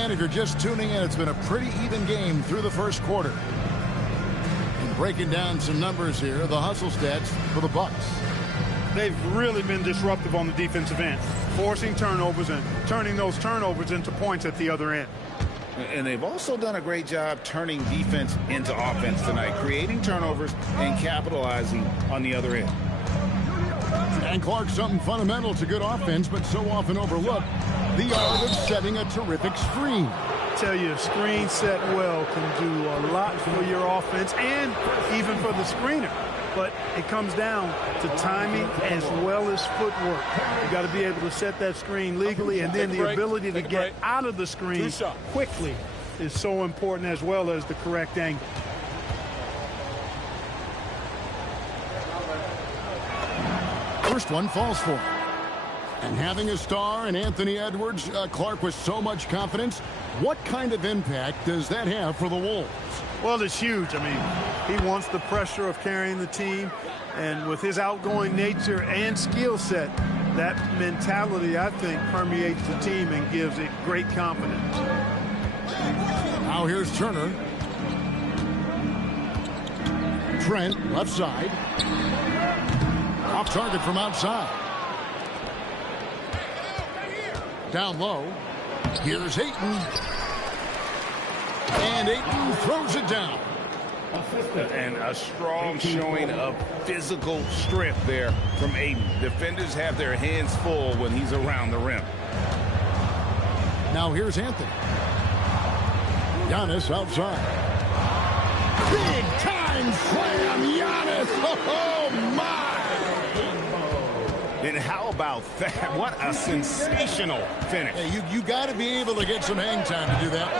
And if you're just tuning in, it's been a pretty even game through the first quarter. And breaking down some numbers here, the hustle stats for the Bucks. They've really been disruptive on the defensive end, forcing turnovers and turning those turnovers into points at the other end. And they've also done a great job turning defense into offense tonight, creating turnovers and capitalizing on the other end. And Clark, something fundamental to good offense, but so often overlooked, the art of setting a terrific screen. I tell you, a screen set well can do a lot for your offense and even for the screener. But it comes down to timing as well as footwork. You got to be able to set that screen legally, and then the ability to get out of the screen quickly is so important, as well as the correct angle. First one falls for him. And having a star in Anthony Edwards, Clark, with so much confidence, what kind of impact does that have for the Wolves? Well, it's huge. I mean, he wants the pressure of carrying the team, and with his outgoing nature and skill set, that mentality, I think, permeates the team and gives it great confidence. Now here's Turner. Trent, left side. Off target from outside. Down low. Here's Ayton. And Ayton throws it down. And a strong showing of physical strength there from Ayton. Defenders have their hands full when he's around the rim. Now here's Anthony. Giannis outside. Big time slam, Giannis. Oh my! And how about that? What a sensational finish. Hey, you got to be able to get some hang time to do that.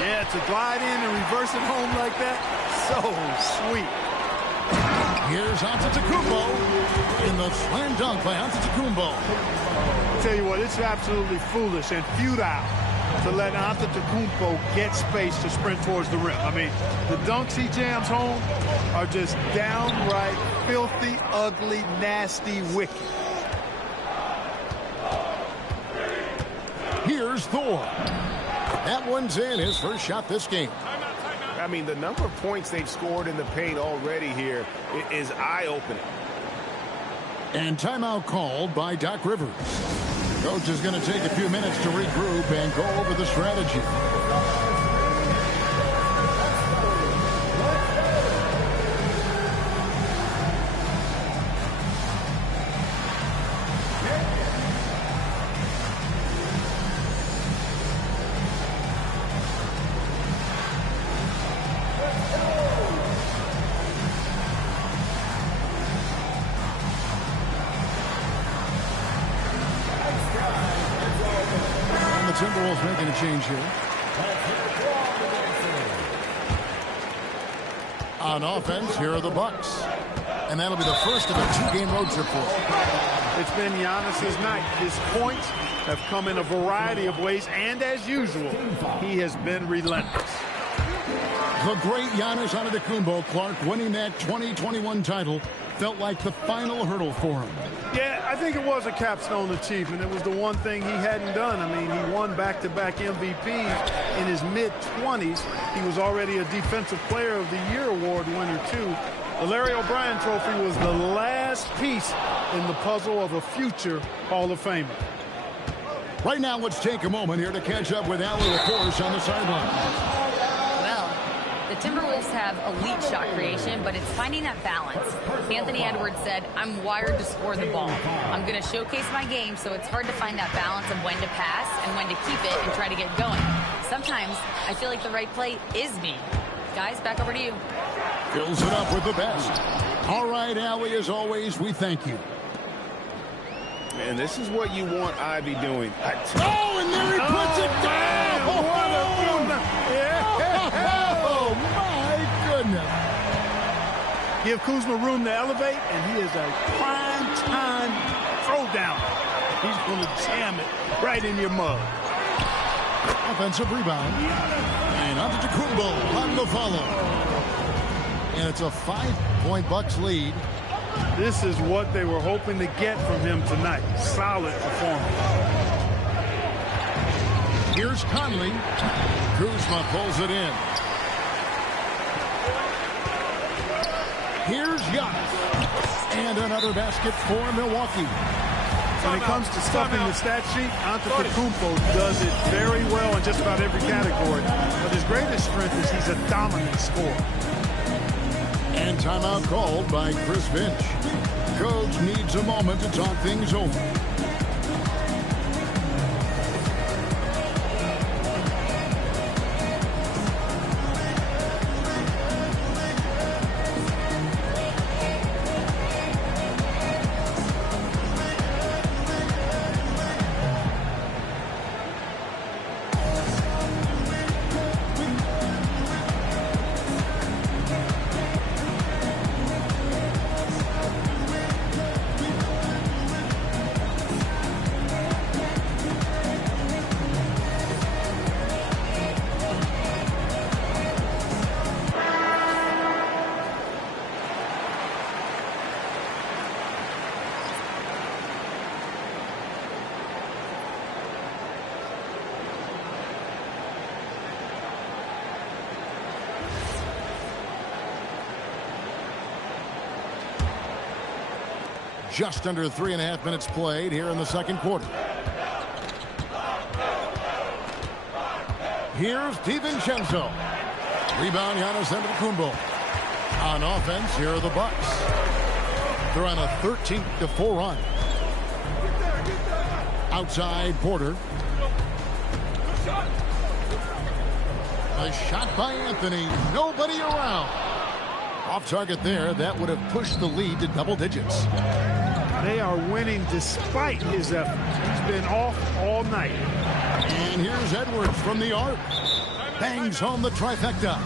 Yeah, to glide in and reverse it home like that, so sweet. Here's Antetokounmpo in the slam dunk by Antetokounmpo. I'll tell you what, it's absolutely foolish and futile to let Antetokounmpo get space to sprint towards the rim. I mean, the dunks he jams home are just downright filthy, ugly, nasty, wicked. Here's Thor. That one's in, his first shot this game. I mean, the number of points they've scored in the paint already here is eye-opening. And timeout called by Doc Rivers. Coach is going to take a few minutes to regroup and go over the strategy. Timberwolves making a change here. On offense, here are the Bucks. And that'll be the first of a two-game road trip for him. It's been Giannis's night. His points have come in a variety of ways, and as usual, he has been relentless. The great Giannis Antetokounmpo, Clark, winning that 2021 title felt like the final hurdle for him. Yeah, I think it was a capstone achievement. It was the one thing he hadn't done. I mean, he won back-to-back MVPs in his mid-20s. He was already a Defensive Player of the Year award winner, too. The Larry O'Brien Trophy was the last piece in the puzzle of a future Hall of Famer. Right now, let's take a moment here to catch up with Allie LaForce on the sideline. The Timberwolves have elite shot creation, but it's finding that balance. Anthony Edwards said, I'm wired to score the ball. I'm going to showcase my game, so it's hard to find that balance of when to pass and when to keep it and try to get going. Sometimes I feel like the right play is me. Guys, back over to you. Fills it up with the best. All right, Allie, as always, we thank you. And this is what you want Ivy doing. Oh, and there he puts it down! Oh, my goodness. Give Kuzma room to elevate, and he is a prime-time throwdown. He's going to jam it right in your mug. Offensive rebound. And Antetokounmpo on the follow. And it's a 5-point Bucks lead. This is what they were hoping to get from him tonight. Solid performance. Here's Conley. Kuzma pulls it in. Here's Giannis. And another basket for Milwaukee. When it comes to stuffing the stat sheet, Antetokounmpo does it very well in just about every category. But his greatest strength is he's a dominant scorer. And timeout called by Chris Finch. Coach needs a moment to talk things over. Just under 3.5 minutes played here in the second quarter. Here's DiVincenzo. Rebound, Giannis Antetokounmpo. On offense, here are the Bucks. They're on a 13-4 run. Outside, Porter. A shot by Anthony. Nobody around. Off target there. That would have pushed the lead to double digits. They are winning despite his effort. He's been off all night. And here's Edwards from the arc. Bangs home the trifecta.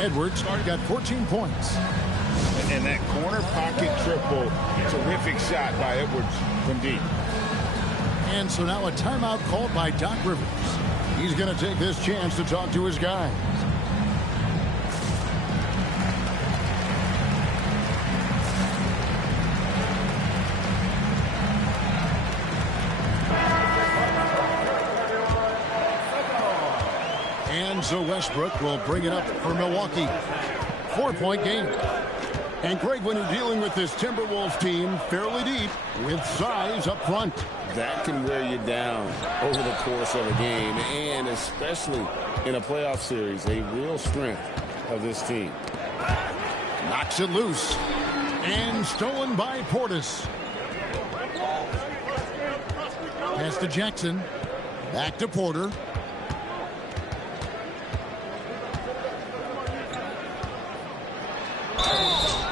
Edwards got 14 points. And that corner pocket triple. Terrific shot by Edwards from deep. And so now a timeout called by Doc Rivers. He's going to take this chance to talk to his guys. So Westbrook will bring it up for Milwaukee. 4-point game. And Greg, when you're dealing with this Timberwolves team fairly deep with size up front, that can wear you down over the course of a game, and especially in a playoff series, a real strength of this team. Knocks it loose. And stolen by Portis. Pass to Jackson. Back to Porter.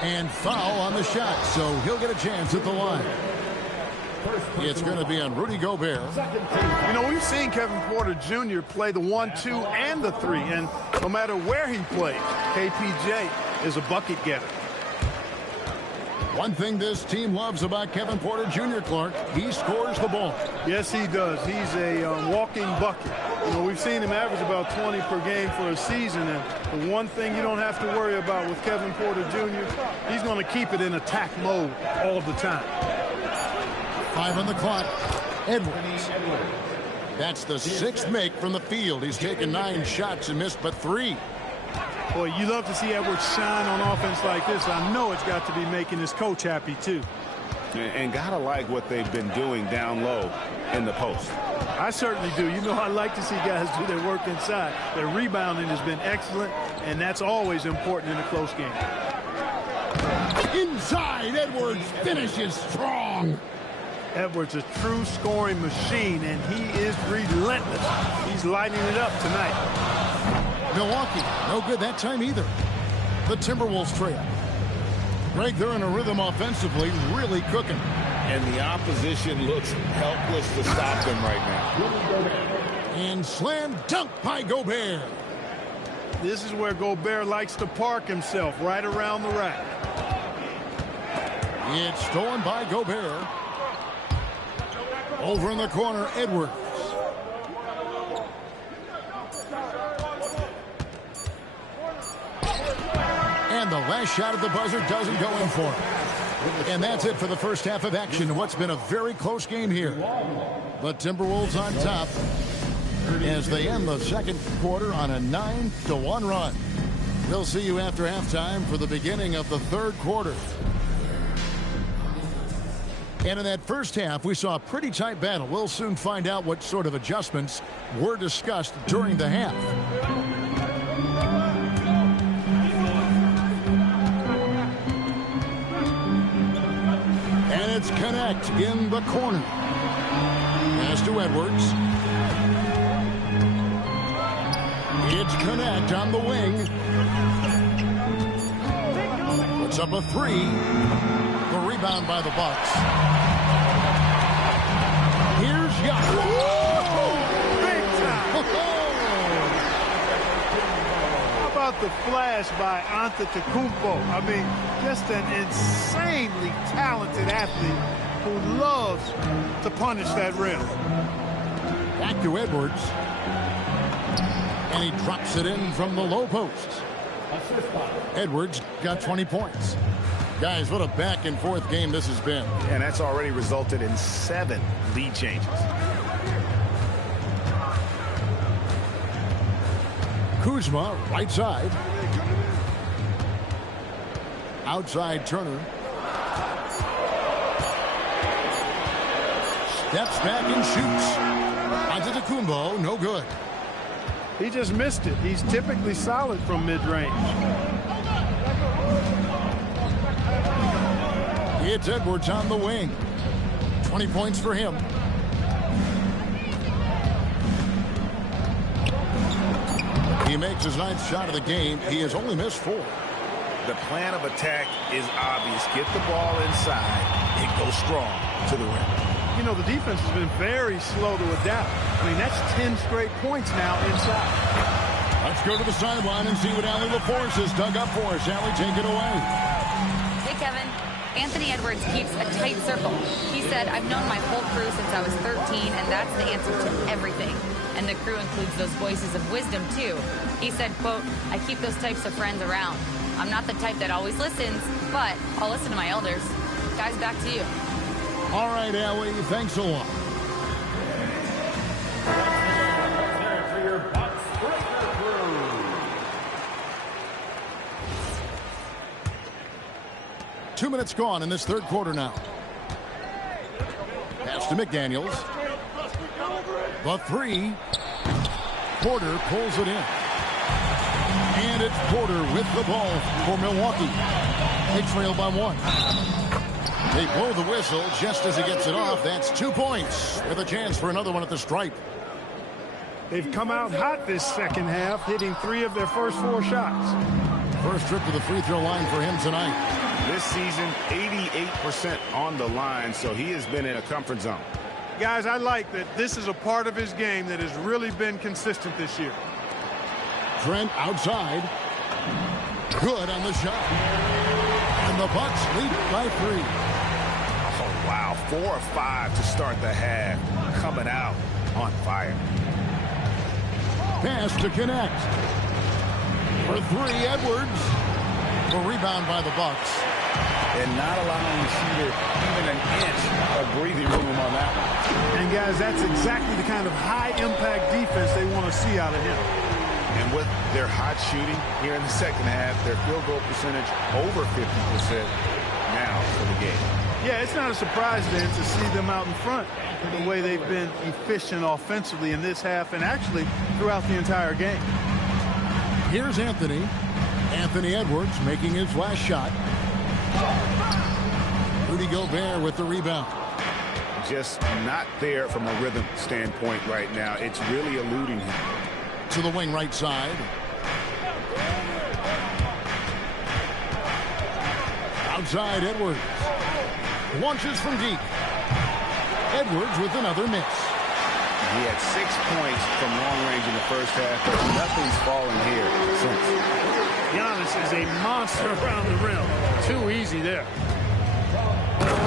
And foul on the shot, so he'll get a chance at the line. It's going to be on Rudy Gobert. You know, we've seen Kevin Porter Jr. play the 1, 2, and the 3, and no matter where he plays, KPJ is a bucket getter. One thing this team loves about Kevin Porter Jr., Clark, he scores the ball. Yes, he does. He's a walking bucket. You know, we've seen him average about 20 per game for a season, and the one thing you don't have to worry about with Kevin Porter Jr., he's going to keep it in attack mode all the time. 5 on the clock. Edwards. That's the 6th make from the field. He's taken 9 shots and missed but 3. Boy, you love to see Edwards shine on offense like this. I know it's got to be making his coach happy, too. And gotta like what they've been doing down low in the post. I certainly do. You know, I like to see guys do their work inside. Their rebounding has been excellent, and that's always important in a close game. Inside, Edwards finishes strong. Edwards, a true scoring machine, and he is relentless. He's lighting it up tonight. Milwaukee, no good that time either. The Timberwolves trail. Greg, they're in a rhythm offensively, really cooking. And the opposition looks helpless to stop them right now. And slam dunk by Gobert. This is where Gobert likes to park himself, right around the rack. It's stolen by Gobert. Over in the corner, Edwards. And the last shot at the buzzer doesn't go in for him. And that's it for the first half of action. What's been a very close game here. The Timberwolves on top. as they end the second quarter on a 9-1 run. We'll see you after halftime for the beginning of the third quarter. And in that first half, we saw a pretty tight battle. We'll soon find out what sort of adjustments were discussed during the half. And it's Connect in the corner. Pass to Edwards. It's Connect on the wing. Puts up a three. The rebound by the Bucks. Here's Giannis. Big time. How about the flash by Antetokounmpo? I mean, just an insanely talented athlete who loves to punish that rim. Back to Edwards. And he drops it in from the low post. Edwards got 20 points. Guys, what a back-and-forth game this has been. And that's already resulted in 7 lead changes. Kuzma, right side. Outside Turner. Steps back and shoots. Antetokounmpo, no good. He just missed it. He's typically solid from mid-range. It's Edwards on the wing. 20 points for him. He makes his 9th shot of the game. He has only missed 4. The plan of attack is obvious. Get the ball inside and go strong to the rim. You know, the defense has been very slow to adapt. I mean, that's 10 straight points now inside. Let's go to the sideline and see what Allie LaForce has dug up for us. Allie, take it away. Hey, Kevin. Anthony Edwards keeps a tight circle. He said, I've known my whole crew since I was 13, and that's the answer to everything. And the crew includes those voices of wisdom, too. He said, quote, I keep those types of friends around. I'm not the type that always listens, but I'll listen to my elders. Guys, back to you. All right, Allie, thanks a lot. Two minutes gone in this third quarter now. Pass to McDaniels. The three. Porter pulls it in. And it's Porter with the ball for Milwaukee. They trail by 1. They blow the whistle just as he gets it off. That's 2 points with a chance for another one at the stripe. They've come out hot this second half, hitting 3 of their first 4 shots. First trip to the free throw line for him tonight. This season, 88% on the line, so he has been in a comfort zone. Guys, I like that this is a part of his game that has really been consistent this year. Trent outside. Good on the shot. And the Bucks lead by 3. Oh, wow. 4 or 5 to start the half. Coming out on fire. Pass to Connect. For 3, Edwards. The rebound by the Bucks. And not allowing the shooter even an inch of breathing room on that one. And, guys, that's exactly the kind of high-impact defense they want to see out of him. And with their hot shooting here in the second half, their field goal percentage over 50% now for the game. Yeah, it's not a surprise then to see them out in front the way they've been efficient offensively in this half and actually throughout the entire game. Here's Anthony. Anthony Edwards making his last shot. Rudy Gobert with the rebound. Just not there from a rhythm standpoint right now. It's really eluding him. To the wing right side. Outside Edwards. Launches from deep. Edwards with another miss. He had 6 points from long range in the first half, but nothing's fallen here since. Giannis is a monster around the rim. Too easy there.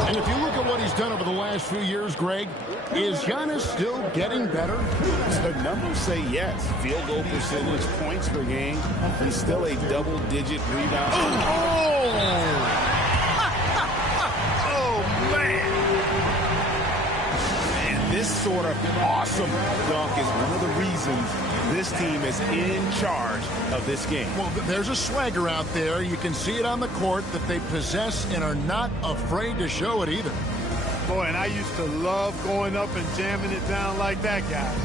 And if you look at what he's done over the last few years, Greg, is Giannis still getting better? The numbers say yes. Field goal percentage, points per game, and still a double-digit rebound. Oh, man. And this sort of awesome dunk is one of the reasons this team is in charge of this game. Well, there's a swagger out there. You can see it on the court that they possess and are not afraid to show it either. Boy, and I used to love going up and jamming it down like that, guy.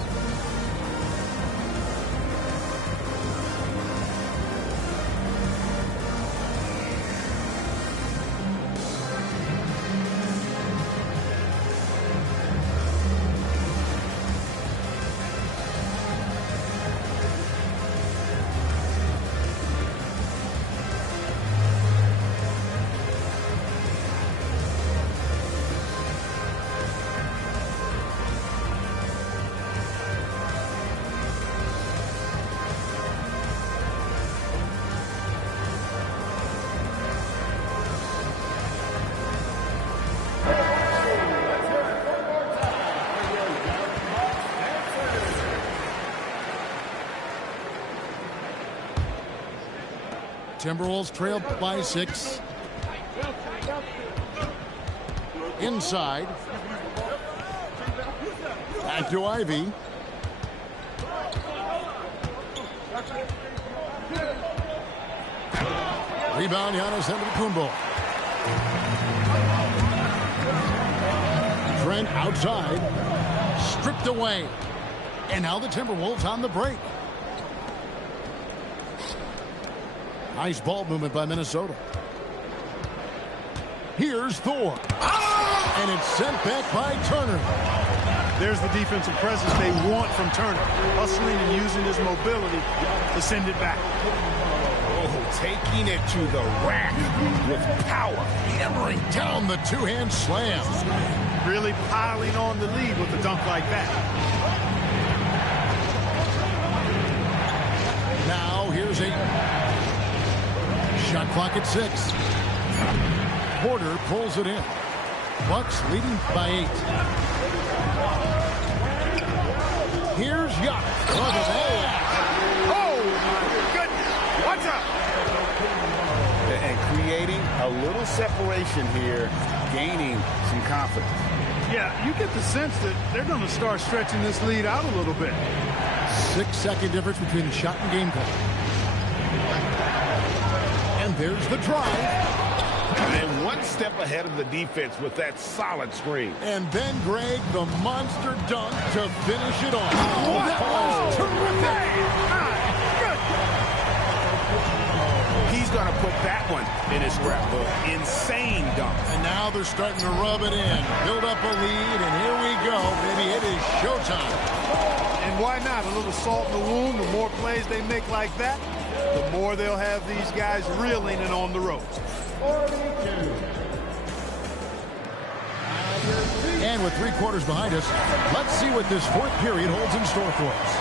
Timberwolves trail by 6. Inside. Back to Ivy. Rebound, Giannis Antetokounmpo. Trent outside. Stripped away. And now the Timberwolves on the break. Nice ball movement by Minnesota. Here's Thor. And it's sent back by Turner. There's the defensive presence they want from Turner. Hustling and using his mobility to send it back. Oh, taking it to the rack with power. Hammering down the two-hand slam. Really piling on the lead with a dunk like that. Now here's a shot clock at 6. Porter pulls it in. Bucks leading by 8. Here's Giannis. Look at that. Oh, my goodness. What's up? And creating a little separation here, gaining some confidence. Yeah, you get the sense that they're going to start stretching this lead out a little bit. 6-second difference between the shot and game clock. And there's the drive. And one step ahead of the defense with that solid screen. And then, Greg, the monster dunk to finish it off. Oh, that was terrific. He's going to put that one in his scrapbook. Insane dunk. And now they're starting to rub it in. Build up a lead, and here we go, baby. It is showtime. And why not? A little salt in the wound. The more plays they make like that, the more they'll have these guys reeling and on the ropes. And with 3 quarters behind us, let's see what this 4th period holds in store for us.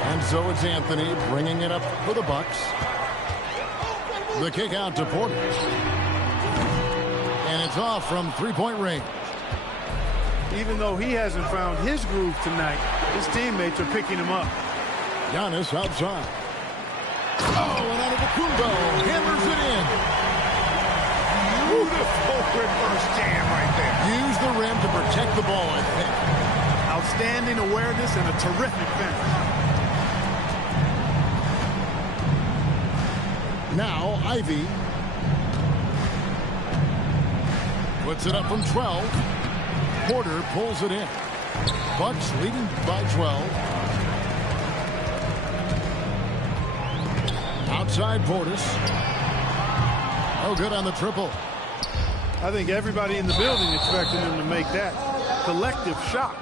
And so it's Anthony bringing it up for the Bucks. The kick out to Porter. And it's off from 3-point range. Even though he hasn't found his groove tonight, his teammates are picking him up. Giannis outside. Oh, and Antetokounmpo hammers it in. Beautiful reverse jam right there. Use the rim to protect the ball, I think. Outstanding awareness and a terrific finish. Now Ivy puts it up from 12. Porter pulls it in. Bucks leading by 12. Outside Portis. Oh, good on the triple. I think everybody in the building expecting him to make that collective shot.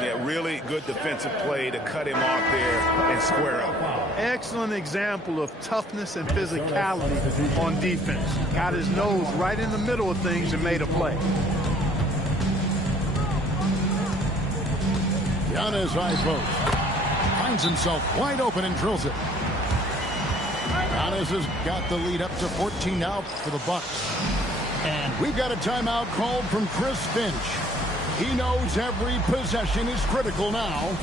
Yeah, really good defensive play to cut him off there and square up. Excellent example of toughness and physicality on defense. Got his nose right in the middle of things and made a play. Giannis high post. Finds himself wide open and drills it. Giannis has got the lead up to 14 now for the Bucks. And we've got a timeout called from Chris Finch. He knows every possession is critical now.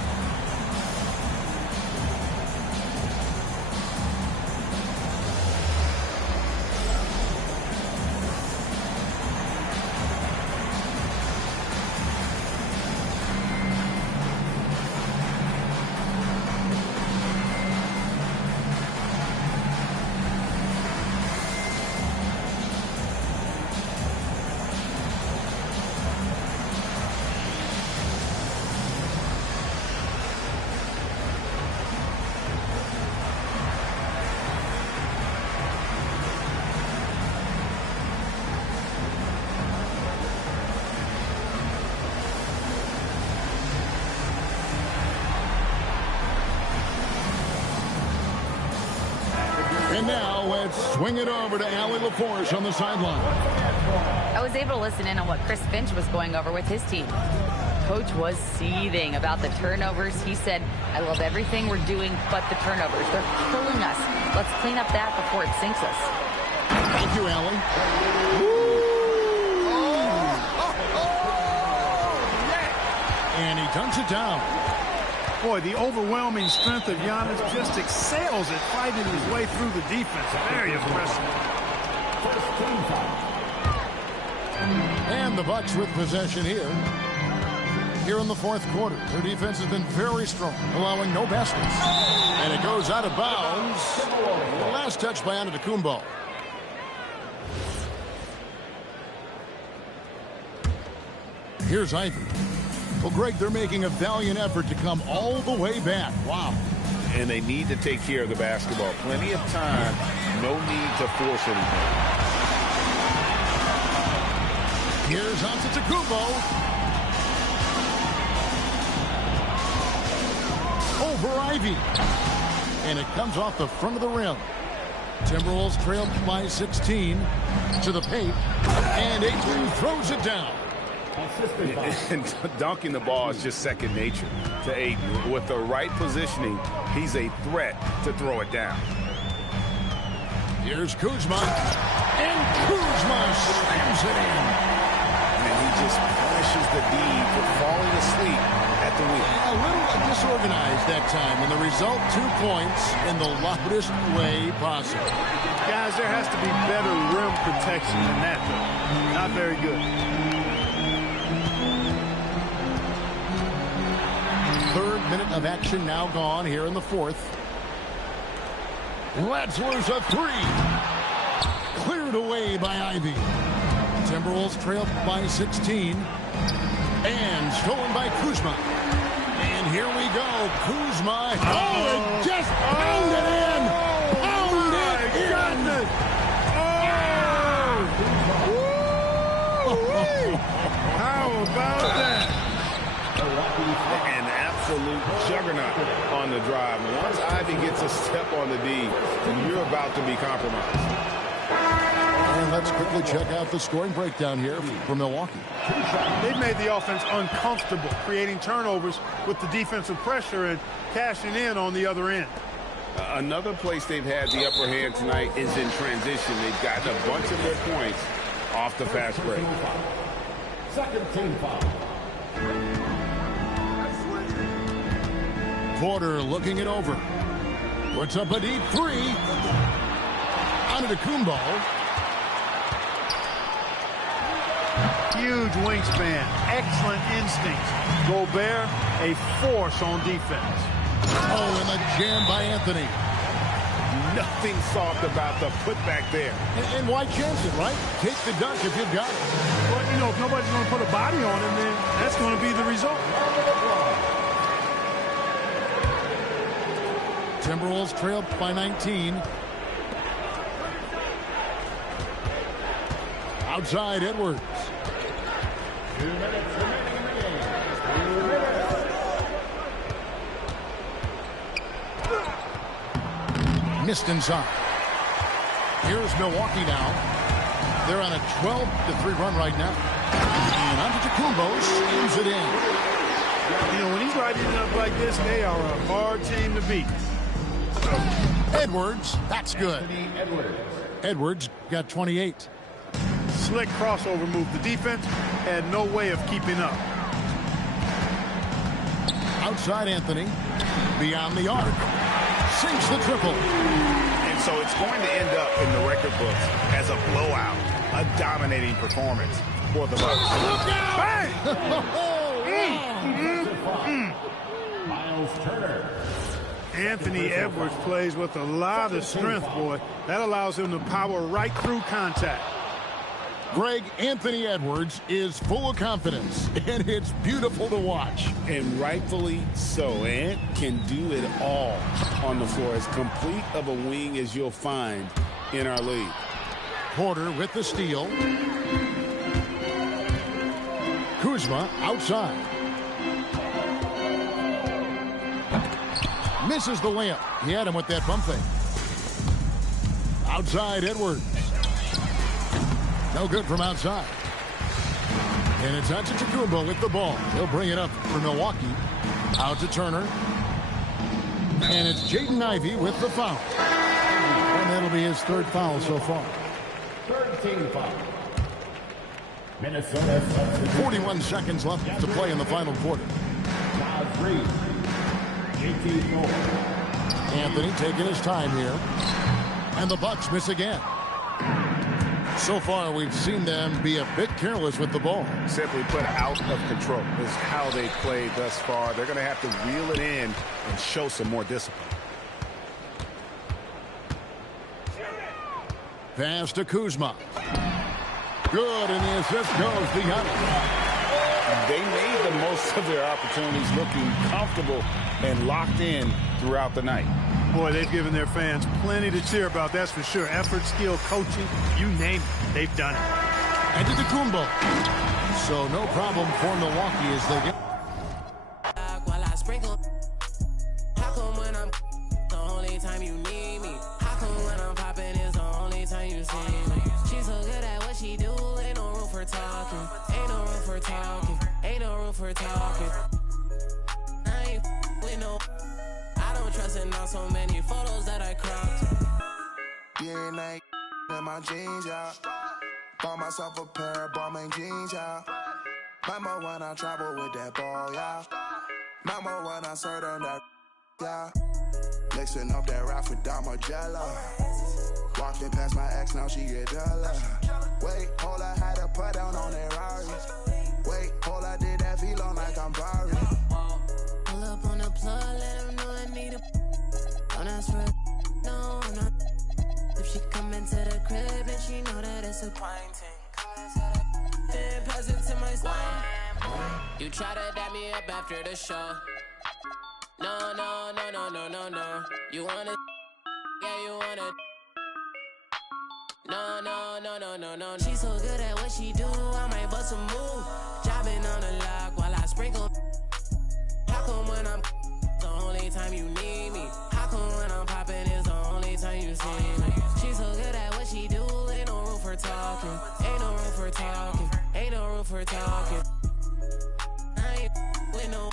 And now let's swing it over to Allie LaForce on the sideline. I was able to listen in on what Chris Finch was going over with his team. Coach was seething about the turnovers. He said, I love everything we're doing but the turnovers. They're killing us. Let's clean up that before it sinks us. Thank you, Allie. And he dunks it down. Boy, the overwhelming strength of Giannis just excels at fighting his way through the defense. Very impressive. And the Bucks with possession here. Here in the fourth quarter, their defense has been very strong, allowing no baskets. And it goes out of bounds. Last touch by Antetokounmpo. Here's Ivy. Well, Greg, they're making a valiant effort to come all the way back. Wow. And they need to take care of the basketball. Plenty of time. No need to force anything. Here's Antetokounmpo. Over Ivy. And it comes off the front of the rim. Timberwolves trail by 16 to the paint. And Ayton throws it down. And dunking the ball is just second nature to Ayton. With the right positioning, he's a threat to throw it down. Here's Kuzma. And Kuzma slams it in. And he just punishes the D for falling asleep at the wheel. A little disorganized that time. And the result, 2 points in the loudest way possible. Guys, there has to be better rim protection than that, though. Not very good. Third minute of action now gone here in the fourth. Wetzler's a three. Cleared away by Ivy. Timberwolves trail by 16. And stolen by Kuzma. And here we go. Kuzma. Oh, it just pounded in. Pounded in. Oh! How about that? An absolute juggernaut on the drive. Once Ivy gets a step on the D, you're about to be compromised. And let's quickly check out the scoring breakdown here for Milwaukee. They've made the offense uncomfortable, creating turnovers with the defensive pressure and cashing in on the other end. Another place they've had the upper hand tonight is in transition. They've gotten a bunch of their points off the fast break. Second team foul. Porter looking it over. Puts up a deep three. Antetokounmpo. Huge wingspan. Excellent instincts. Gobert, a force on defense. Oh, and the jam by Anthony. Nothing soft about the putback there. And why chance it, right? Take the dunk if you've got it. Well, you know, if nobody's going to put a body on him, then that's going to be the result. Timberwolves trail by 19. Outside Edwards. 2 minutes remaining in the game. Missed inside. Here's Milwaukee now. They're on a 12-3 run right now. And Antetokounmpo slams it in. You know, when he's lighting it up like this, they are a hard team to beat. Edwards, that's good. Edwards got 28. slick crossover move. The defense had no way of keeping up. Outside Anthony. Beyond the arc. Sinks the triple. And so it's going to end up in the record books as a blowout, a dominating performance for the Bucks. Look out! Bang! Miles Turner. Anthony Edwards plays with a lot of strength, boy. That allows him to power right through contact. Greg, Anthony Edwards is full of confidence, and it's beautiful to watch. And rightfully so. Ant can do it all on the floor. As complete of a wing as you'll find in our league. Porter with the steal. Kuzma outside. Misses the layup. He had him with that bump fake. Outside Edwards. No good from outside. And it's Antetokounmpo with the ball. He'll bring it up for Milwaukee. Out to Turner. And it's Jaden Ivey with the foul. And that'll be his third foul so far. Third team foul. Minnesota substitute. 41 seconds left to play in the final quarter. Now 3. 18-4. Anthony taking his time here. And the Bucks miss again. So far, we've seen them be a bit careless with the ball. Simply put, out of control is how they played thus far. They're going to have to reel it in and show some more discipline. Pass to Kuzma. Good, and the assist goes to Giannis. They made the most of their opportunities, looking comfortable and locked in throughout the night. Boy, they've given their fans plenty to cheer about, that's for sure. Effort, skill, coaching, you name it, they've done it. Antetokounmpo. So no problem for Milwaukee as they get. While I sprinkle, how come when I'm the only time you need me? How come when I'm popping is the only time you see me? She's so good at what she do, ain't no room for talking. Ain't no room for talking. Ain't no room for talking. I ain't with no. I don't trust in all so many photos that I cropped. Yeah, night in my jeans, yeah. Bought myself a pair of Balmain jeans, yeah. Remember when I travel with that ball, yeah. Remember when I served on that, yeah. Mixing up that rap with Damagella. Walking past my ex, now she get jealous. Wait, hold, I had to put down on that Rari. Wait, hold, I did that feel like I'm Barry. Pull up on the plug, let him know I need a. Don't ask for it, no, no. If she come into the crib and she know that it's a pointing. Then pass it to my side. You try to dap me up after the show. No, no, no, no, no, no, no. You wanna, yeah, you wanna. No, no, no, no, no, no. She's so good at what she do, I might bust a move. Jobbing on the lock while I sprinkle. How come when I'm the only time you need me? How come when I'm popping is the only time you see me? She's so good at what she do, ain't no room for talking. Ain't no room for talking. Ain't no room for talking. I ain't with no.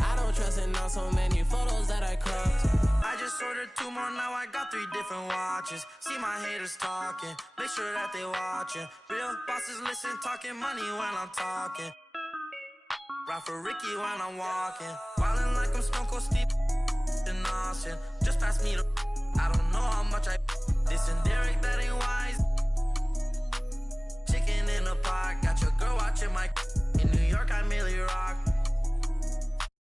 I don't trust in all so many photos that I cropped. I just ordered 2 more, now I got 3 different watches. See my haters talking, make sure that they watching. Real bosses listen, talking money when I'm talking. Ride for Ricky when I'm walking. Wildin' like I'm Stone Cold Steve in Austin. Just pass me the. I don't know how much I. This and Derek, that ain't wise. Chicken in the pot, got your girl watching my. In New York, I merely rock.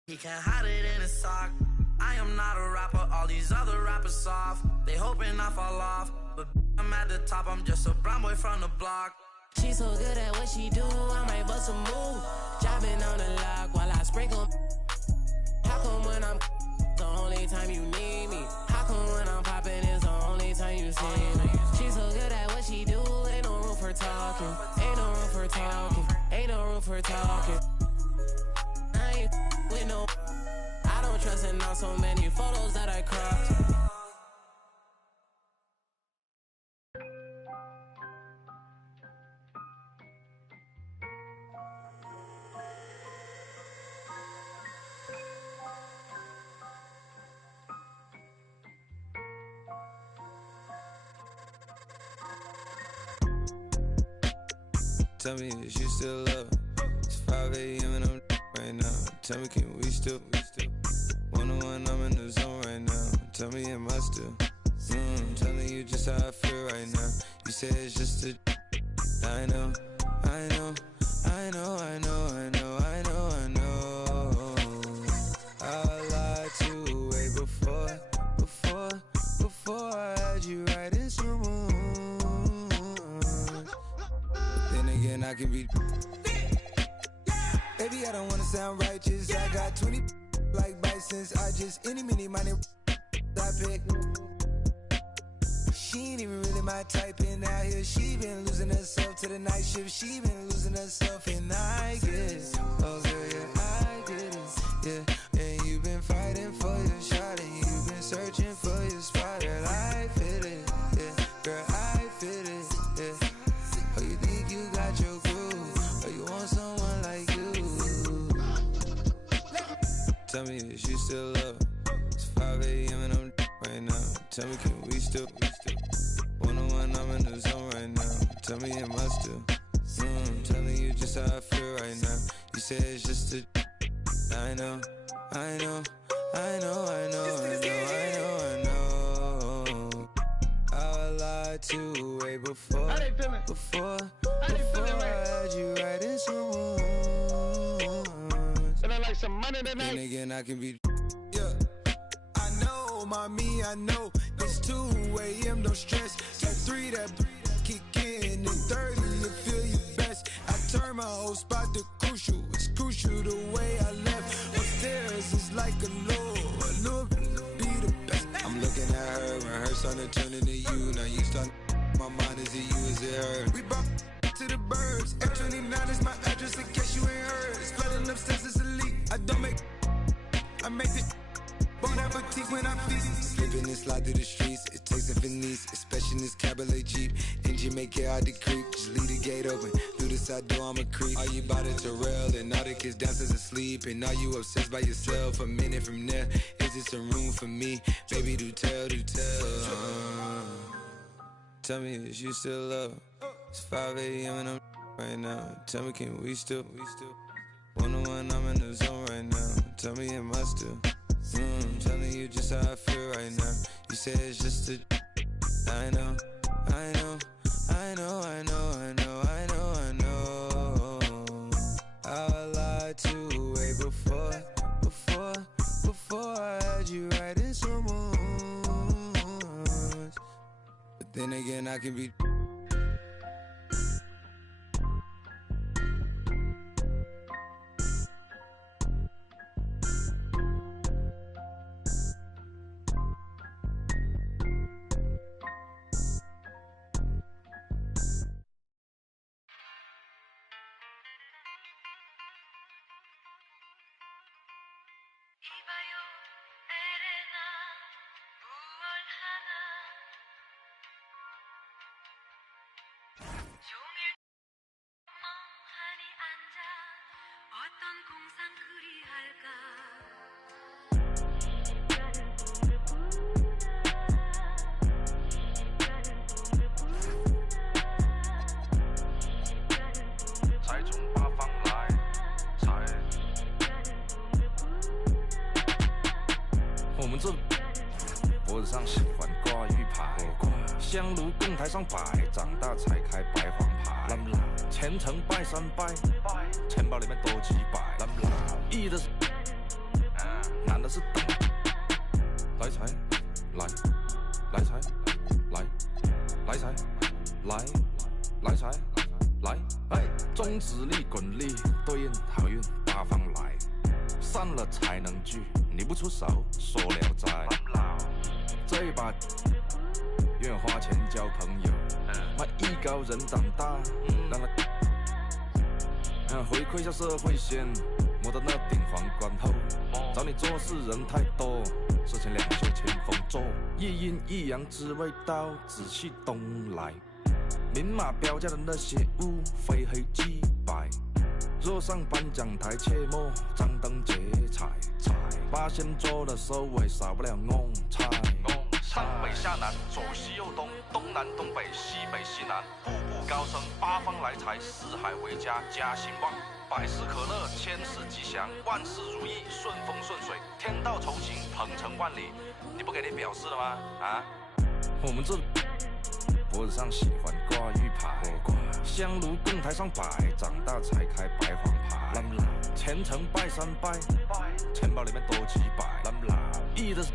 He can't hide it in his sock. I am not a rapper, all these other rappers soft. They hoping I fall off, but I'm at the top, I'm just a brown boy from the block. She's so good at what she do, I might bust a move. Jobbing on the lock while I sprinkle. How come when I'm the only time you need me? How come when I'm popping is the only time you see me? She's so good at what she do, ain't no room for talking. Ain't no room for talking. Ain't no room for talking. I ain't with no. I don't trust in all so many photos that I cropped. Tell me is you still love it? It's 5 a.m. and I'm right now. Tell me can we still? 101, I'm in the zone right now. Tell me am I still? Telling you just how I feel right now. You say it's just a. I know. I lied to you way before I had you right in some moon. But then again, I can be. Baby, I don't wanna sound righteous. I got 20 like bisons. I just any money I pick. She ain't even really my type, and out here she been losing herself to the night shift. She been losing herself, and I get it. Oh girl, yeah, I get it. Yeah, and you've been fighting for your shot, and you've been searching for your spot. Girl, I fit it. Yeah, girl, I fit it. Yeah. Oh, you think you got your groove? Or you want someone like you? Tell me is you still love it? It's 5 a.m. and I'm right now. Tell me can we still? 101, I'm in the zone right now. Tell me am I still? Telling you just how I feel right now. You say it's just a. I know. I lied to you way before. I had you right in some moons. And I like some money tonight. Then again, I can be. Yeah, I know, mommy, I know. It's 2 a.m. don't stress. At 3 that kick in, and 30 you feel your best. I turn my whole spot to crucial. It's crucial the way I left. Upstairs is like a look be the best. I'm looking at her when her starting to turn into you. Now you start. My mind is it you, is it her? We brought to the birds. F29 is my address in case you ain't heard. It's flooding upstairs, it's a leak. I make this. Bon appetit when I feast. Slipping and slide through the streets. It takes a finesse, especially in this cabaret Jeep. Engine make it hard to creep. Just leave the gate open. Through the side door, I'm a creep. Are you by the Terrell? And all the kids downstairs asleep. And are you obsessed by yourself? A minute from there, is this a room for me? Baby, do tell. Tell me is you still love? It's 5 a.m. and I'm right now. Tell me can we still? 101, I'm in the zone right now. Tell me am I still? Telling you just how I feel right now. You say it's just a. I know. I lied to you way before I had you right in some moons. But then again, I can be.香炉供台上摆，长大才开白黄牌。虔诚拜三拜，钱包里面多几百。易的是，难的是等。来财，来财，来财，来财，来。中指力滚力，对应好运八方来。散了才能聚，你不出手，说聊斋。这一把。愿花钱交朋友，艺高人长大，让他回馈下社会先，摸到那顶皇冠后，找你做事人太多，事情两袖清风做，一阴一阳之谓道，仔细东来，明码标价的那些物，非黑即白。若上颁奖台，切莫张灯结彩，八仙桌的收尾少不了弄菜。上北下南，左西右东，东南东北，西北西南，步步高升，八方来财，四海为家，家兴旺。百事可乐，千事吉祥，万事如意，顺风顺水，天道酬勤，鹏程万里。你不给你表示了吗？啊？我们这脖子上喜欢挂玉牌，香炉供台上摆，长大才开白黄牌。虔诚拜三拜，钱包里面多几百。易的是，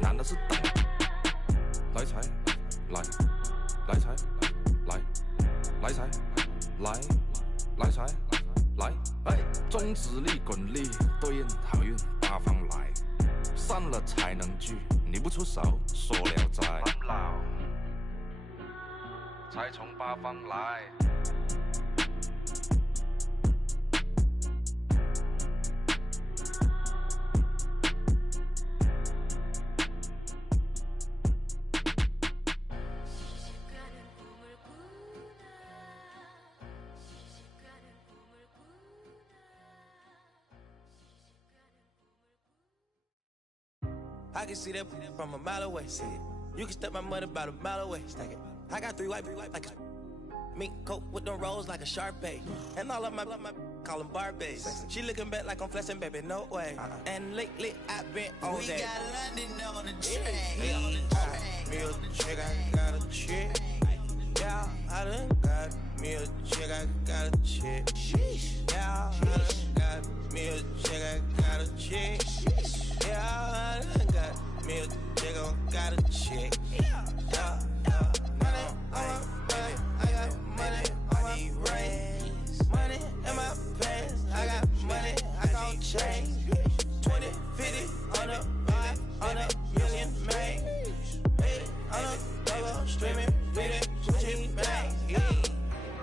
难的是等。来财，来财，来财，来财，来，中指力滚力，对应好运八方来，散了才能聚，你不出手，说了斋，才从八方来。I can see that from a mile away. See it. You can step my money about a mile away. Stack it. I got three white like a mink coat with them rolls like a Sharpay. And all of my call them Barbies. She looking back like I'm flexing, baby, no way. And lately I've been on that. We got London on the train. Me a chick, I got a chick. Yeah, I done got me a chick, I got a chick. Yeah, I done got me a chick, I got a chick. Yeah, I done got me a chick, I got a chick. Yeah, money on my back, I got money on my brain. Money in my pants, I got money, I gon' change. 20, 50, 100, 500 million, man. 800 double streaming, bleeding, Gucci bang.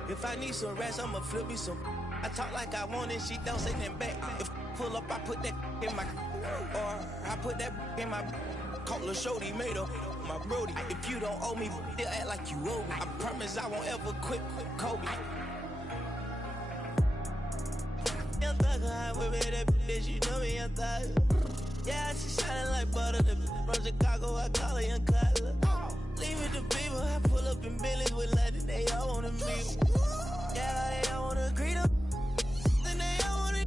If I need some rest, I'ma flip me some. I talk like I want it, she don't say nothing back. If pull up, I put that in my, or I put that in my. Call a shorty, made up my brody. If you don't owe me, they'll act like you owe me. I promise I won't ever quit Kobe. Young thugger, I whip it, that bitch, you know me, young thugger. Yeah, she shining like butter, the from Chicago, I call her Young Cutler. Leave it to people, I pull up in Billy's with London, they all wanna meet. Yeah, they all wanna agree to. Then they all wanna.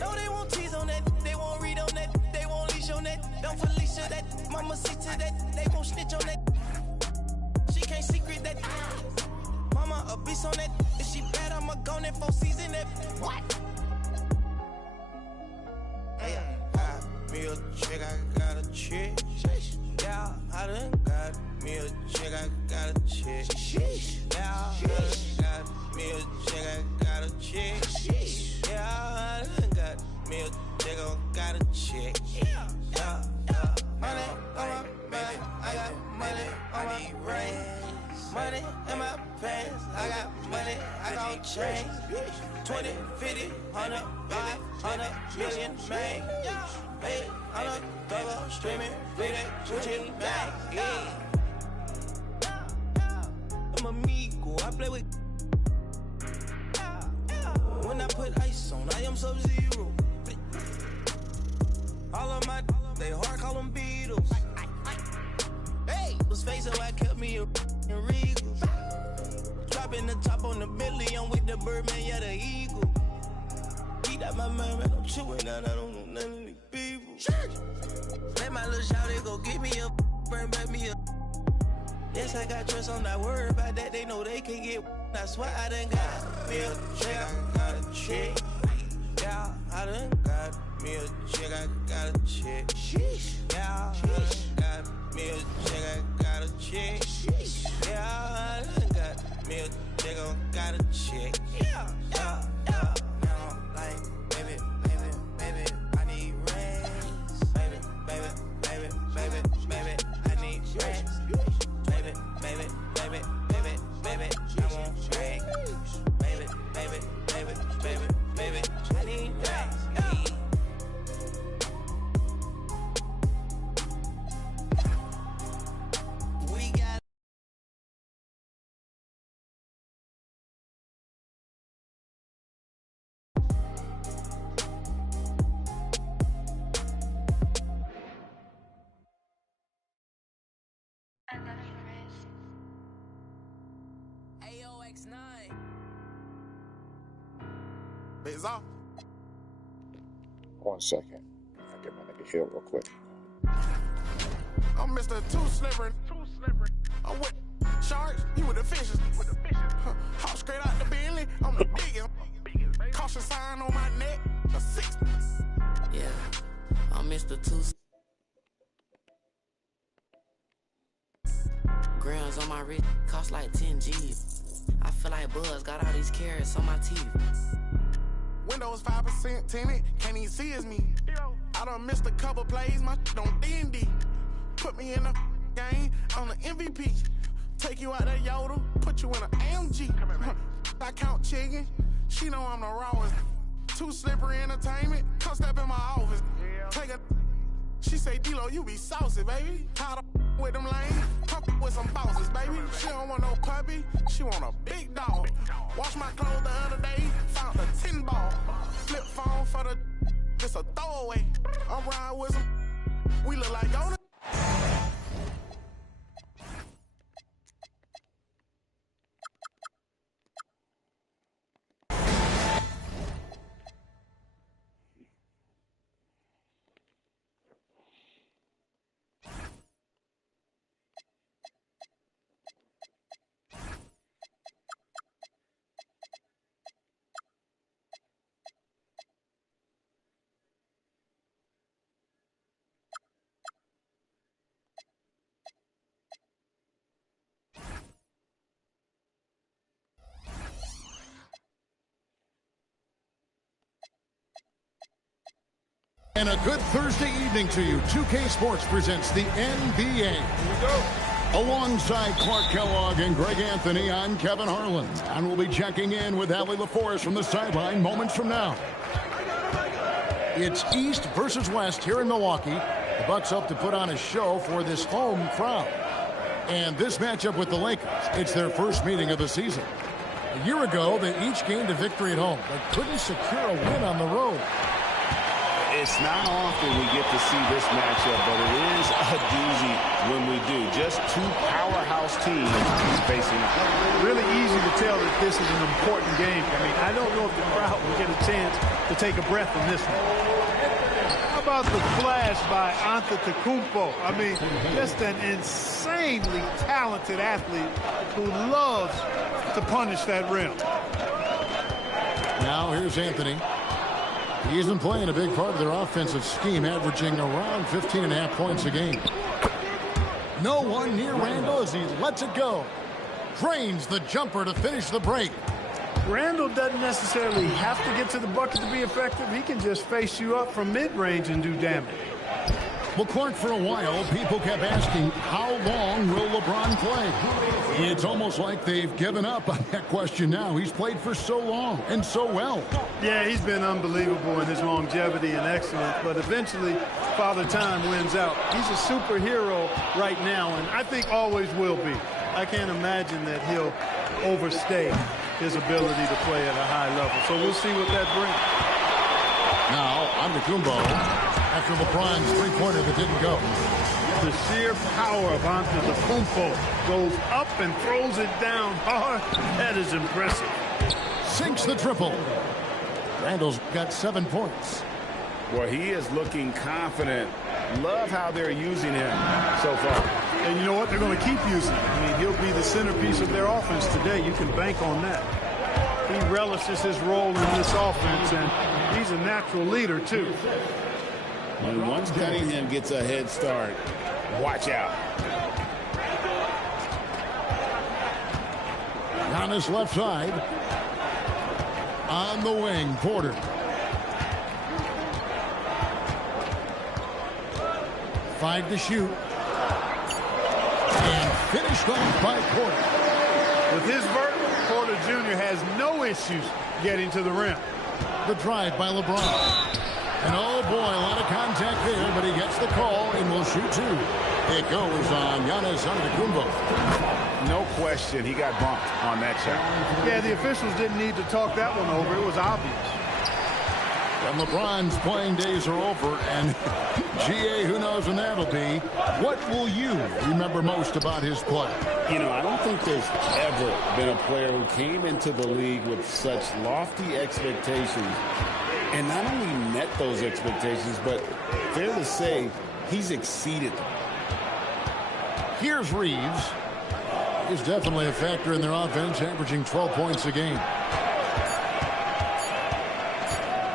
No, they won't tease on that, they won't read on that, they won't leash on that. Don't Felicia that, mama see to that, they won't snitch on that. She can't secret that. Mama a beast on that, if she bad, I'ma go that 4 season that. What? Me a chick, I got a chick. Yeah, I done got me a chick, I got a chick. Yeah, I done got me a chick, I got a chick. Yeah, I done got me a chick, I got a chick. Yeah, money on my back, I got money on my brain. Money in my pants, I got money, I gon' change. 20, 50, 100, 500 million, man. 800 double streaming, bleeding, Gucci bang. I'm amigo, I play with. When I put ice on, I am Sub-Zero. All of my, they hard call them Beatles. Hey, was facing I kept me in Regals. Dropping the top on the Bentley, I'm with the Birdman, yeah, the Eagle. Eat out my mind, man, I'm chewing out, I don't know none of these people. Let my little shawty go get me a burn back me up. Yes, I got trust, I'm not worried about that, they know they can get. I swear I done got me a chick, I got a chick. Yeah, I done got me a chick, I got a chick. Yeah, I done got me a chick, I got a chick. Yeah, I done got me a chick, I got a chick. Yeah, now I'm like, baby, I need rings. Baby, I need rings. Baby, I want rings. Baby, I need rings. Bizarre. 1 second. I'll get my nigga Hill real quick. I'm Mr. Too Slippery. I'm with sharks, you with the fishes. Hop straight out the Bentley, I'm the biggest. Caution sign on my neck, a 6. Yeah, I'm Mr. Two. Grams on my wrist, cost like 10 G's. I feel like Buzz got all these carrots on my teeth. Windows 5% tinted, can't even see it's me. I done missed a couple plays, my shit on D&D. Put me in the game, I'm the MVP. Take you out that Yoda, put you in an AMG. I count chicken, she know I'm the rawest. Too Slippery Entertainment, come step in my office. Take a, she say, D-Lo, you be saucy, baby. Tired of with them lanes, come with some bosses, baby. She don't want no puppy, she want a big dog. Wash my clothes the other day, found a 10 ball. Flip phone for the, just a throwaway. I'm riding with some, we look like Yoda. And a good Thursday evening to you. 2K Sports presents the NBA. Here we go. Alongside Clark Kellogg and Greg Anthony, I'm Kevin Harlan. And we'll be checking in with Allie LaForest from the sideline moments from now. It's East versus West here in Milwaukee. The Bucks hope to put on a show for this home crowd. And this matchup with the Lakers, it's their first meeting of the season. A year ago, they each gained a victory at home, but couldn't secure a win on the road. It's not often we get to see this matchup, but it is a doozy when we do. Just two powerhouse teams facing up. Really easy to tell that this is an important game. I mean, I don't know if the crowd will get a chance to take a breath in this one. How about the flash by Antetokounmpo? I mean, just an insanely talented athlete who loves to punish that rim. Now here's Anthony. He isn't playing a big part of their offensive scheme, averaging around 15.5 points a game. No one near Randall as he lets it go. Drains the jumper to finish the break. Randall doesn't necessarily have to get to the bucket to be effective. He can just face you up from mid-range and do damage. Well, Clark, for a while, people kept asking, how long will LeBron play? It's almost like they've given up on that question now. He's played for so long and so well. Yeah, he's been unbelievable in his longevity and excellence, but eventually Father Time wins out. He's a superhero right now, and I think always will be. I can't imagine that he'll overstay his ability to play at a high level. So we'll see what that brings. Now, Antetokounmpo, after LeBron's three-pointer that didn't go. The sheer power of Antetokounmpo goes up and throws it down hard. That is impressive. Sinks the triple. Randall's got 7 points. Boy, he is looking confident. Love how they're using him so far. And you know what? They're going to keep using him. I mean, he'll be the centerpiece of their offense today. You can bank on that. He relishes his role in this offense, and he's a natural leader, too. When once Cunningham gets a head start, watch out. Giannis left side. On the wing, Porter. Five to shoot. And finished off by Porter. With his vert, Porter Jr. has no issues getting to the rim. The drive by LeBron. And oh boy, a lot of contact there, but he gets the call and will shoot two. It goes on Giannis Antetokounmpo. No question, he got bumped on that shot. Yeah, the officials didn't need to talk that one over. It was obvious. And LeBron's playing days are over, and GA, who knows when that'll be. What will you remember most about his play? You know, I don't think there's ever been a player who came into the league with such lofty expectations and not only met those expectations, but fair to say, he's exceeded them. Here's Reeves. He's definitely a factor in their offense, averaging 12 points a game.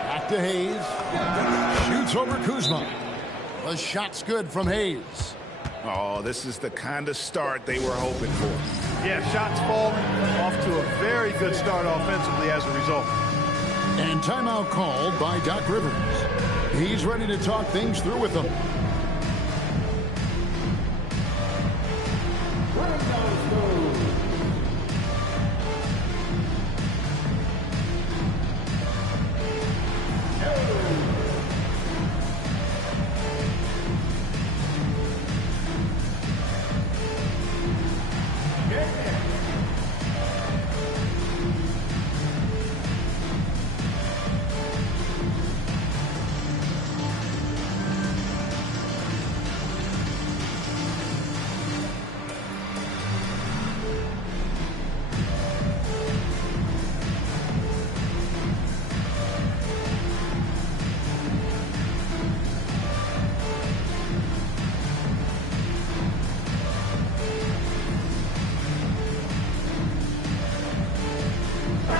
Back to Hayes. Shoots over Kuzma. The shot's good from Hayes. Oh, this is the kind of start they were hoping for. Yeah, shots falling, off to a very good start offensively as a result. And timeout called by Doc Rivers. He's ready to talk things through with them.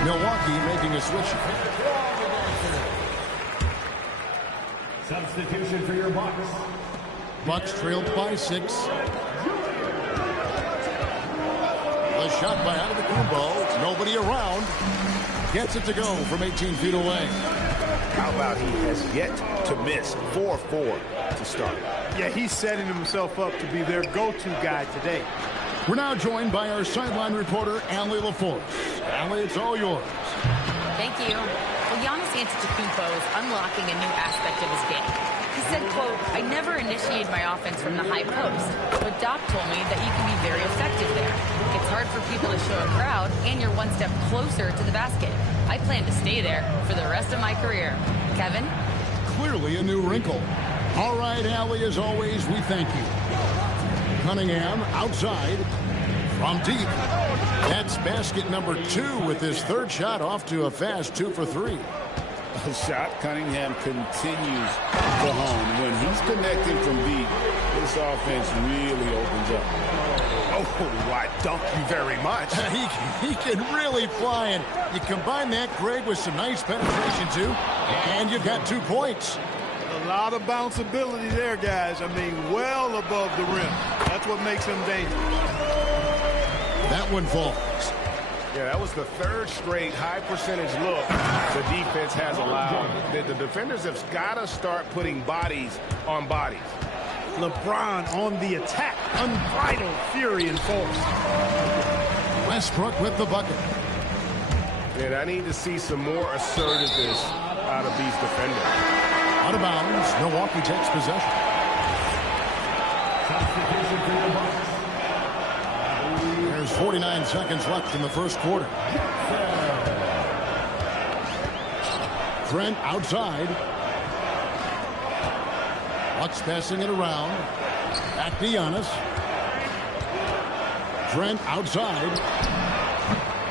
Milwaukee making a switch. Substitution for your Bucks. Bucks trailed by 6. The shot by Antetokounmpo. Nobody around. Gets it to go from 18 feet away. How about he has yet to miss 4-4 to start? Yeah, he's setting himself up to be their go-to guy today. We're now joined by our sideline reporter, Allie LaForce. Allie, it's all yours. Thank you. Well, Giannis Antetokounmpo is unlocking a new aspect of his game. He said, quote, "I never initiate my offense from the high post, but Doc told me that you can be very effective there. It's hard for people to show a crowd, and you're one step closer to the basket. I plan to stay there for the rest of my career." Kevin? Clearly a new wrinkle. All right, Allie, as always, we thank you. Cunningham outside from deep. That's basket number 2 with his third shot off to a fast 2 for 3. A shot Cunningham continues to hone. When he's connecting from deep, this offense really opens up. Oh, I dunk you very much. he can really fly, and you combine that, Greg, with some nice penetration, too, and you've got 2 points. A lot of bounceability there, guys. I mean, well above the rim. That's what makes him dangerous. That one falls. Yeah, that was the 3rd straight high-percentage look the defense has allowed. The defenders have got to start putting bodies on bodies. LeBron on the attack. Unbridled fury and force. Westbrook with the bucket. And I need to see some more assertiveness out of these defenders. Out of bounds. Milwaukee takes possession. There's 49 seconds left in the first quarter. Trent outside. Bucks passing it around. Back to Giannis. Trent outside.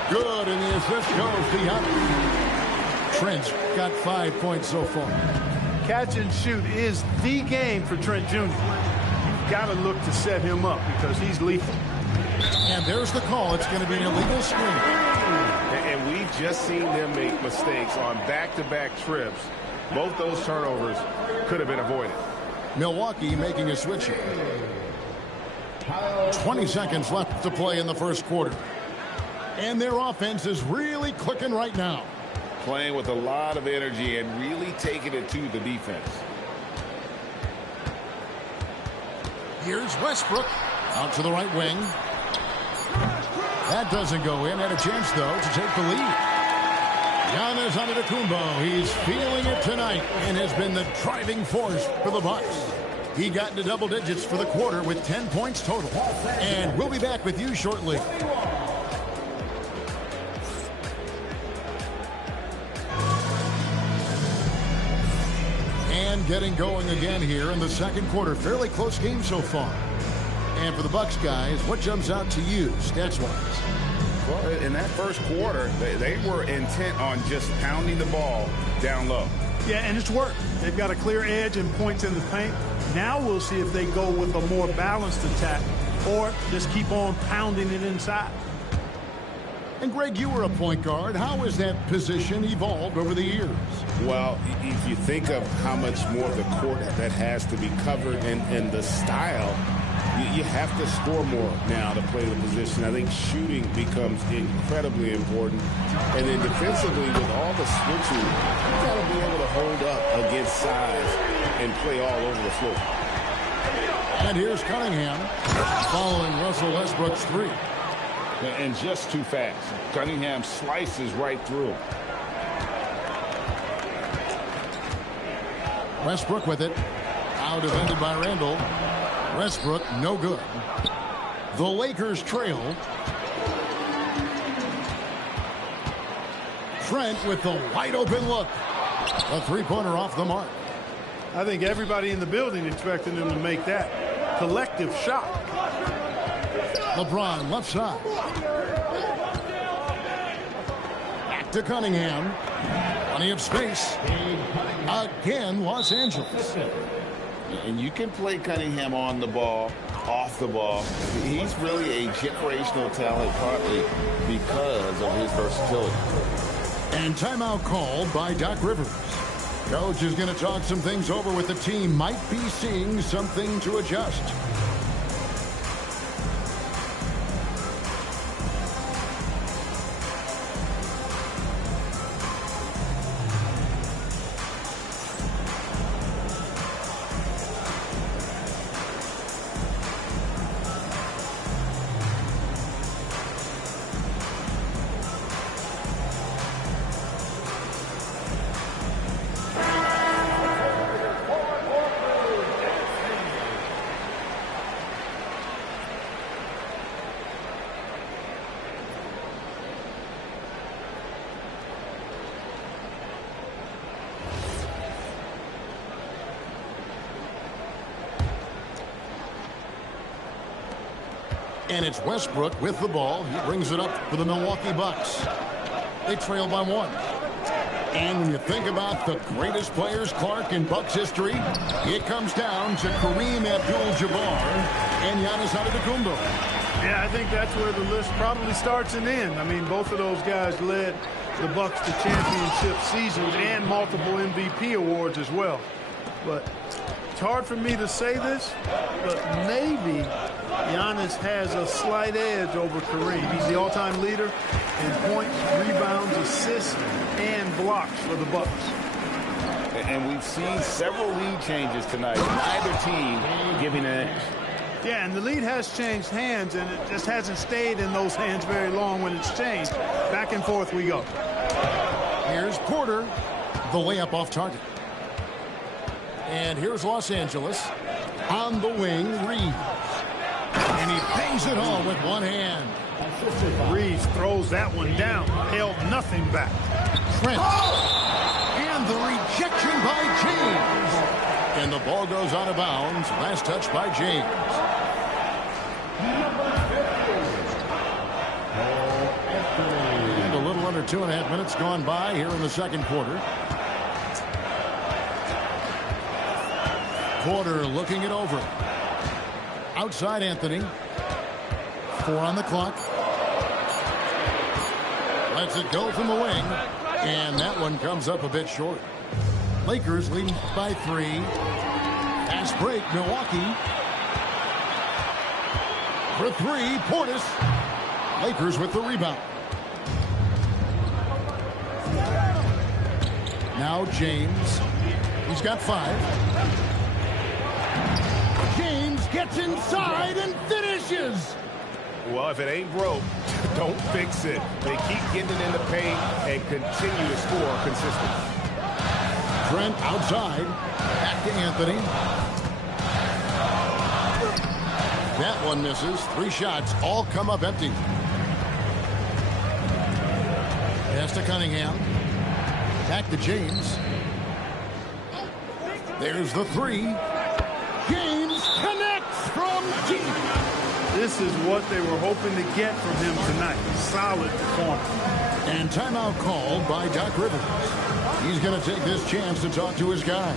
Good, and the assist goes to Giannis. Trent's got 5 points so far. Catch and shoot is the game for Trent Jr. You've got to look to set him up because he's lethal. And there's the call. It's going to be an illegal screen. And we've just seen them make mistakes on back-to-back trips. Both those turnovers could have been avoided. Milwaukee making a switch here. 20 seconds left to play in the first quarter. And their offense is really clicking right now. Playing with a lot of energy and really taking it to the defense. Here's Westbrook. Out to the right wing. That doesn't go in. Had a chance, though, to take the lead. Giannis Antetokounmpo. He's feeling it tonight and has been the driving force for the Bucks. He got into double digits for the quarter with 10 points total. And we'll be back with you shortly. And getting going again here in the second quarter. Fairly close game so far. And for the Bucks guys, what jumps out to you stats-wise? Well, in that first quarter, they were intent on just pounding the ball down low. Yeah, and it's worked. They've got a clear edge and points in the paint. Now we'll see if they go with a more balanced attack or just keep on pounding it inside. And Greg, you were a point guard. How has that position evolved over the years? Well, if you think of how much more of the court that has to be covered and the style, you have to score more now to play the position. I think shooting becomes incredibly important. And then defensively, with all the switching, you've got to be able to hold up against size and play all over the floor. And here's Cunningham following Russell Westbrook's three. And just too fast. Cunningham slices right through. Westbrook with it. Now defended by Randall. Westbrook, no good. The Lakers trail. Trent with the wide open look. A three-pointer off the mark. I think everybody in the building expecting them to make that collective shot. LeBron left side. Back to Cunningham. Plenty of space. Again, Los Angeles. And you can play Cunningham on the ball, off the ball. He's really a generational talent, partly because of his versatility. And timeout called by Doc Rivers. Coach is going to talk some things over with the team. Might be seeing something to adjust. And it's Westbrook with the ball. He brings it up for the Milwaukee Bucks. They trail by one. And when you think about the greatest players, Clark, in Bucks history, it comes down to Kareem Abdul-Jabbar and Giannis Antetokounmpo. Yeah, I think that's where the list probably starts and ends. I mean, both of those guys led the Bucks to championship seasons and multiple MVP awards as well. But it's hard for me to say this, but maybe Giannis has a slight edge over Kareem. He's the all-time leader in points, rebounds, assists, and blocks for the Bucks. And we've seen several lead changes tonight. Neither team giving an edge. Yeah, and the lead has changed hands, and it just hasn't stayed in those hands very long when it's changed. Back and forth we go. Here's Porter, the layup off target. And here's Los Angeles on the wing, Reeves. And he bangs it home with one hand. Reeves throws that one down, held nothing back. Trent. And the rejection by James. And the ball goes out of bounds. Last touch by James. And a little under 2.5 minutes gone by here in the second quarter. Porter looking it over. Outside Anthony. 4 on the clock. Lets it go from the wing. And that one comes up a bit short. Lakers leading by 3. Fast break, Milwaukee. For 3, Portis. Lakers with the rebound. Now James. He's got 5. James gets inside and finishes. Well, if it ain't broke, don't fix it. They keep getting it in the paint and continue to score consistently. Trent outside. Back to Anthony. That one misses. 3 shots all come up empty. Pass to Cunningham. Back to James. There's the three. James connects from deep. This is what they were hoping to get from him tonight. Solid performance. And timeout called by Doc Rivers. He's going to take this chance to talk to his guys.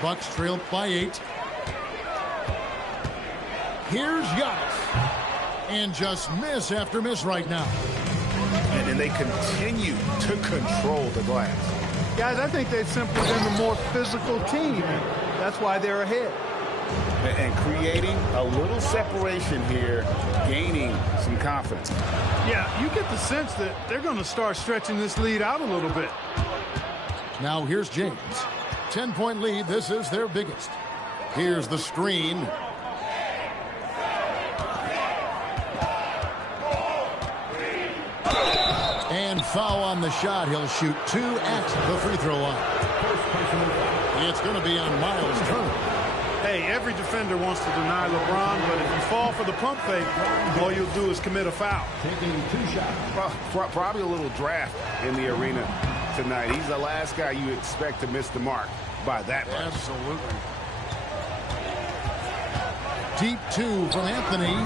Bucks trail by 8. Here's Giannis. And just miss after miss right now. And they continue to control the glass. Guys, I think they've simply been the more physical team. That's why they're ahead. And creating a little separation here, gaining some confidence. Yeah, you get the sense that they're going to start stretching this lead out a little bit. Now here's James. 10-point lead. This is their biggest. Here's the screen. And foul on the shot. He'll shoot 2 at the free throw line. It's going to be on Miles Turner. Hey, every defender wants to deny LeBron, but if you fall for the pump fake, all you'll do is commit a foul. Taking 2 shots. Probably a little draft in the arena tonight. He's the last guy you expect to miss the mark by that much. Absolutely. Deep 2 from Anthony.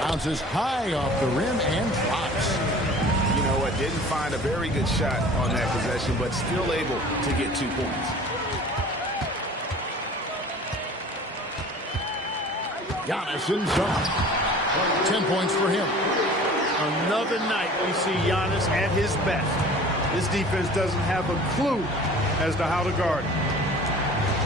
Bounces high off the rim and drops. You know what? Didn't find a very good shot on that possession, but still able to get 2 points. Giannis inside. 10 points for him. Another night we see Giannis at his best. This defense doesn't have a clue as to how to guard him.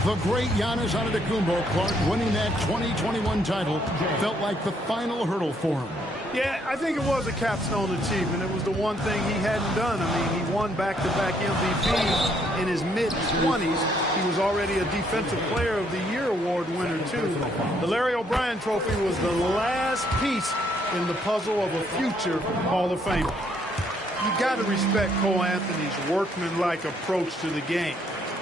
The great Giannis Antetokounmpo, Clark, winning that 2021 title felt like the final hurdle for him. Yeah, I think it was a capstone achievement. It was the one thing he hadn't done. I mean, he won back-to-back MVPs in his mid-20s. He was already a Defensive Player of the Year award winner, too. The Larry O'Brien Trophy was the last piece in the puzzle of a future Hall of Famer. You got to respect Cole Anthony's workmanlike approach to the game.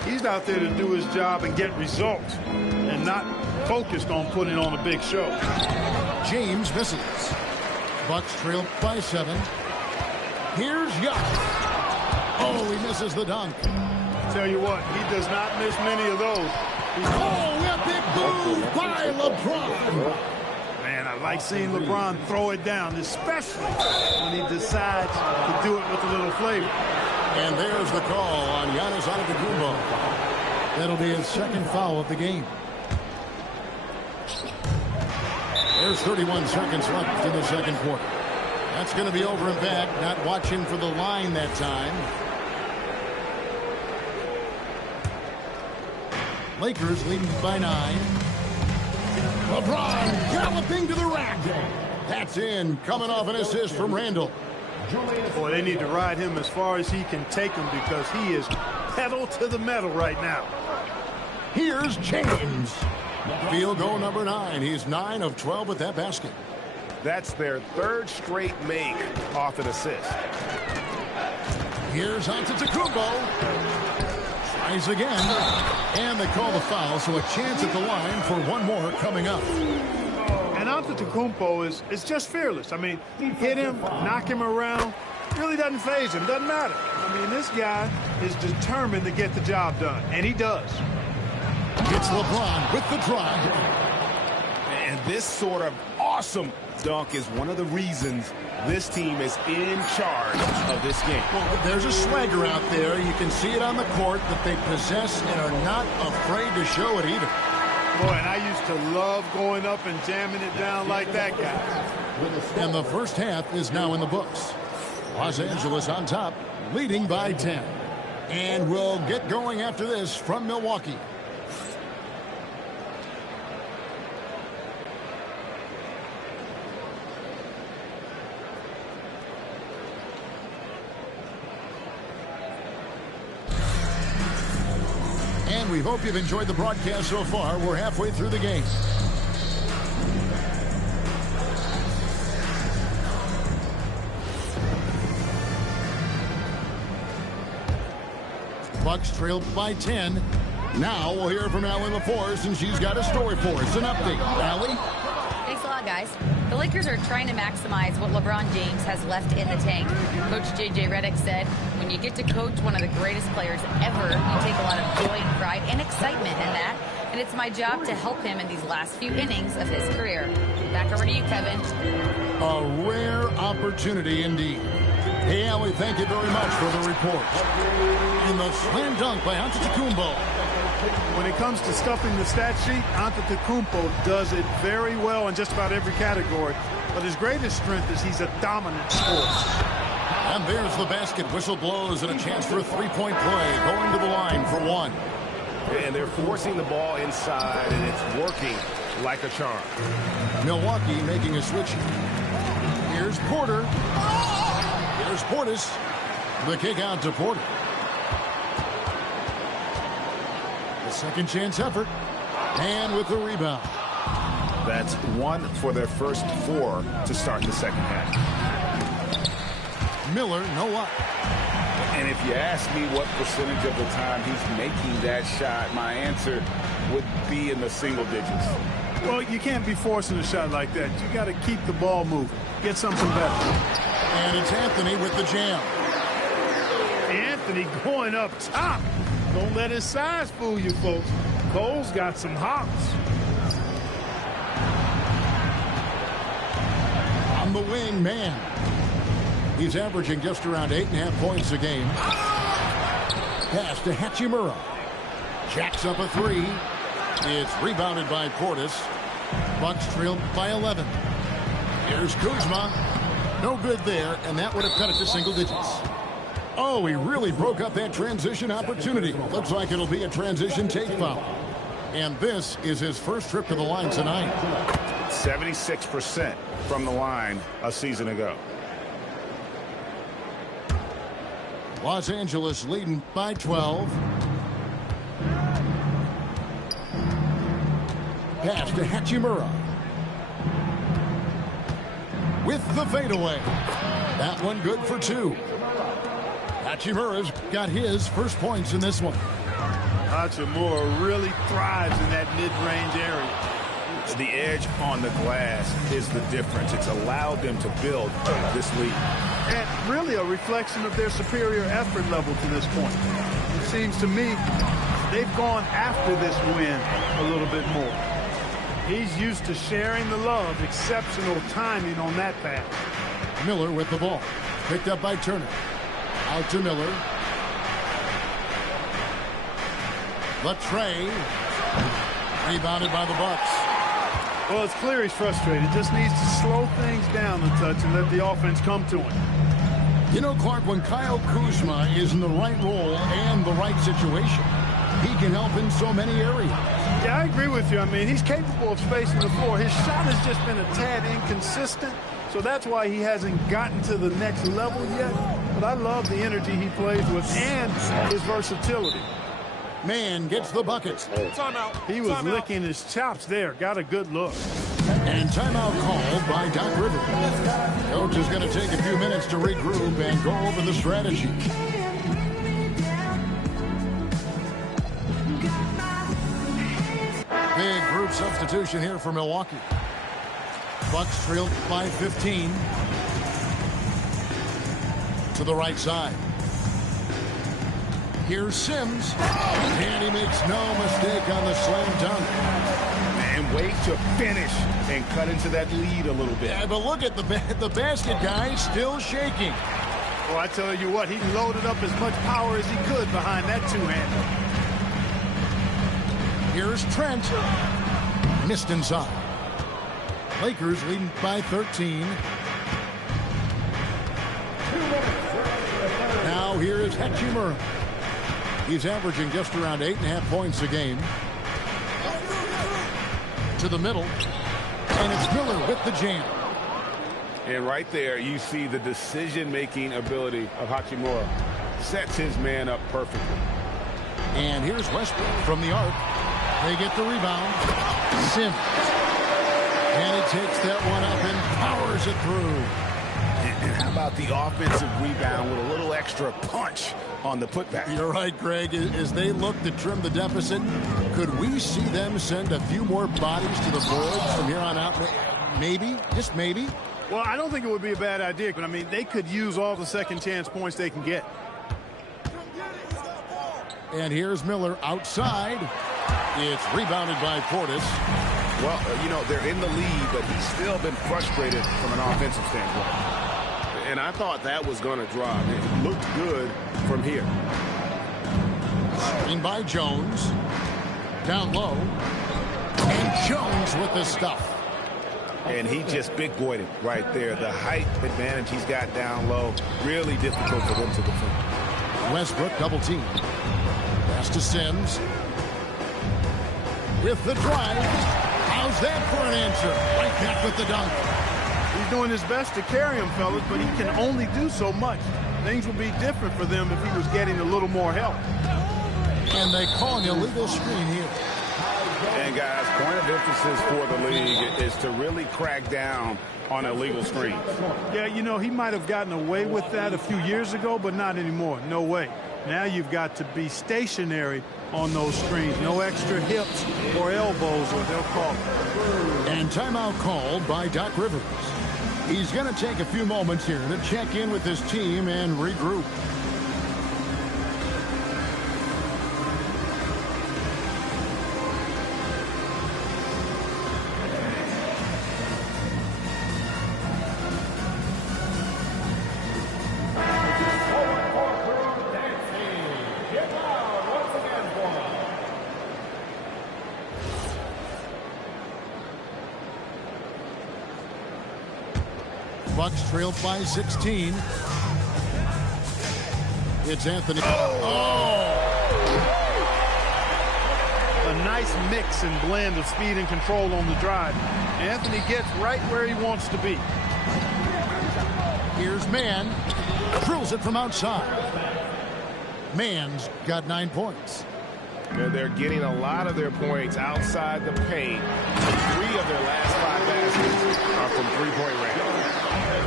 He's out there to do his job and get results and not focused on putting on a big show. James misses. Bucks trail by 7. Here's Giannis. Oh, he misses the dunk. Tell you what, he does not miss many of those. Oh, epic move by LeBron. Man, I like seeing LeBron throw it down, especially when he decides to do it with a little flavor. And there's the call on Giannis Antetokounmpo. That'll be his second foul of the game. There's 31 seconds left in the second quarter. That's going to be over and back. Not watching for the line that time. Lakers leading by 9. LeBron galloping to the rack. That's in. Coming off an assist from Randall. Boy, they need to ride him as far as he can take him because he is pedal to the metal right now. Here's James. Field goal number 9. He's 9 of 12 with that basket. That's their 3rd straight make off an assist. Here's Antetokounmpo. Tries again. And they call the foul, so a chance at the line for one more coming up. And Antetokounmpo is just fearless. I mean, hit him, knock him around. Really doesn't faze him. Doesn't matter. I mean, this guy is determined to get the job done, and he does. It's LeBron with the drive. And this sort of awesome dunk is one of the reasons this team is in charge of this game. Well, there's a swagger out there. You can see it on the court that they possess and are not afraid to show it either. Boy, and I used to love going up and jamming it down like that guy. And the first half is now in the books. Los Angeles on top, leading by 10. And we'll get going after this from Milwaukee. And we hope you've enjoyed the broadcast so far. We're halfway through the game. Bucks trailed by 10. Now we'll hear from Allie LaForce, and she's got a story for us. An update. Allie? Thanks a lot, guys. The Lakers are trying to maximize what LeBron James has left in the tank. Coach J.J. Redick said, when you get to coach one of the greatest players ever, you take a lot of joy and pride and excitement in that. And it's my job to help him in these last few innings of his career. Back over to you, Kevin. A rare opportunity indeed. Hey, Allie, thank you very much for the report. And the slam dunk by Antetokounmpo. When it comes to stuffing the stat sheet, Antetokounmpo does it very well in just about every category. But his greatest strength is he's a dominant scorer. And there's the basket. Whistle blows and a chance for a three-point play. Going to the line for one. And they're forcing the ball inside, and it's working like a charm. Milwaukee making a switch. Here's Porter. Here's Portis. The kick out to Porter. The second chance effort. And with the rebound. That's one for their first four to start the second half. Miller, no luck. And if you ask me what percentage of the time he's making that shot, my answer would be in the single digits. Well, you can't be forcing a shot like that. You got to keep the ball moving. Get something better. And it's Anthony with the jam. Anthony going up top. Don't let his size fool you, folks. Cole's got some hops. On the wing, man. He's averaging just around 8.5 points a game. Pass to Hachimura. Jacks up a three. It's rebounded by Portis. Bucks trailed by 11. Here's Kuzma. No good there, and that would have cut it to single digits. Oh, he really broke up that transition opportunity. Looks like it'll be a transition take foul. And this is his first trip to the line tonight. 76% from the line a season ago. Los Angeles leading by 12. Pass to Hachimura. With the fadeaway. That one good for two. Hachimura's got his first points in this one. Hachimura really thrives in that mid-range area. The edge on the glass is the difference. It's allowed them to build this lead. And really a reflection of their superior effort level to this point. It seems to me they've gone after this win a little bit more. He's used to sharing the love. Exceptional timing on that pass. Miller with the ball. Picked up by Turner. Out to Miller. Latrey. Rebounded by the Bucks. Well, it's clear he's frustrated. Just needs to slow things down a touch and let the offense come to him. You know, Clark, when Kyle Kuzma is in the right role and the right situation, he can help in so many areas. Yeah, I agree with you. I mean, he's capable of spacing the floor. His shot has just been a tad inconsistent, so that's why he hasn't gotten to the next level yet. But I love the energy he plays with and his versatility. Man gets the bucket. He was licking his chops there. Got a good look. And timeout called by Doc Rivers. Coach is going to take a few minutes to regroup and go over the strategy. Big group substitution here for Milwaukee. Bucks trailed by 15. To the right side. Here's Sims. And he makes no mistake on the slam dunk. And wait to finish and cut into that lead a little bit. Yeah, but look at the basket guy still shaking. Well, I tell you what, he loaded up as much power as he could behind that two-hander. Here's Trent. Missed inside. Lakers leading by 13. Now here is Hachimura. He's averaging just around 8.5 points a game. To the middle. And it's Miller with the jam. And right there, you see the decision-making ability of Hachimura. Sets his man up perfectly. And here's Westbrook from the arc. They get the rebound. Sims. And he takes that one up and powers it through. And how about the offensive rebound with a little extra punch on the putback? You're right, Greg. As they look to trim the deficit, could we see them send a few more bodies to the boards from here on out? Maybe, just maybe. Well, I don't think it would be a bad idea, but I mean, they could use all the second chance points they can get. And here's Miller outside. It's rebounded by Portis. Well, you know, they're in the lead, but he's still been frustrated from an offensive standpoint. And I thought that was going to drop. It looked good from here. Screen by Jones. Down low. And Jones with the stuff. And he just big-boyed it right there. The height advantage he's got down low, really difficult for them to defend. Westbrook double team. Pass to Sims. With the drive. How's that for an answer? Right back with the dunk. He's doing his best to carry him, fellas, but he can only do so much. Things would be different for them if he was getting a little more help. And they call an illegal screen here. And guys, point of emphasis for the league is to really crack down on illegal screens. Yeah, you know, he might have gotten away with that a few years ago, but not anymore. No way. Now you've got to be stationary on those screens. No extra hips or elbows, or they'll call it. And timeout called by Doc Rivers. He's going to take a few moments here to check in with his team and regroup. Bucks trailed by 16. It's Anthony. Oh! A nice mix and blend of speed and control on the drive. Anthony gets right where he wants to be. Here's Mann. Drills it from outside. Mann's got 9 points. They're getting a lot of their points outside the paint. 3 of their last 5 baskets are from three-point range.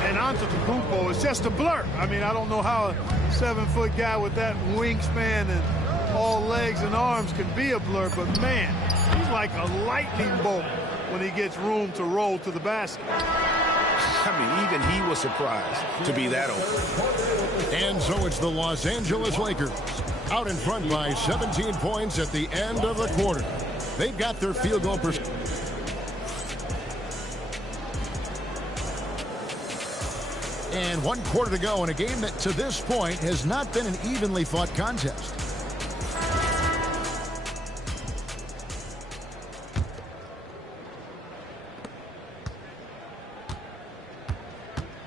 And Antetokounmpo is just a blur. I mean, I don't know how a 7-foot guy with that wingspan and all legs and arms can be a blur, but man, he's like a lightning bolt when he gets room to roll to the basket. I mean, even he was surprised to be that open. And so it's the Los Angeles Lakers out in front by 17 points at the end of the quarter. They've got their field goal percentage. And 1 quarter to go in a game that to this point has not been an evenly fought contest.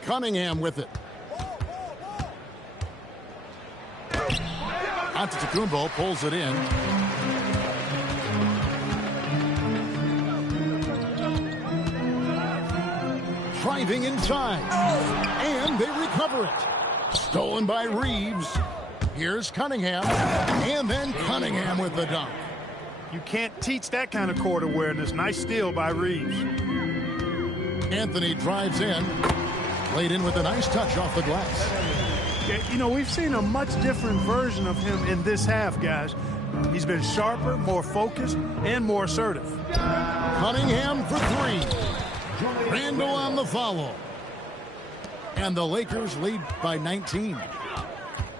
Cunningham with it. Antetokounmpo pulls it in. Driving inside. And they recover it. Stolen by Reeves. Here's Cunningham. And then Cunningham with the dunk. You can't teach that kind of court awareness. Nice steal by Reeves. Anthony drives in. Laid in with a nice touch off the glass. Yeah, you know, we've seen a much different version of him in this half, guys. He's been sharper, more focused, and more assertive. Cunningham for 3. Randall on the follow. And the Lakers lead by 19.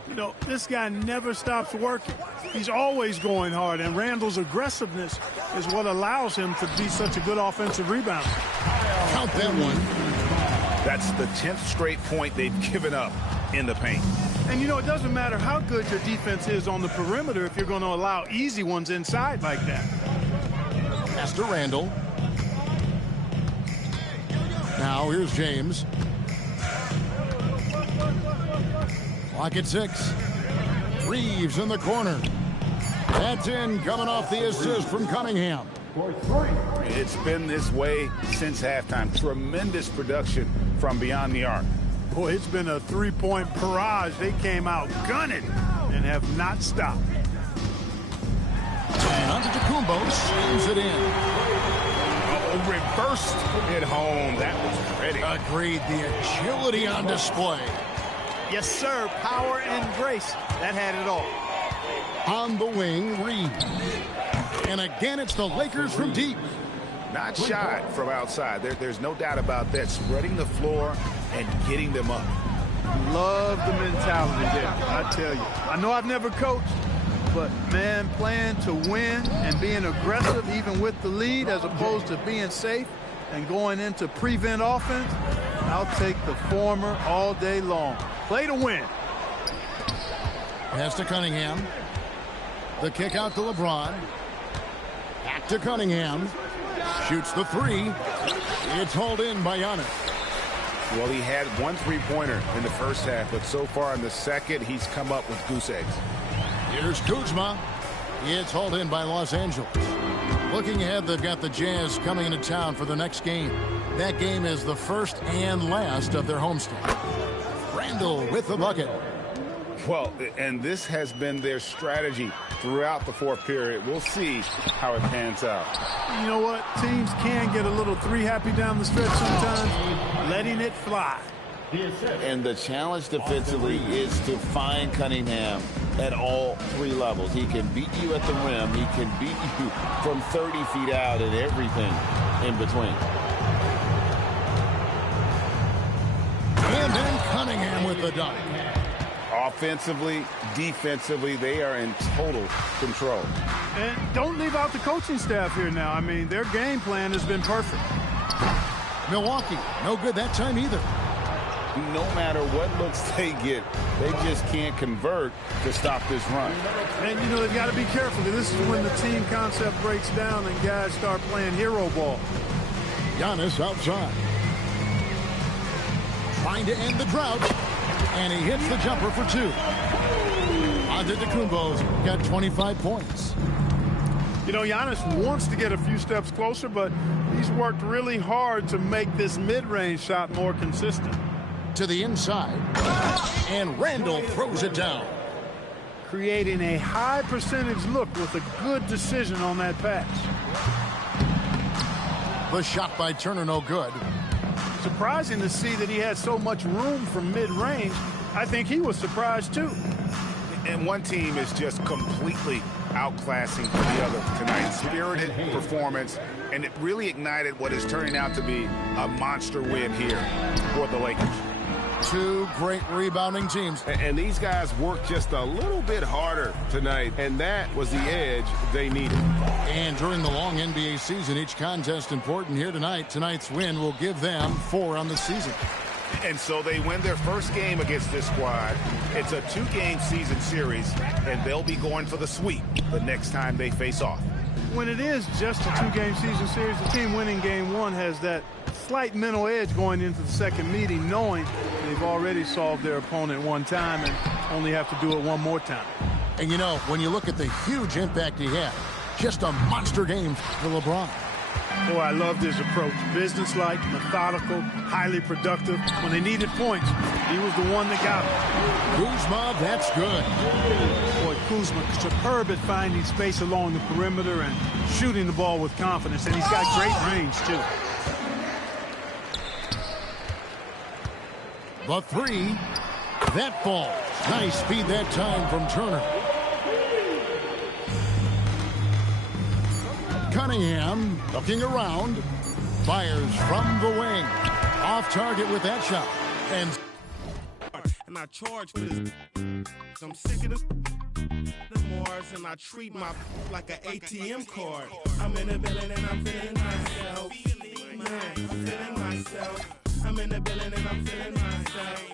You know, this guy never stops working. He's always going hard, and Randall's aggressiveness is what allows him to be such a good offensive rebounder. Count that one. That's the 10th straight point they've given up in the paint. And, you know, it doesn't matter how good your defense is on the perimeter if you're going to allow easy ones inside like that. Pass to Randall. Now here's James. Clock at 6. Reeves in the corner. That's in, coming off the assist from Cunningham. It's been this way since halftime. Tremendous production from beyond the arc. Boy, it's been a three-point barrage. They came out gunning and have not stopped. Antetokounmpo slams it in. Oh, reversed it home. That was pretty. Agreed. The agility on display. Yes, sir. Power and grace. That had it all. On the wing, Reed. And again, it's the Lakers from deep. Not shot from outside. There's no doubt about that. Spreading the floor and getting them up. Love the mentality there, I tell you. I know I've never coached, but, man, playing to win and being aggressive even with the lead as opposed to being safe and going into prevent offense, I'll take the former all day long. Play to win. Pass to Cunningham. The kick out to LeBron. Back to Cunningham. Shoots the three. It's hauled in by Giannis. Well, he had one three-pointer in the first half, but so far in the second, he's come up with goose eggs. Here's Kuzma. It's hauled in by Los Angeles. Looking ahead, they've got the Jazz coming into town for the next game. That game is the first and last of their homestand. Randall with the bucket. Well, and this has been their strategy throughout the fourth period. We'll see how it pans out. You know what? Teams can get a little three-happy down the stretch sometimes, letting it fly. And the challenge defensively is to find Cunningham at all three levels. He can beat you at the rim. He can beat you from 30 feet out and everything in between. And then Cunningham with the dunk. Offensively, defensively, they are in total control. And don't leave out the coaching staff here now. I mean, their game plan has been perfect. Milwaukee, no good that time either. No matter what looks they get, they just can't convert to stop this run. And, you know, they've got to be careful. This is when the team concept breaks down and guys start playing hero ball. Giannis outside. Trying to end the drought. And he hits the jumper for two. Antetokounmpo's got 25 points. You know, Giannis wants to get a few steps closer, but he's worked really hard to make this mid-range shot more consistent. To the inside. And Randall throws it down. Creating a high percentage look with a good decision on that pass. The shot by Turner no good. Surprising to see that he had so much room from mid-range. I think he was surprised too. And one team is just completely outclassing the other tonight. Spirited performance, and it really ignited what is turning out to be a monster win here for the Lakers. Two great rebounding teams. And these guys worked just a little bit harder tonight, and that was the edge they needed. And during the long NBA season, each contest important here tonight. Tonight's win will give them 4 on the season. And so they win their first game against this squad. It's a 2-game season series, and they'll be going for the sweep the next time they face off. When it is just a 2-game season series, the team winning game 1 has that slight mental edge going into the second meeting, knowing they've already solved their opponent one time and only have to do it one more time. And, you know, when you look at the huge impact he had, just a monster game for LeBron. Boy, I loved his approach. Businesslike, methodical, highly productive. When they needed points, he was the one that got them. Kuzma, that's good. Boy, Kuzma, superb at finding space along the perimeter and shooting the ball with confidence. And he's got great range, too. The three, that falls. Nice speed that time from Turner. Cunningham looking around, fires from the wing, off target with that shot, and I charge for this. I'm sick of the Mars, and I treat my like an ATM card. I'm in the building and I'm feeling myself. Man, I'm feeling myself. I'm in the building and I'm feeling myself.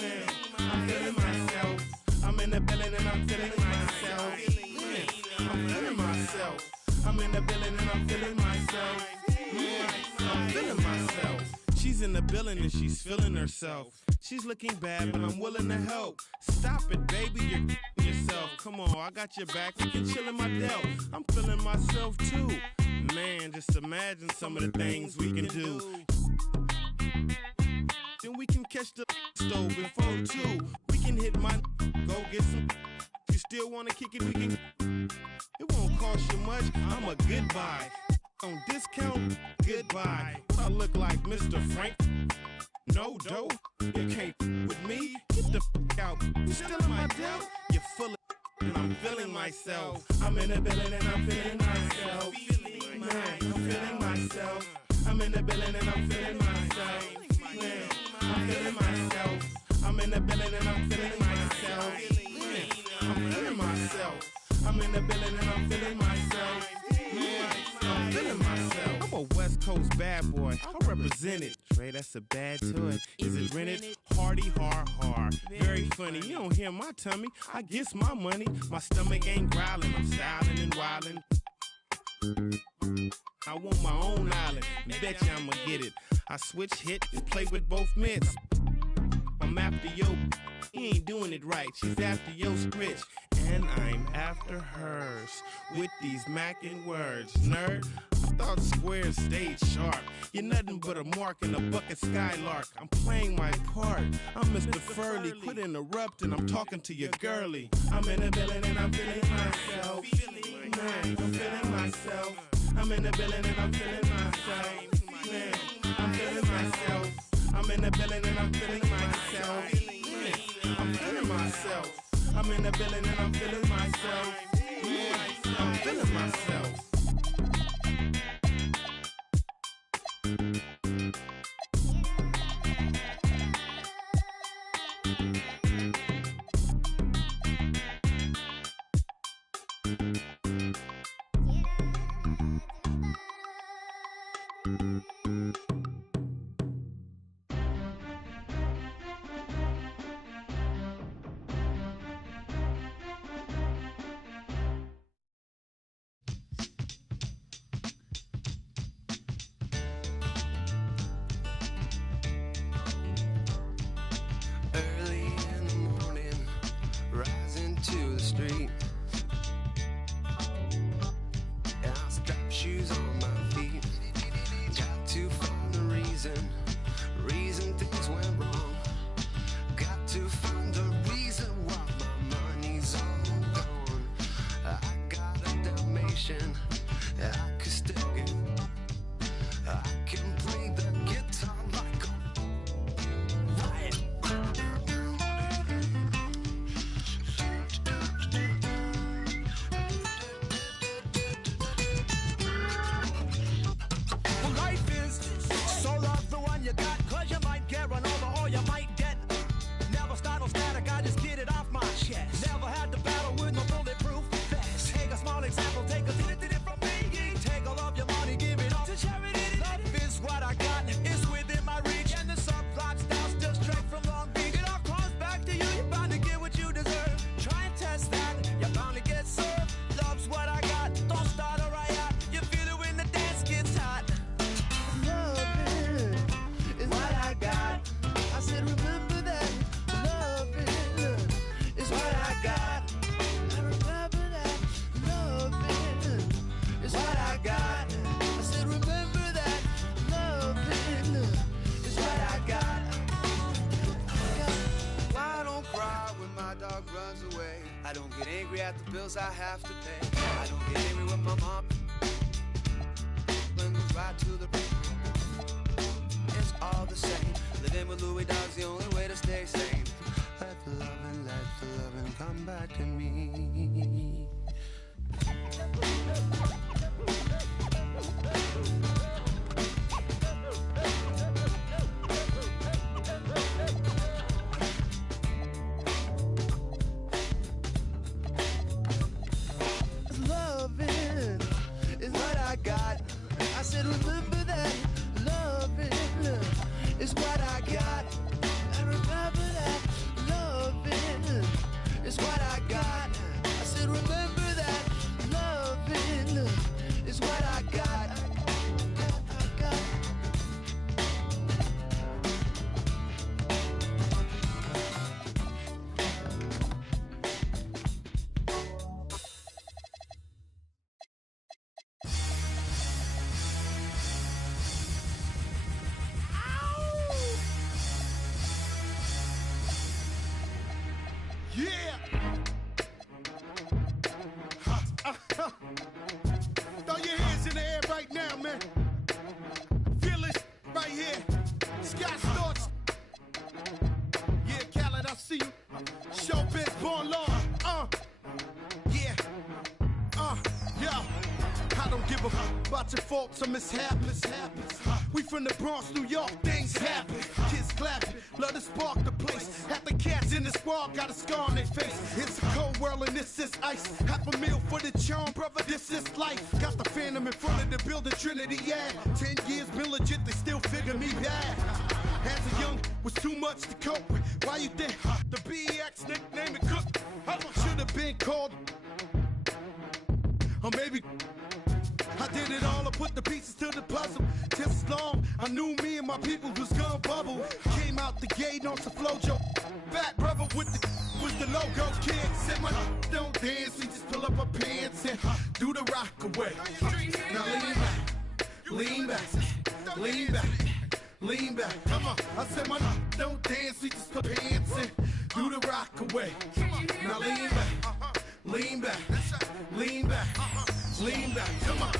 Man, I'm feeling myself. I'm in the building and I'm feeling myself. Man, I'm feeling myself. I'm in the building and I'm feeling myself. Yeah, I'm feeling myself. She's in the building and she's feeling herself. She's looking bad, but I'm willing to help. Stop it, baby, you're yourself. Come on, I got your back. You can chill in my delt. I'm feeling myself too. Man, just imagine some of the things we can do. Then we can catch the stove before 2. We can hit my go get some. still wanna kick it, we can. It won't cost you much, I'm a goodbye. On discount, goodbye. I look like Mr. Frank. No dough, you can't with me. Get the out. You still in my doubt? You're full of and I'm feeling myself. I'm in the building and I'm feeling myself. Man, I'm feeling myself. I'm in the building and I'm feeling myself. Man, I'm feeling myself. I'm in the building and I'm feeling myself. Man, I'm feeling myself. I'm in the building and I'm feeling myself. Man, I'm feeling myself. I'm a West Coast bad boy. I represent it. Trey, that's a bad toy. Is it rented? Hardy, hard. Very funny. You don't hear my tummy. I guess my money. My stomach ain't growling. I'm styling and wilding. I want my own island. Bet you I'ma get it. I switch hit and play with both mitts. I'm after yo. He ain't doing it right. She's after yo scritch. And I'm after hers. With these mackin' words. Nerd, I thought squares stayed sharp. You're nothing but a mark in a bucket skylark. I'm playing my part. I'm Mr. Furley. Quit interrupting. I'm talking to your girlie. I'm in the building and I'm feeling myself. Man, I'm feeling myself. I'm in the building and I'm feeling myself. Man, I'm feeling myself. I'm in the building and I'm feeling myself. Man, I'm feeling myself. I'm in the building and I'm feeling myself. Man, I'm feeling myself. I have to pay. I don't get angry with my mom. When we ride to the it's all the same. Living with Louis Dog's the only way to stay sane. Let the loving come back to me. watching faults or mishaps. We from the Bronx, New York, things happen. Kids clapping, love to spark the place. Half the cats in the squad got a scar on their face. It's a cold world and this is ice. $500,000 for the charm, brother, this is life. Got the Phantom in front of the building, Trinity, yeah. 10 years been legit, they still figure me bad. As a young, was too much to cope with. Why you think the BX nickname it Cook? Should have been called, or maybe I did it all, I put the pieces to the puzzle. Just as long I knew me and my people was gonna bubble. Came out the gate on some flojo. Fat brother with the logo kid. Said my don't dance, we just pull up our pants and do the rock away. Now lean back, lean back, lean back. Come on, I said my don't dance, we just put pants and do the rock away. Now lean back, lean back, lean back. Lean back, come on.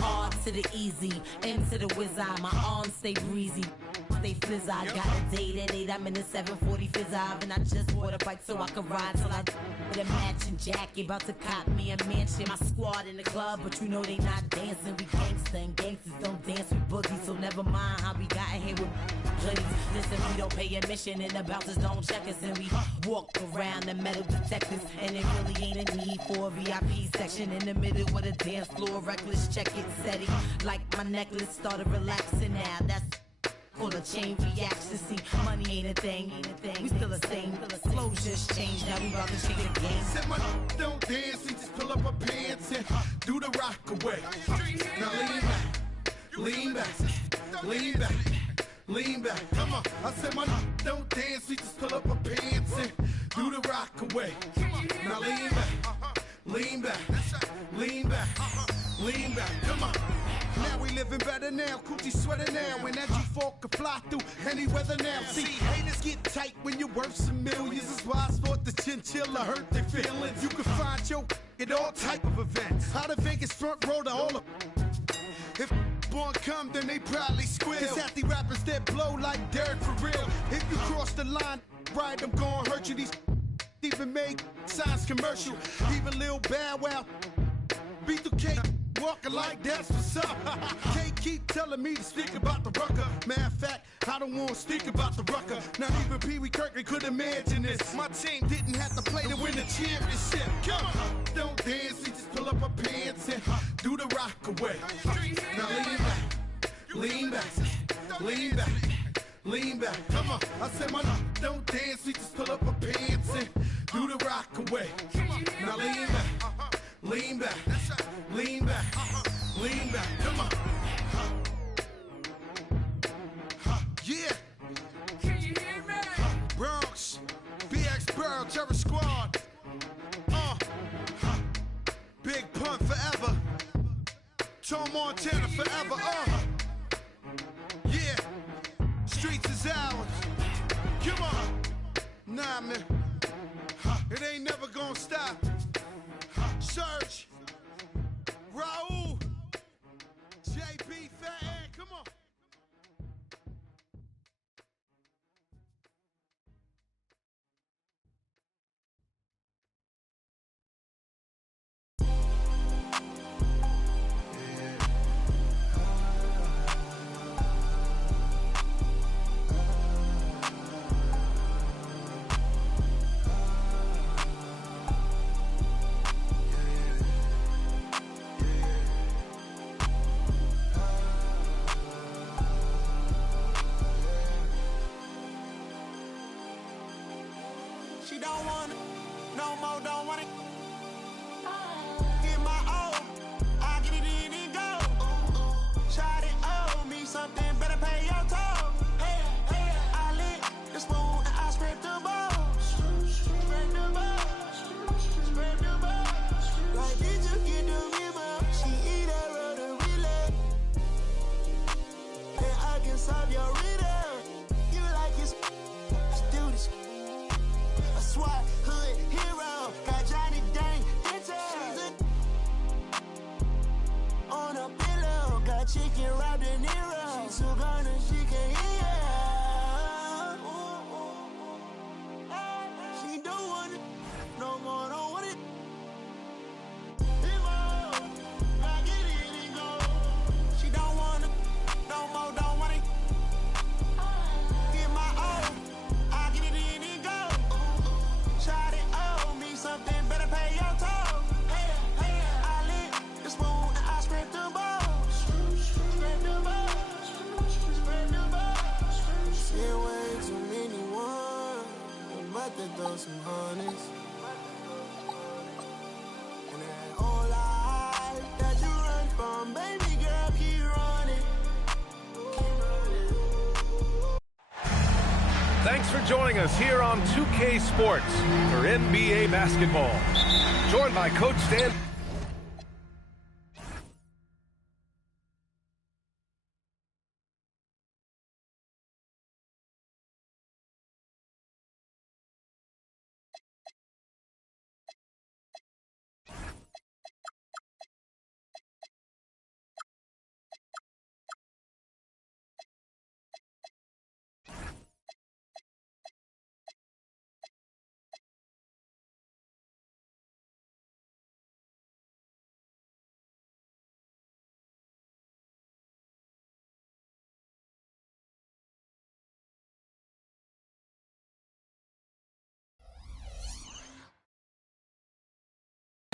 R to the easy, M to the wizard. My arms stay breezy, stay flizz. I got a date at 8, I'm in the 740 fizz. And I just bought a bike so I can ride till I with a matching jacket. About to cop me a mansion. My squad in the club, but you know they not dancing. We gangsta and gangsters don't dance with boogies. So never mind how we got in here with hoodies. Listen, we don't pay admission and the bouncers don't check us. And we walk around the metal detectors. And it really ain't a need for a VIP section in the middle with a dance floor. Reckless, check it, steady. Like my necklace started relaxing now. That's called a chain reaction. See, money ain't a thing. We still the same. Flow just changed. Now we about to change the game. Said my don't dance, we just pull up our pants and do the rock away. Now lean back, lean back, lean back. Come on, I said my don't dance, we just pull up our pants and do the rock away. Now lean back, lean back, lean back, lean back. Come on. Now we living better now, coochie sweater now. When that G4 can fly through any weather now. See, haters get tight when you're worth some millions. That's why I thought the chinchilla hurt their feelings. You can find your at all type of events. Out of Vegas front row to all of. If born come, then they probably squeal. Cause half the rappers that blow like dirt for real. If you cross the line, right, I'm gonna hurt you. These even make signs commercial. Even Lil Bow Wow, B2K. Walking like that's what's up. Can't keep telling me to speak about the rucker. Matter of fact, I don't want to speak about the rucker. Not even Pee Wee Kirkland could imagine this. My team didn't have to play to win the championship. Come on, don't dance, we just pull up our pants and do the rock away. Now lean back, lean back, lean back. Come on, I said my don't dance, we just pull up our pants and do the rock away. Now lean back. Lean back, lean back, lean back, come on. Yeah. Can you hear me? Bronx, BX Burrow, Terror Squad. Big Pun forever. Tom Montana forever. Yeah. Streets is ours. Come on. Nah, man. It ain't never gonna stop. Surge, Raul, JB, Fat Ed, come on. She don't want it, no more, don't want it. Get my own, I get it in and go. Shot it, owe me something, better pay your toll. Hey, hey, I lit the spoon and I scraped the balls. Spread the balls, spread the balls. Like, did you get the memo? She eat that road and relay. And I can solve your riddle. You like it, let's do this. SWAT hood hero, got Johnny Dang on a pillow, got chicken wrapped in Nero. She took on and she can hear. She don't want it, no more, don't want it. I get it and go. to throw some hundreds. And that whole life that you run from, baby girl, keep running. Thanks for joining us here on 2K Sports for NBA basketball. Joined by Coach Stan.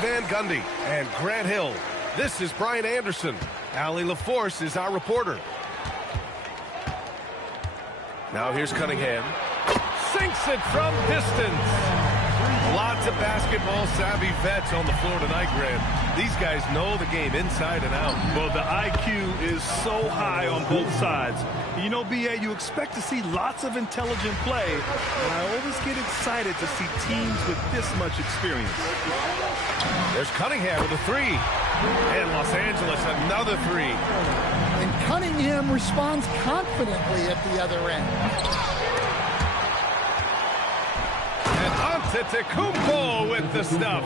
Van Gundy and Grant Hill. This is Brian Anderson. Allie LaForce is our reporter. Now here's Cunningham. Sinks it from distance. Lots of basketball-savvy vets on the floor tonight, Grant. These guys know the game inside and out. Well, the IQ is so high on both sides. You know, B.A., you expect to see lots of intelligent play, and I always get excited to see teams with this much experience. There's Cunningham with a three. And Los Angeles, another three. And Cunningham responds confidently at the other end. And Antetokounmpo with the stuff.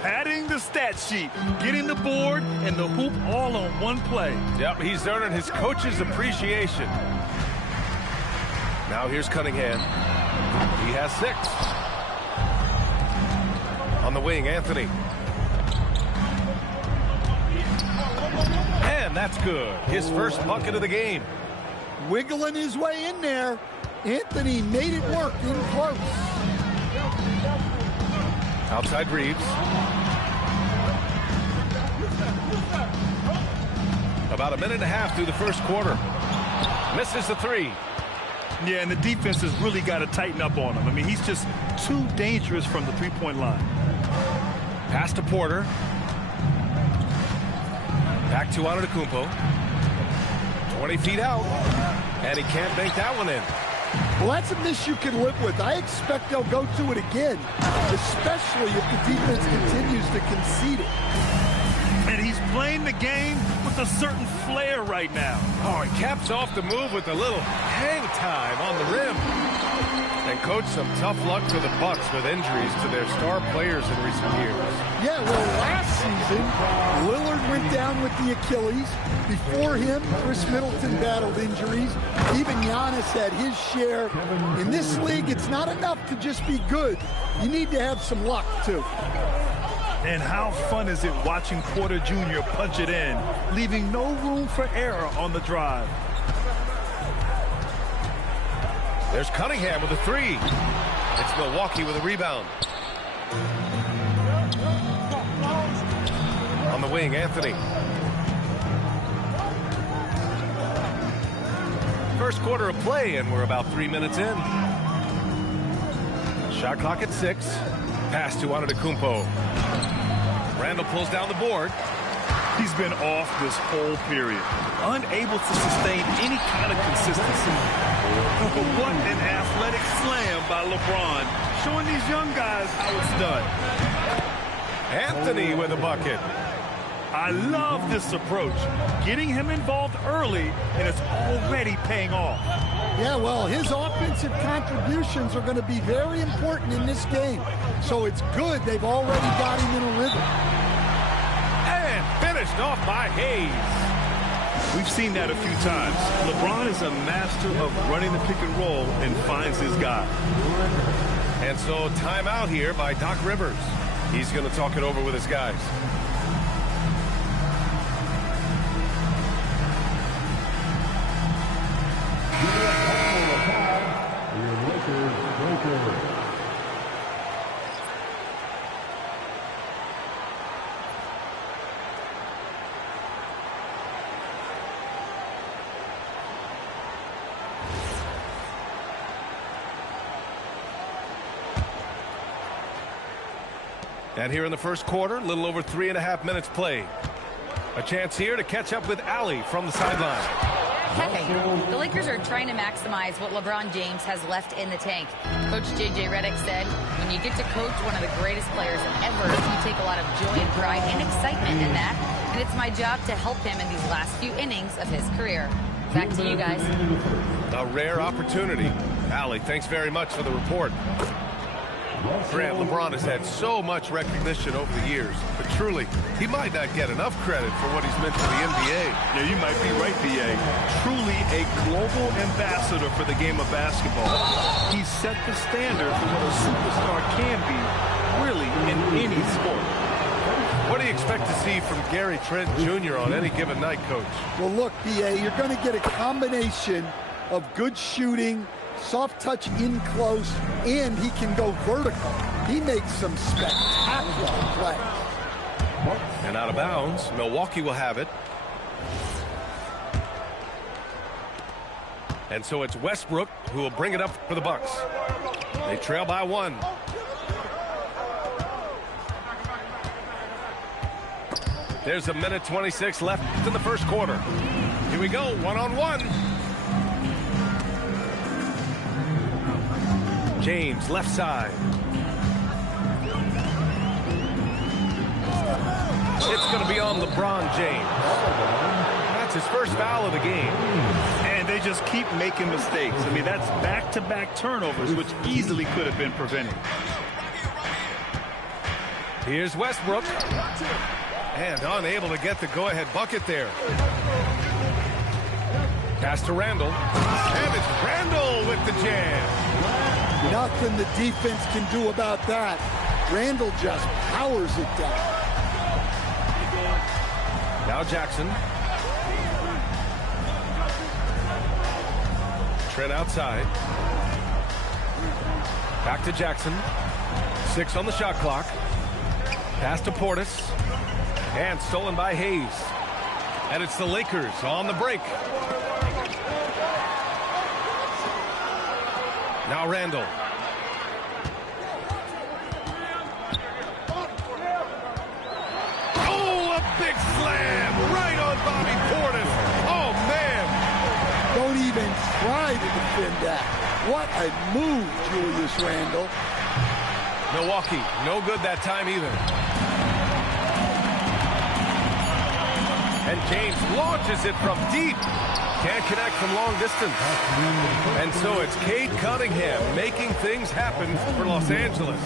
Padding the stat sheet, getting the board and the hoop all on one play. Yep, he's earning his coach's appreciation. Now here's Cunningham. He has 6. On the wing, Anthony. And that's good. His first bucket of the game. Wiggling his way in there. Anthony made it work in close. Outside Reeves. About a minute and a half through the first quarter. Misses the 3. Yeah, and the defense has really got to tighten up on him. I mean, he's just too dangerous from the three-point line. Pass to Porter. Back to Antetokounmpo. 20 feet out. And he can't bank that one in. Well, that's a miss you can live with. I expect they'll go to it again, especially if the defense continues to concede it. And he's playing the game with a certain flair right now. Oh, he caps off the move with a little hang time on the rim. And, Coach, some tough luck for the Bucks with injuries to their star players in recent years. Yeah, well, last season, Lillard went down with the Achilles. Before him, Chris Middleton battled injuries. Even Giannis had his share. In this league, it's not enough to just be good. You need to have some luck, too. And how fun is it watching Porter Jr. punch it in, leaving no room for error on the drive. There's Cunningham with a 3. It's Milwaukee with a rebound. On the wing, Anthony. First quarter of play, and we're about 3 minutes in. Shot clock at 6. Pass to Antetokounmpo. Randall pulls down the board. He's been off this whole period, unable to sustain any kind of consistency. What an athletic slam by LeBron, showing these young guys how it's done. Anthony with a bucket. I love this approach, getting him involved early, and it's already paying off. Yeah, well, his offensive contributions are going to be very important in this game. So it's good they've already got him in a rhythm. And finished off by Hayes. We've seen that a few times. LeBron is a master of running the pick and roll and finds his guy. And so timeout here by Doc Rivers. He's going to talk it over with his guys. And here in the first quarter, a little over 3.5 minutes played. A chance here to catch up with Allie from the sideline. Okay, the Lakers are trying to maximize what LeBron James has left in the tank. Coach J.J. Redick said, when you get to coach one of the greatest players ever, you take a lot of joy and pride and excitement in that. And it's my job to help him in these last few innings of his career. Back to you guys. A rare opportunity. Allie, thanks very much for the report. Grant, LeBron has had so much recognition over the years, but truly, he might not get enough credit for what he's meant to the NBA. Yeah, you might be right, B.A. Truly a global ambassador for the game of basketball. He set the standard for what a superstar can be, really, in any sport. What do you expect to see from Gary Trent Jr. on any given night, Coach? Well, look, B.A., you're going to get a combination of good shooting, soft touch in close, and he can go vertical. He makes some spectacular plays. And out of bounds, Milwaukee will have it. And so it's Westbrook who will bring it up for the Bucks. They trail by 1. There's a minute 26 left in the first quarter. Here we go, 1-on-1. James, left side. It's going to be on LeBron James. That's his first foul of the game. And they just keep making mistakes. I mean, that's back-to-back turnovers, which easily could have been prevented. Here's Westbrook. And unable to get the go-ahead bucket there. Pass to Randall. And it's Randall with the jam. Nothing the defense can do about that. Randall just powers it down. Now Jackson. Trent outside. Back to Jackson. 6 on the shot clock. Pass to Portis. And stolen by Hayes. And it's the Lakers on the break. Now Randall. Oh, a big slam right on Bobby Portis. Oh, man. Don't even try to defend that. What a move, Julius Randle. Milwaukee, no good that time either. And James launches it from deep. Can't connect from long distance. And so it's Cade Cunningham making things happen for Los Angeles.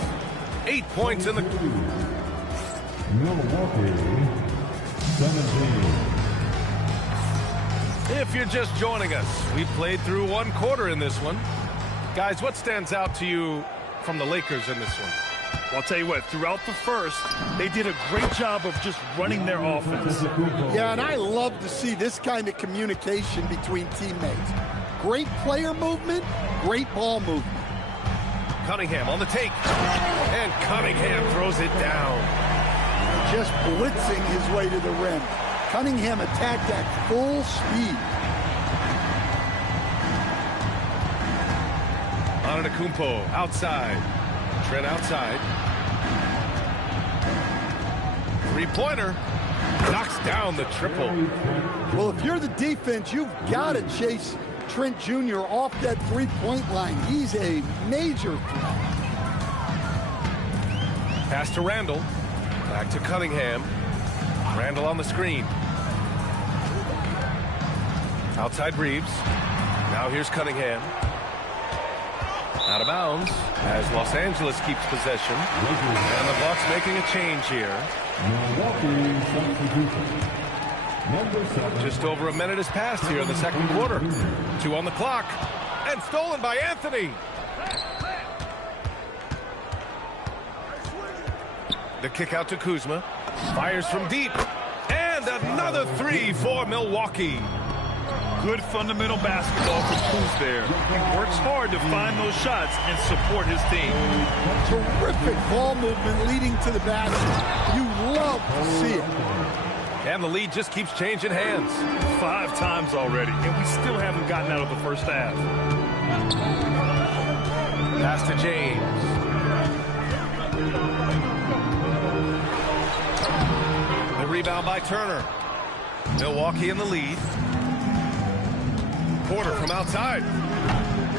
8 points in the... Milwaukee, 17. If you're just joining us, we played through 1 quarter in this one. Guys, what stands out to you from the Lakers in this one? Well, I'll tell you what, throughout the first, they did a great job of just running their offense. Yeah, and I love to see this kind of communication between teammates. Great player movement, great ball movement. Cunningham on the take. And Cunningham throws it down. Just blitzing his way to the rim. Cunningham attacked at full speed. Antetokounmpo outside. Trent outside. 3-pointer. Knocks down the triple. Well, if you're the defense, you've got to chase Trent Jr. off that three-point line. He's a major threat. Pass to Randall. Back to Cunningham. Randall on the screen. Outside Reeves. Now here's Cunningham. Out of bounds as Los Angeles keeps possession. And the Bucks making a change here. Just over a minute has passed here in the second quarter. 2 on the clock. And stolen by Anthony. The kick out to Kuzma. Fires from deep. And another 3 for Milwaukee. Good fundamental basketball from Kuz there. He works hard to find those shots and support his team. Terrific ball movement leading to the basket. You love to see it. And the lead just keeps changing hands. 5 times already, and we still haven't gotten out of the first half. Pass to James. Rebound by Turner. Milwaukee in the lead. Porter from outside.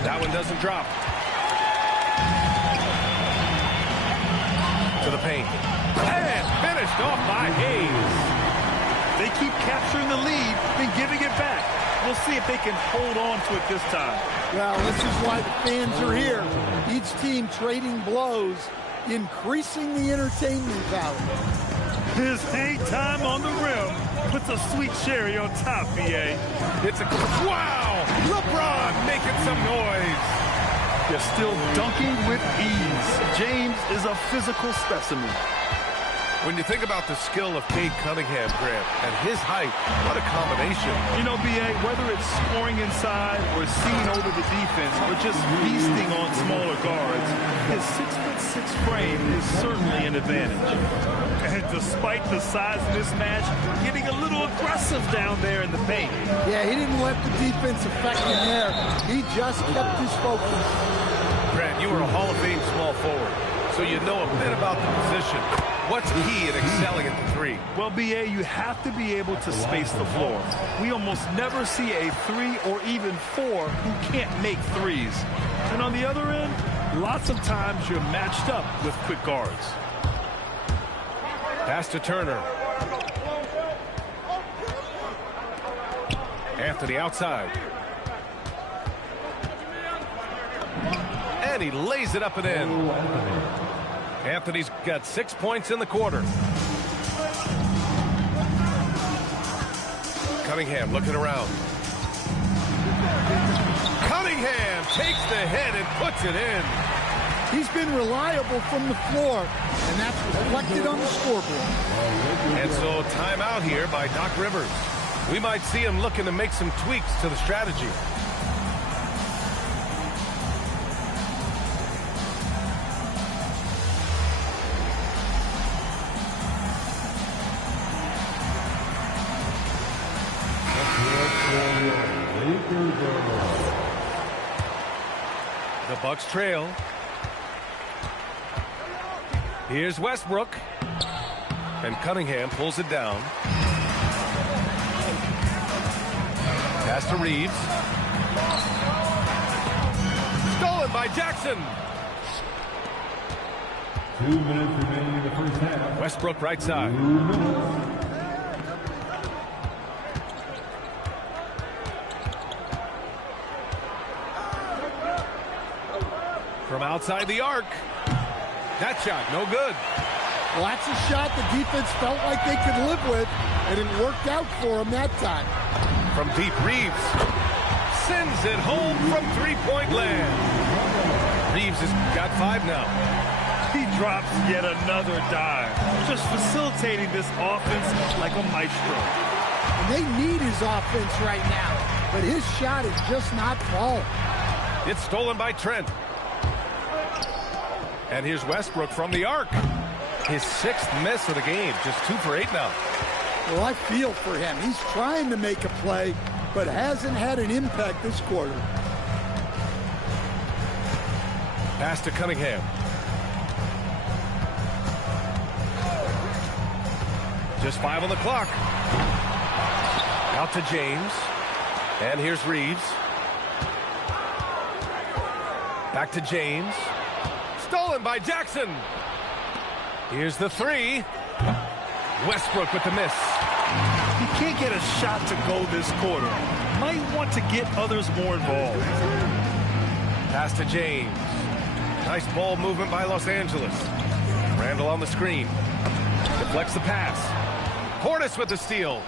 That one doesn't drop. To the paint. And finished off by Hayes. They keep capturing the lead, then giving it back. We'll see if they can hold on to it this time. Well, this is why the fans are here. Each team trading blows, increasing the entertainment value. His hang time on the rim puts a sweet cherry on top, BA. It's a... Wow! LeBron making some noise. They're still dunking with ease. James is a physical specimen. When you think about the skill of Cade Cunningham, Grant, and his height, what a combination. You know, BA, whether it's scoring inside or seeing over the defense or just feasting on smaller guards, his 6'6" frame is certainly an advantage. And despite the size mismatch, getting a little aggressive down there in the paint. Yeah, he didn't let the defense affect him there. He just kept his focus. Grant, you were a Hall of Fame small forward, so you know a bit about the position. What's key in excelling at the three? Well, BA, you have to be able to space the floor. We almost never see a 3 or even 4 who can't make threes. And on the other end, lots of times you're matched up with quick guards. Pass to Turner. Anthony outside. And he lays it up and in. Anthony's got 6 points in the quarter. Cunningham looking around. Cunningham takes the head and puts it in. He's been reliable from the floor, and that's reflected on the scoreboard. And so timeout here by Doc Rivers. We might see him looking to make some tweaks to the strategy. The Bucks trail. Here's Westbrook. And Cunningham pulls it down. Pass to Reeves. Stolen by Jackson. 2 minutes remaining in the first half. Westbrook right side. From outside the arc. That shot, no good. Well, that's a shot the defense felt like they could live with, and it worked out for them that time. From deep, Reeves sends it home from three-point land. Reeves has got 5 now. He drops yet another dive, just facilitating this offense like a maestro. And they need his offense right now, but his shot is just not falling. It's stolen by Trent. And here's Westbrook from the arc. His 6th miss of the game, just 2 for 8 now. Well, I feel for him. He's trying to make a play, but hasn't had an impact this quarter. Pass to Cunningham. Just 5 on the clock. Out to James. And here's Reeves. Back to James. Stolen by Jackson. Here's the 3. Westbrook with the miss. He can't get a shot to go this quarter. Might want to get others more involved. Pass to James. Nice ball movement by Los Angeles. Randall on the screen. Deflects the pass. Portis with the steal.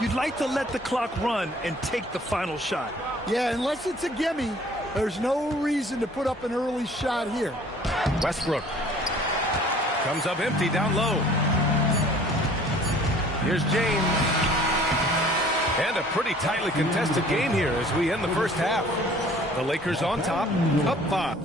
You'd like to let the clock run and take the final shot. Yeah, unless it's a gimme, there's no reason to put up an early shot here. Westbrook comes up empty down low. Here's James. And a pretty tightly contested game here as we end the first half. The Lakers on top, up 5.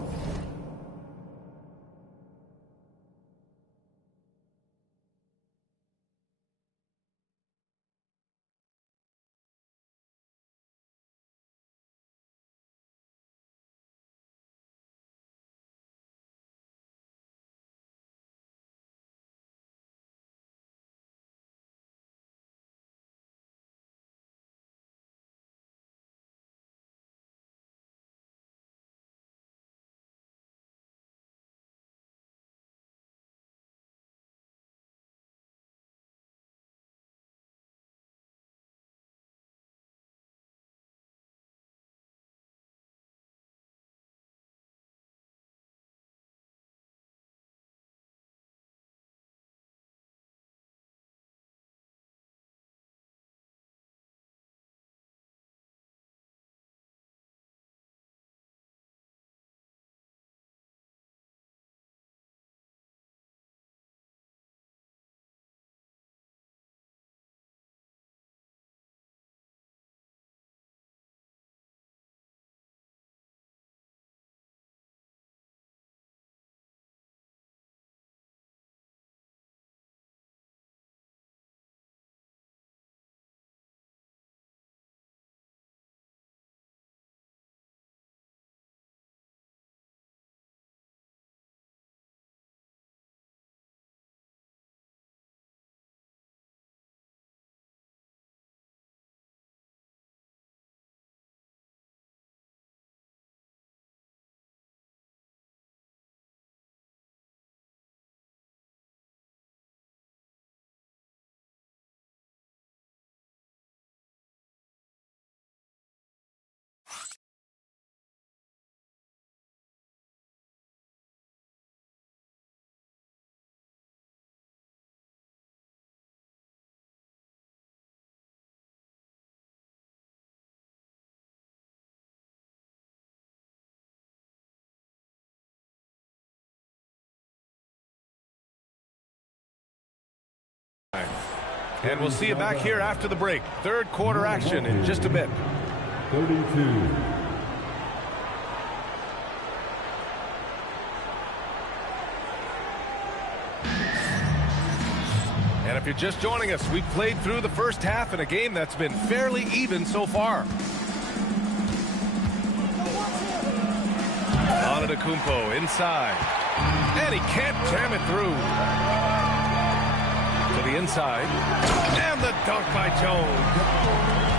And we'll see you back here after the break. Third quarter action in just a bit. 32. And if you're just joining us, we've played through the first half in a game that's been fairly even so far. Antetokounmpo inside. And he can't jam it through. To the inside. And the dunk by Jones.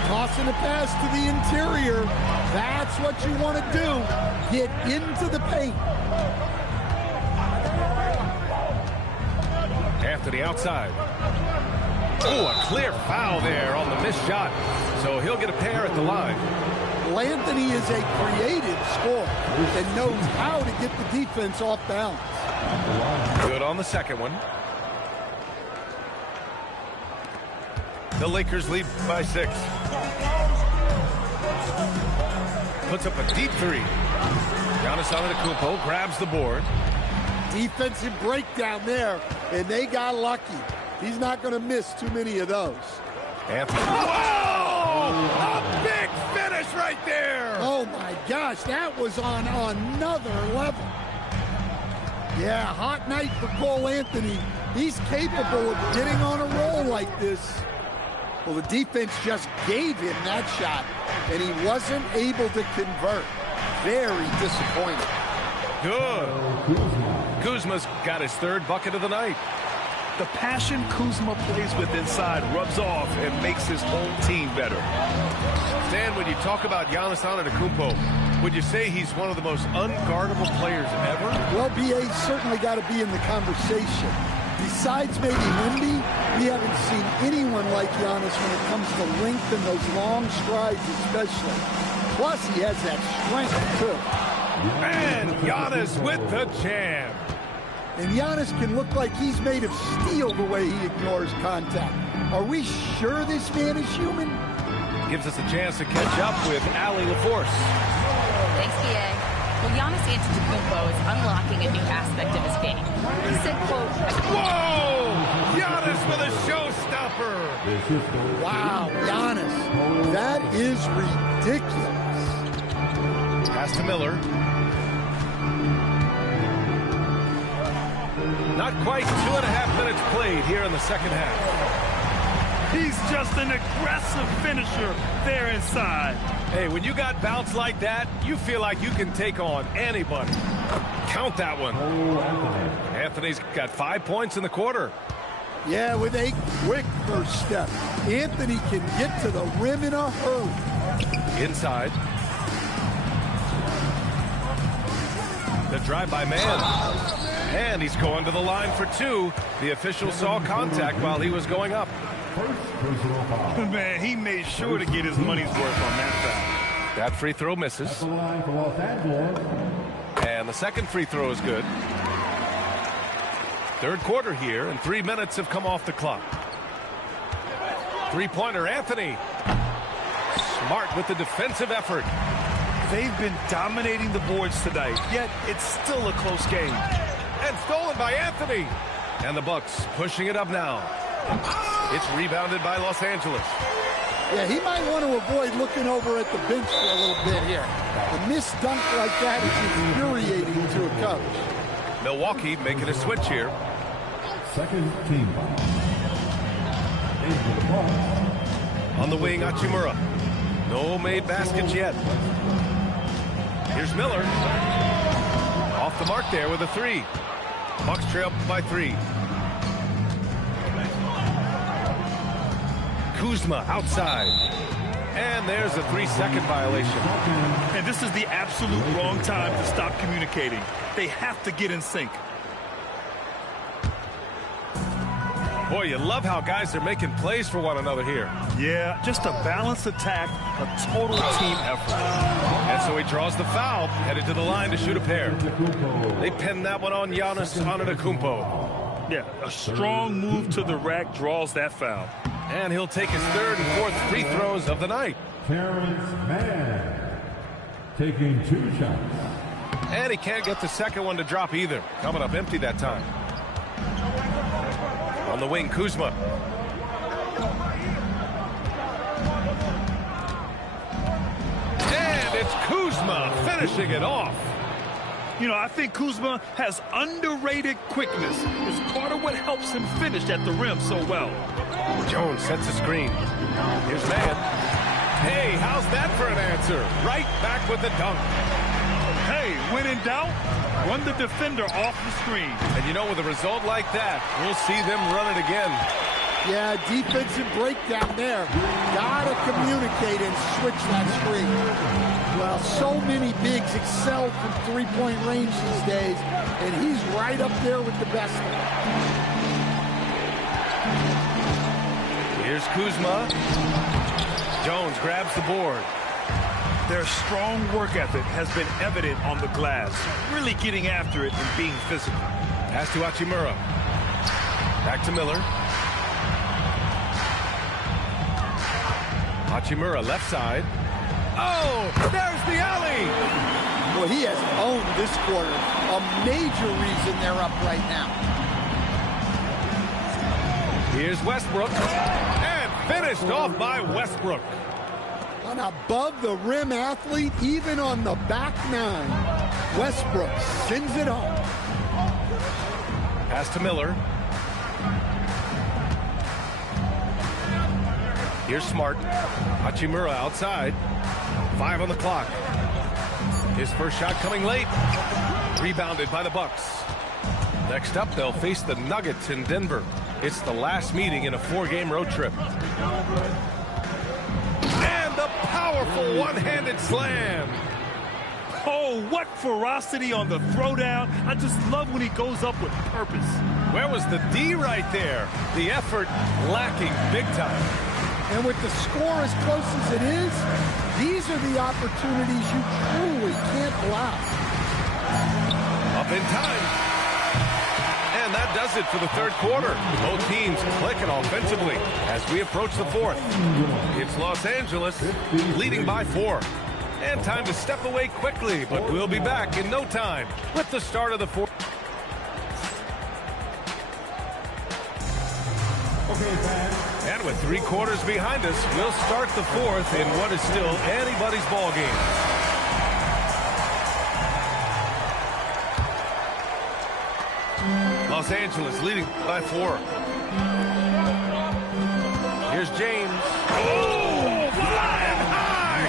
Tossing the pass to the interior. That's what you want to do. Get into the paint. Anthony outside. Oh, a clear foul there on the missed shot. So he'll get a pair at the line. Well, Anthony is a creative scorer and knows how to get the defense off balance. Good on the second one. The Lakers lead by 6. Puts up a deep three. Giannis Antetokounmpo grabs the board. Defensive breakdown there, and they got lucky. He's not going to miss too many of those. Anthony. Whoa! A big finish right there! Oh, my gosh, that was on another level. Yeah, hot night for Cole Anthony. He's capable of getting on a roll like this. Well, the defense just gave him that shot, and he wasn't able to convert. Very disappointing. Good. Kuzma's got his third bucket of the night. The passion Kuzma plays with inside rubs off and makes his whole team better. Stan, when you talk about Giannis Antetokounmpo, would you say he's one of the most unguardable players ever? Well, B.A.'s certainly got to be in the conversation. Besides maybe Wemby, we haven't seen anyone like Giannis when it comes to length and those long strides especially. Plus, he has that strength, too. And Giannis with the jam. And Giannis can look like he's made of steel the way he ignores contact. Are we sure this man is human? Gives us a chance to catch up with Allie LaForce. Thanks, B.A. Well, Giannis Antetokounmpo is unlocking a new aspect of his game. He said, quote, whoa! Giannis with a showstopper! Wow, Giannis. That is ridiculous. Pass to Miller. Not quite 2.5 minutes played here in the second half. He's just an aggressive finisher there inside. Hey, when you got bounce like that, you feel like you can take on anybody. Count that one. Anthony's got 5 points in the quarter. Yeah, with a quick first step. Anthony can get to the rim in a hurry. Inside. The drive by man. And he's going to the line for 2. The official saw contact while he was going up. Man, he made sure to get his money's worth on that foul. That free throw misses. And the second free throw is good. Third quarter here, and 3 minutes have come off the clock. Three-pointer, Anthony. Smart with the defensive effort. They've been dominating the boards tonight, yet it's still a close game. And stolen by Anthony. And the Bucks pushing it up now. It's rebounded by Los Angeles. Yeah, he might want to avoid looking over at the bench for a little bit here. A missed dunk like that is infuriating to a coach. Milwaukee making a switch here. Second team foul. On the wing, Hachimura. No made baskets yet. Here's Miller. Off the mark there with a 3. Bucks trail by 3. Kuzma outside. And there's a 3-second violation. And this is the absolute wrong time to stop communicating. They have to get in sync. Boy, you love how guys are making plays for one another here. Yeah, just a balanced attack, a total team effort. And so he draws the foul, headed to the line to shoot a pair. They pin that one on Giannis Antetokounmpo. Yeah, a strong move to the rack draws that foul. And he'll take his third and fourth free throws of the night. Terrence Mann taking 2 shots. And he can't get the second one to drop either. Coming up empty that time. On the wing, Kuzma. And it's Kuzma finishing it off. You know, I think Kuzma has underrated quickness. It's part of what helps him finish at the rim so well. Jones sets a screen. Here's man. Hey, how's that for an answer? Right back with the dunk. Hey, when in doubt, run the defender off the screen. And you know, with a result like that, we'll see them run it again. Yeah, defensive breakdown there. Gotta communicate and switch that screen. Well, so many bigs excel from three-point range these days, and he's right up there with the best of them. Here's Kuzma. Jones grabs the board. Their strong work ethic has been evident on the glass, really getting after it and being physical. Pass to Hachimura. Back to Miller. Hachimura left side. Oh, there's the alley. Well, he has owned this quarter. A major reason they're up right now. Here's Westbrook. And finished off by Westbrook. An above-the-rim athlete, even on the back nine. Westbrook sends it on. Pass to Miller. Here's Smart. Hachimura outside. 5 on the clock. His first shot coming late. Rebounded by the Bucks. Next up, they'll face the Nuggets in Denver. It's the last meeting in a 4-game road trip. And the powerful one-handed slam. Oh, what ferocity on the throwdown. I just love when he goes up with purpose. Where was the D right there? The effort lacking big time. And with the score as close as it is, these are the opportunities you truly can't allow. Up in time. And that does it for the third quarter. Both teams clicking offensively as we approach the fourth. It's Los Angeles leading by 4. And time to step away quickly, but we'll be back in no time with the start of the fourth. And with 3 quarters behind us, we'll start the fourth in what is still anybody's ball game. Los Angeles leading by 4. Here's James. Oh, flying high!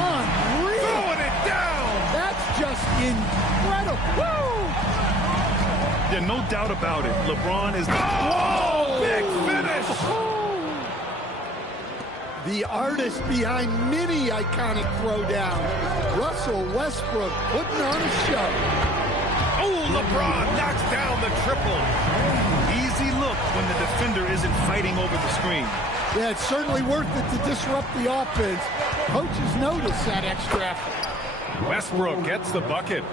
Unreal. Throwing it down! That's just incredible. Woo! Yeah, no doubt about it. LeBron is... Oh, big finish! The artist behind many iconic throwdowns, Russell Westbrook, putting on a show. Oh, LeBron knocks down the triple. Easy look when the defender isn't fighting over the screen. Yeah, it's certainly worth it to disrupt the offense. Coaches notice that extra effort. Westbrook gets the bucket.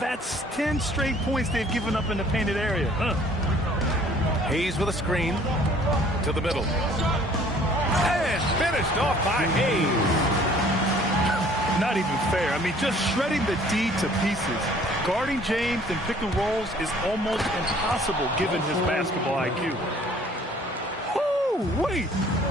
That's 10 straight points they've given up in the painted area. Hayes with a screen to the middle. And finished off by Hayes. Not even fair. I mean, just shredding the D to pieces. Guarding James in pick and rolls is almost impossible given his basketball IQ. Woo, wait,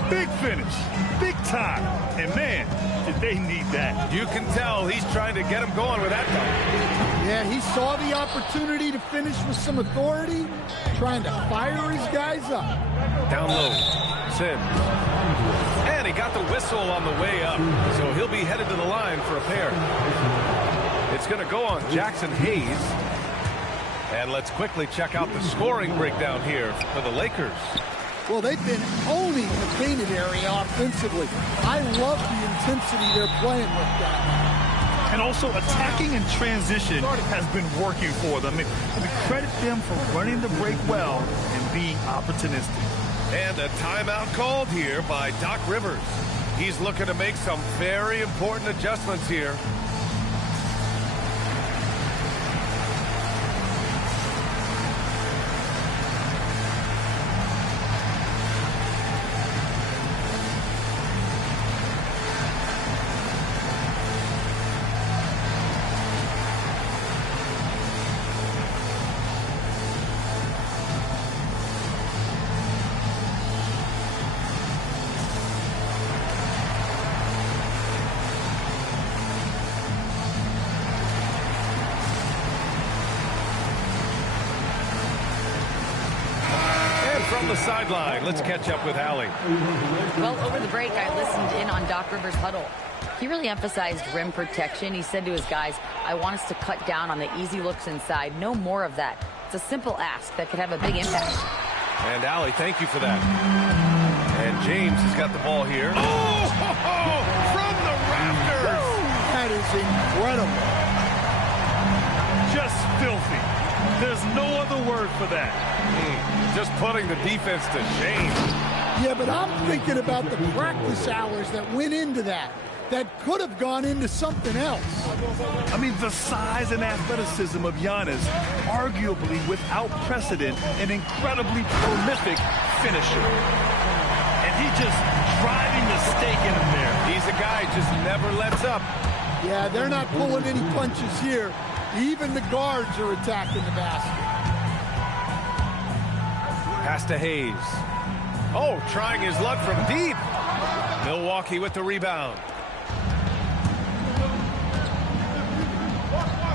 big finish, big time. And man, did they need that. You can tell he's trying to get him going with that dunk. Yeah, he saw the opportunity to finish with some authority, trying to fire his guys up. Down low, Sims. And he got the whistle on the way up, so he'll be headed to the line for a pair. It's going to go on Jackson Hayes. And let's quickly check out the scoring breakdown here for the Lakers. Well, they've been owning the painted area offensively. I love the intensity they're playing with down there. And also attacking in transition has been working for them. I mean, credit them for running the break well and being opportunistic. And a timeout called here by Doc Rivers. He's looking to make some very important adjustments here. from the sideline. Let's catch up with Allie. Well, over the break, I listened in on Doc Rivers' huddle. He really emphasized rim protection. He said to his guys, I want us to cut down on the easy looks inside. No more of that. It's a simple ask that could have a big impact. And Allie, thank you for that. And James has got the ball here. Oh, from the rafters. That is incredible. Just filthy. There's no other word for that. Just putting the defense to shame. Yeah, but I'm thinking about the practice hours that went into that could have gone into something else. I mean, the size and athleticism of Giannis, arguably without precedent, an incredibly prolific finisher. And he just driving the stake in him there. He's a guy just never lets up. Yeah, they're not pulling any punches here. Even the guards are attacking the basket. Pass to Hayes. Oh, trying his luck from deep. Milwaukee with the rebound.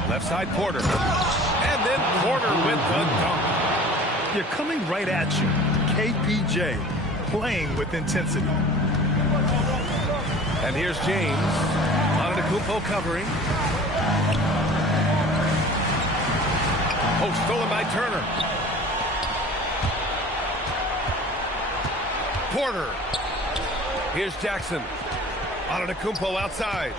Left side, Porter. And then Porter with the dunk. You're coming right at you. KPJ playing with intensity. And here's James. Antetokounmpo covering. Oh, stolen by Turner. Porter. Here's Jackson. Antetokounmpo outside.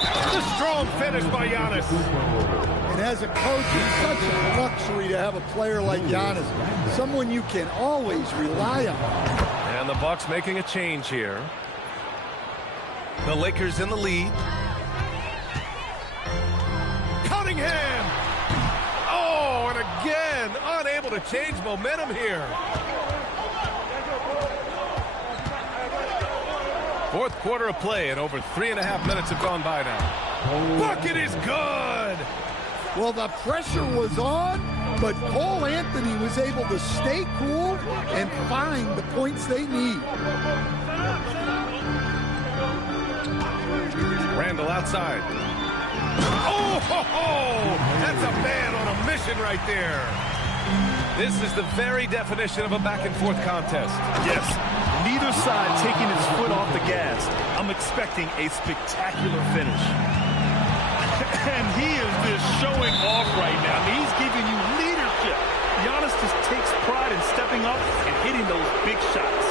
The strong finish by Giannis. And as a coach, it's such a luxury to have a player like Giannis. Someone you can always rely on. And the Bucks making a change here. The Lakers in the lead. Cunningham! Oh, and again, unable to change momentum here. Fourth quarter of play, and over 3.5 minutes have gone by now. Bucket is good! Well, the pressure was on, but Cole Anthony was able to stay cool and find the points they need. Randall outside. Oh, that's a man on a mission right there. This is the very definition of a back-and-forth contest. Yes, neither side taking his foot off the gas. I'm expecting a spectacular finish. And he is just showing off right now. I mean, he's giving you leadership. Giannis just takes pride in stepping up and hitting those big shots.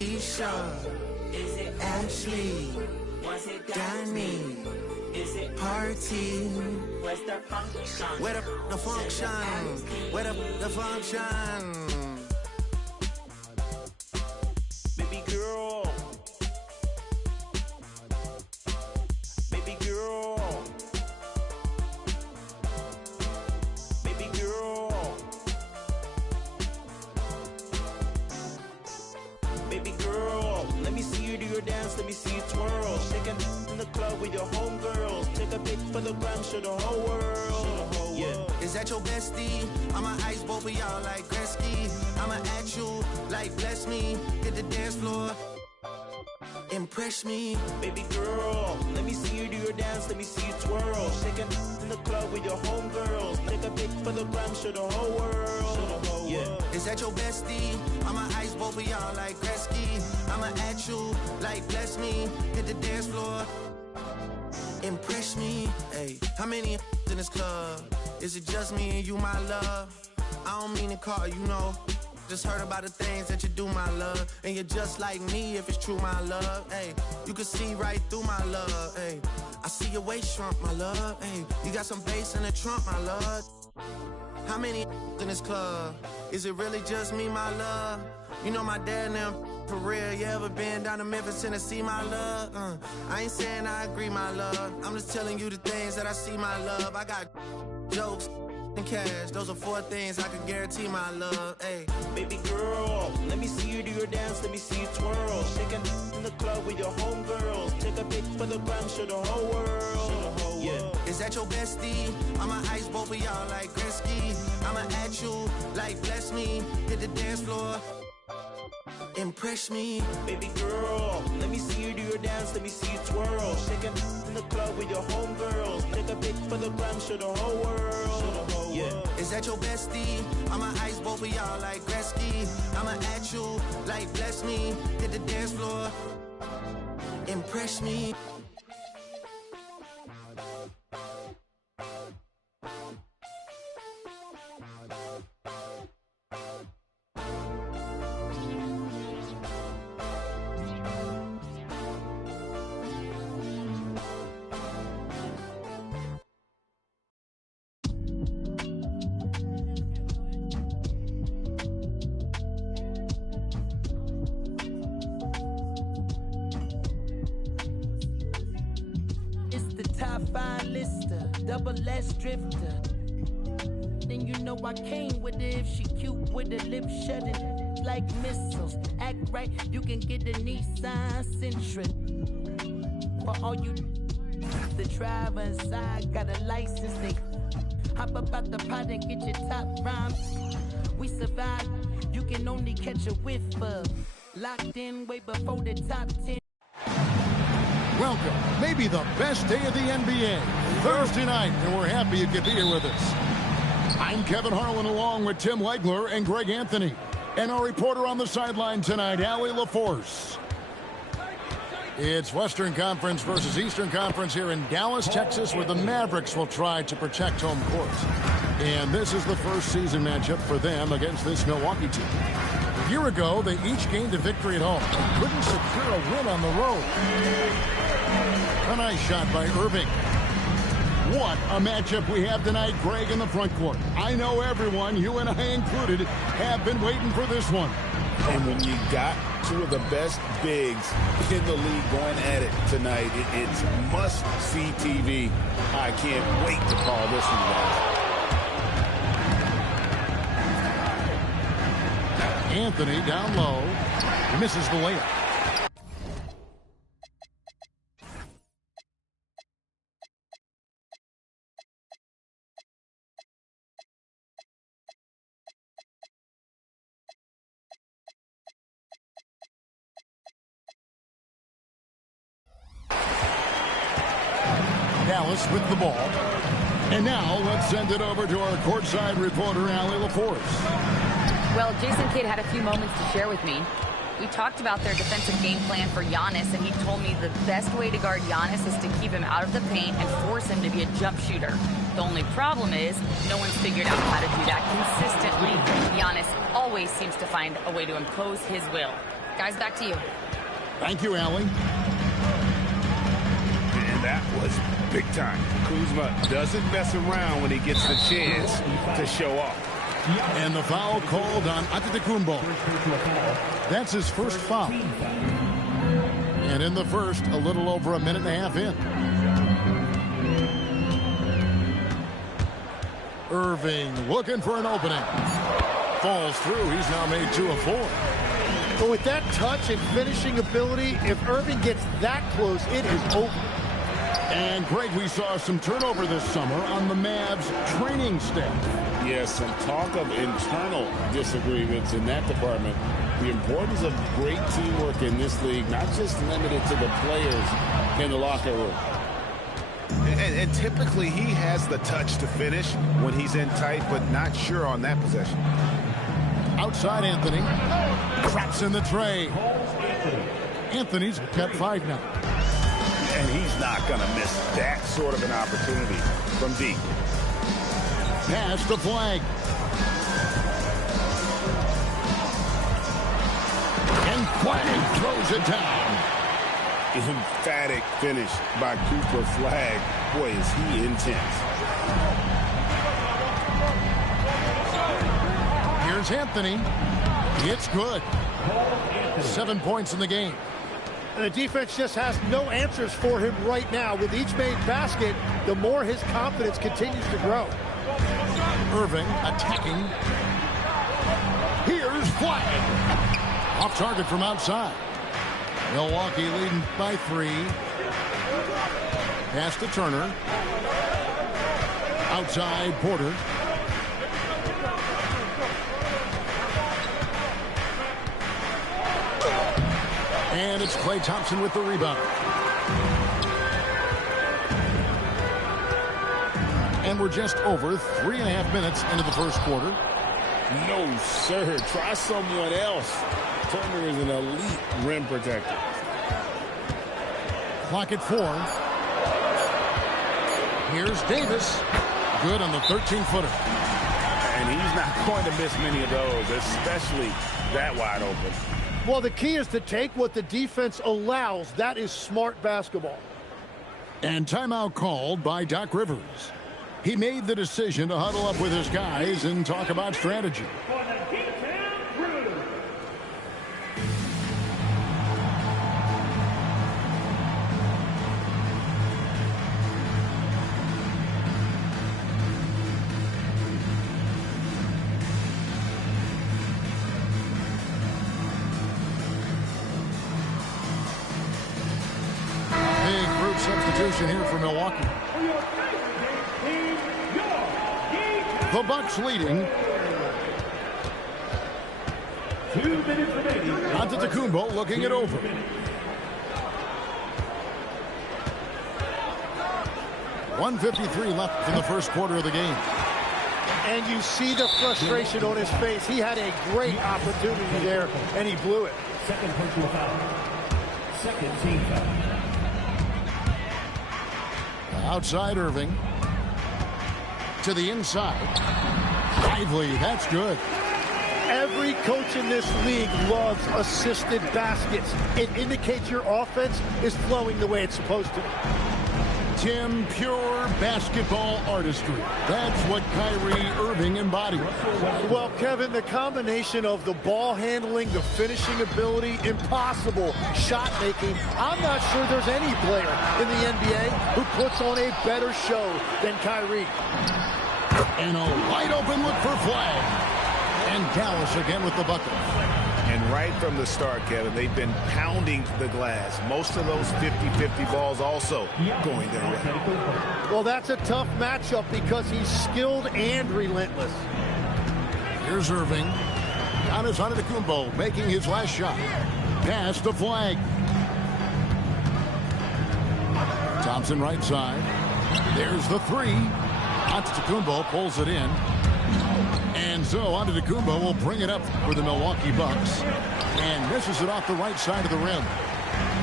Isha, is it Ashley? Was it Danny? Is it party? Where's the function? Where the function? Where the function? Baby girl. Baby girl. Baby girl. Baby girl, let me see you do your dance, let me see you twirl. Shaking in the club with your homegirls. Take a pic for the gram, show the whole world. Yeah. Is that your bestie? I'ma ice both of y'all like Gretzky. I'ma at you like bless me. Hit the dance floor. Impress me. Baby girl, let me see you do your dance, let me see you twirl. Shaking in the club with your homegirls. Take a pic for the gram, show the whole world. Yeah. Is that your bestie? I'ma ice both of y'all like Gretzky. I'ma at you like bless me. Hit the dance floor. Impress me. Hey, how many in this club? Is it just me and you, my love? I don't mean to call you, know. Just heard about the things that you do, my love. And you're just like me if it's true, my love. Hey, you can see right through my love. Hey, I see your waist shrunk, my love. Hey, you got some bass in the trunk, my love. How many in this club? Is it really just me, my love? You know my dad and them, for real. You ever been down to Memphis, Tennessee, my love? I ain't saying I agree, my love. I'm just telling you the things that I see, my love. I got jokes and cash. Those are 4 things I can guarantee, my love. Hey, baby girl, let me see you do your dance, let me see you twirl. Shaking in the club with your homegirls. Take a pic for the gram, show the whole world. Yeah. Is that your bestie? I'ma ice both of y'all like Gretzky. I'ma at you like bless me. Hit the dance floor. Impress me. Baby girl, let me see you do your dance, let me see you twirl. Shake it in the club with your homegirls. Take a pic for the gram, show the whole world. Yeah. Is that your bestie? I'ma ice both of y'all like Gretzky. I'ma at you like bless me. Hit the dance floor. Impress me. Double S drifter. Then you know I came with it. If she cute with her lips shut and like missiles. Act right, you can get a Nissan Sentra. For all you the driver inside got a license. They hop up out the pot and get your top rhyme. We survive. You can only catch a whiff of. Locked in way before the top 10. Welcome, maybe the best day of the NBA, Thursday night, and we're happy you could be here with us. I'm Kevin Harlan along with Tim Legler and Greg Anthony, and our reporter on the sideline tonight, Allie LaForce. It's Western Conference versus Eastern Conference here in Dallas, Texas, where the Mavericks will try to protect home court. And this is the first season matchup for them against this Milwaukee team. A year ago, they each gained a victory at home and couldn't secure a win on the road. A nice shot by Irving. What a matchup we have tonight, Greg, in the front court. I know everyone, you and I included, have been waiting for this one. And when you got two of the best bigs in the league going at it tonight, it's must-see TV. I can't wait to call this one, guys. Anthony down low. Misses the layup. Dallas with the ball. And now let's send it over to our courtside reporter, Allie LaForce. Well, Jason Kidd had a few moments to share with me. We talked about their defensive game plan for Giannis, and he told me the best way to guard Giannis is to keep him out of the paint and force him to be a jump shooter. The only problem is no one's figured out how to do that consistently. Giannis always seems to find a way to impose his will. Guys, back to you. Thank you, Allie. And that was big time. Kuzma doesn't mess around when he gets the chance to show off. And the foul called on Antetokounmpo. That's his first foul. And in the first, a little over a minute and a half in. Irving looking for an opening. Falls through. He's now made 2 of 4. But with that touch and finishing ability, if Irving gets that close, it is over. And, Greg, we saw some turnover this summer on the Mavs training staff. Yes, some talk of internal disagreements in that department. The importance of great teamwork in this league, not just limited to the players in the locker room. And typically he has the touch to finish when he's in tight, but not sure on that possession. Outside Anthony. Traps in the tray. Anthony's got 5 now. And he's not going to miss that sort of an opportunity from deep. Pass to Flag. And Flag throws it down. Emphatic finish by Cooper Flag. Boy, is he intense. Here's Anthony. It's good. 7 points in the game. And the defense just has no answers for him right now. With each made basket, the more his confidence continues to grow. Irving attacking. Here's Flag. Off target from outside. Milwaukee leading by 3. Pass to Turner. Outside Porter. it's Klay Thompson with the rebound. And we're just over 3.5 minutes into the first quarter. No, sir. Try someone else. Turner is an elite rim protector. Clock at 4. Here's Davis. Good on the 13-footer. And he's not going to miss many of those, especially that wide open. Well, the key is to take what the defense allows. That is smart basketball. And timeout called by Doc Rivers. He made the decision to huddle up with his guys and talk about strategy. Big group substitution here for Milwaukee. The Bucks leading. Antetokounmpo looking it over. .153 left in the first quarter of the game. And you see the frustration on his face. He had a great opportunity there, and he blew it. Second personal foul. Second team foul. Outside Irving. To the inside. Lively, that's good. Every coach in this league loves assisted baskets. It indicates your offense is flowing the way it's supposed to. Tim, pure basketball artistry. That's what Kyrie Irving embodies. Well, Kevin, the combination of the ball handling, the finishing ability, impossible shot making. I'm not sure there's any player in the NBA who puts on a better show than Kyrie. And a wide open look for Flag. And Dallas again with the bucket. And right from the start, Kevin, they've been pounding the glass. Most of those 50-50 balls also going their way. Well, that's a tough matchup because he's skilled and relentless. Here's Irving. Giannis Antetokounmpo making his last shot. Pass to Flag. Thompson right side. There's the three. Antetokounmpo pulls it in. And so Antetokounmpo will bring it up for the Milwaukee Bucks. And misses it off the right side of the rim.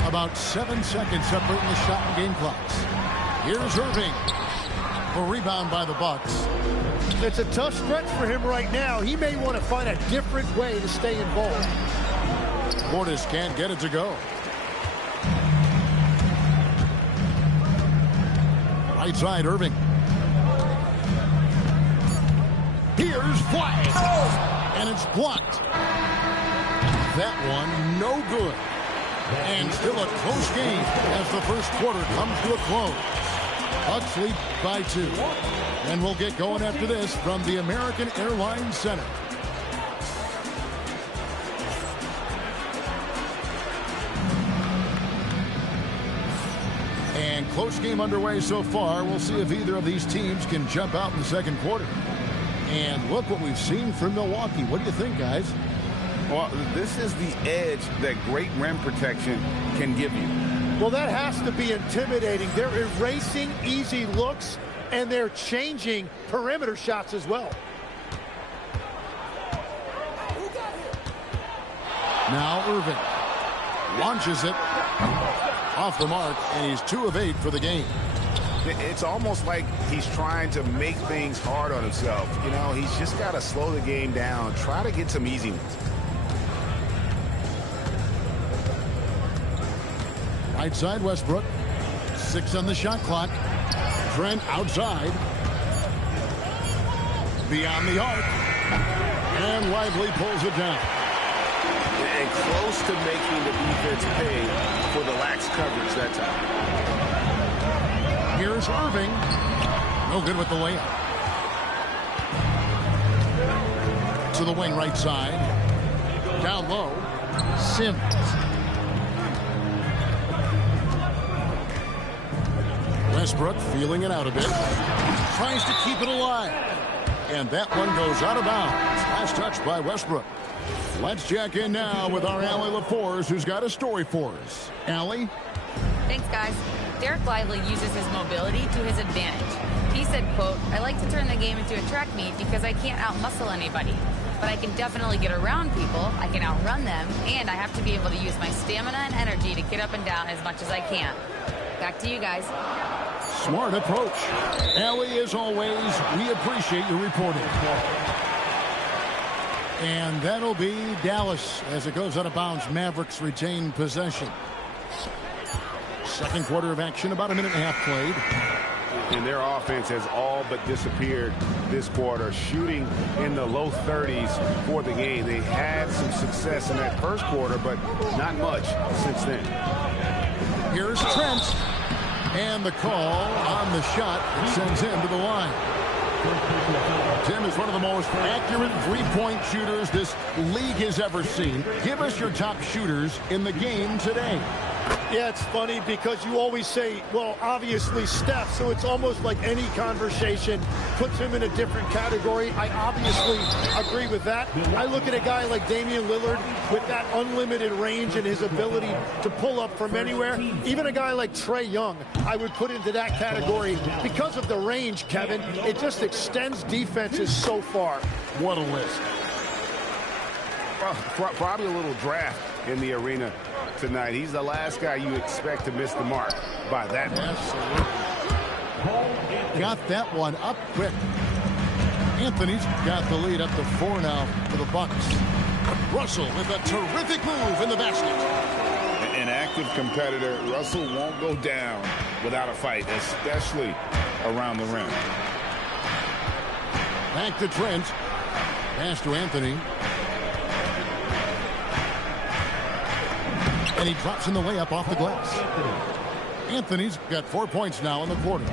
About 7 seconds separating the shot and game clocks. Here's Irving. A rebound by the Bucks. It's a tough stretch for him right now. He may want to find a different way to stay involved. Portis can't get it to go. Right side, Irving. Here's Flag. And it's blocked. That one, no good. And still a close game as the first quarter comes to a close. Bucks lead by 2. And we'll get going after this from the American Airlines Center. And close game underway so far. We'll see if either of these teams can jump out in the second quarter. And look what we've seen from Milwaukee. What do you think, guys? Well, this is the edge that great rim protection can give you. Well, that has to be intimidating. They're erasing easy looks, and they're changing perimeter shots as well. Now Irving launches it off the mark, and he's 2 of 8 for the game. It's almost like he's trying to make things hard on himself. You know, he's just got to slow the game down, try to get some easy ones. Right side, Westbrook. 6 on the shot clock. Trent outside. Beyond the arc. And Lively pulls it down. And close to making the defense pay for the lax coverage that time. Here's Irving. No good with the layup. To the wing right side. Down low. Sims. Westbrook feeling it out a bit. Tries to keep it alive. And that one goes out of bounds. Last touch by Westbrook. Let's check in now with our Allie LaForce, who's got a story for us. Allie? Thanks, guys. Derek Lively uses his mobility to his advantage. He said, quote, "I like to turn the game into a track meet because I can't out-muscle anybody. But I can definitely get around people, I can outrun them, and I have to be able to use my stamina and energy to get up and down as much as I can." Back to you guys. Smart approach. Allie, as always, we appreciate your reporting. And that'll be Dallas as it goes out of bounds. Mavericks retain possession. Second quarter of action, about a minute and a half played. And their offense has all but disappeared this quarter, shooting in the low 30s for the game. They had some success in that first quarter, but not much since then. Here's Trent. And the call on the shot that sends him to the line. Tim is one of the most accurate three-point shooters this league has ever seen. Give us your top shooters in the game today. Yeah, it's funny because you always say, well, obviously Steph, so it's almost like any conversation puts him in a different category. I obviously agree with that. I look at a guy like Damian Lillard with that unlimited range and his ability to pull up from anywhere. Even a guy like Trae Young, I would put into that category because of the range, Kevin. It just extends defenses so far. What a list. Probably a little draft in the arena tonight. He's the last guy you expect to miss the mark by that much. Got that one up quick. Anthony's got the lead up to 4 now for the Bucks. Russell with a terrific move in the basket. An active competitor. Russell won't go down without a fight, especially around the rim. Back to Trent. Pass to Anthony. And he drops in the layup off the glass. Anthony's got 4 points now in the quarter.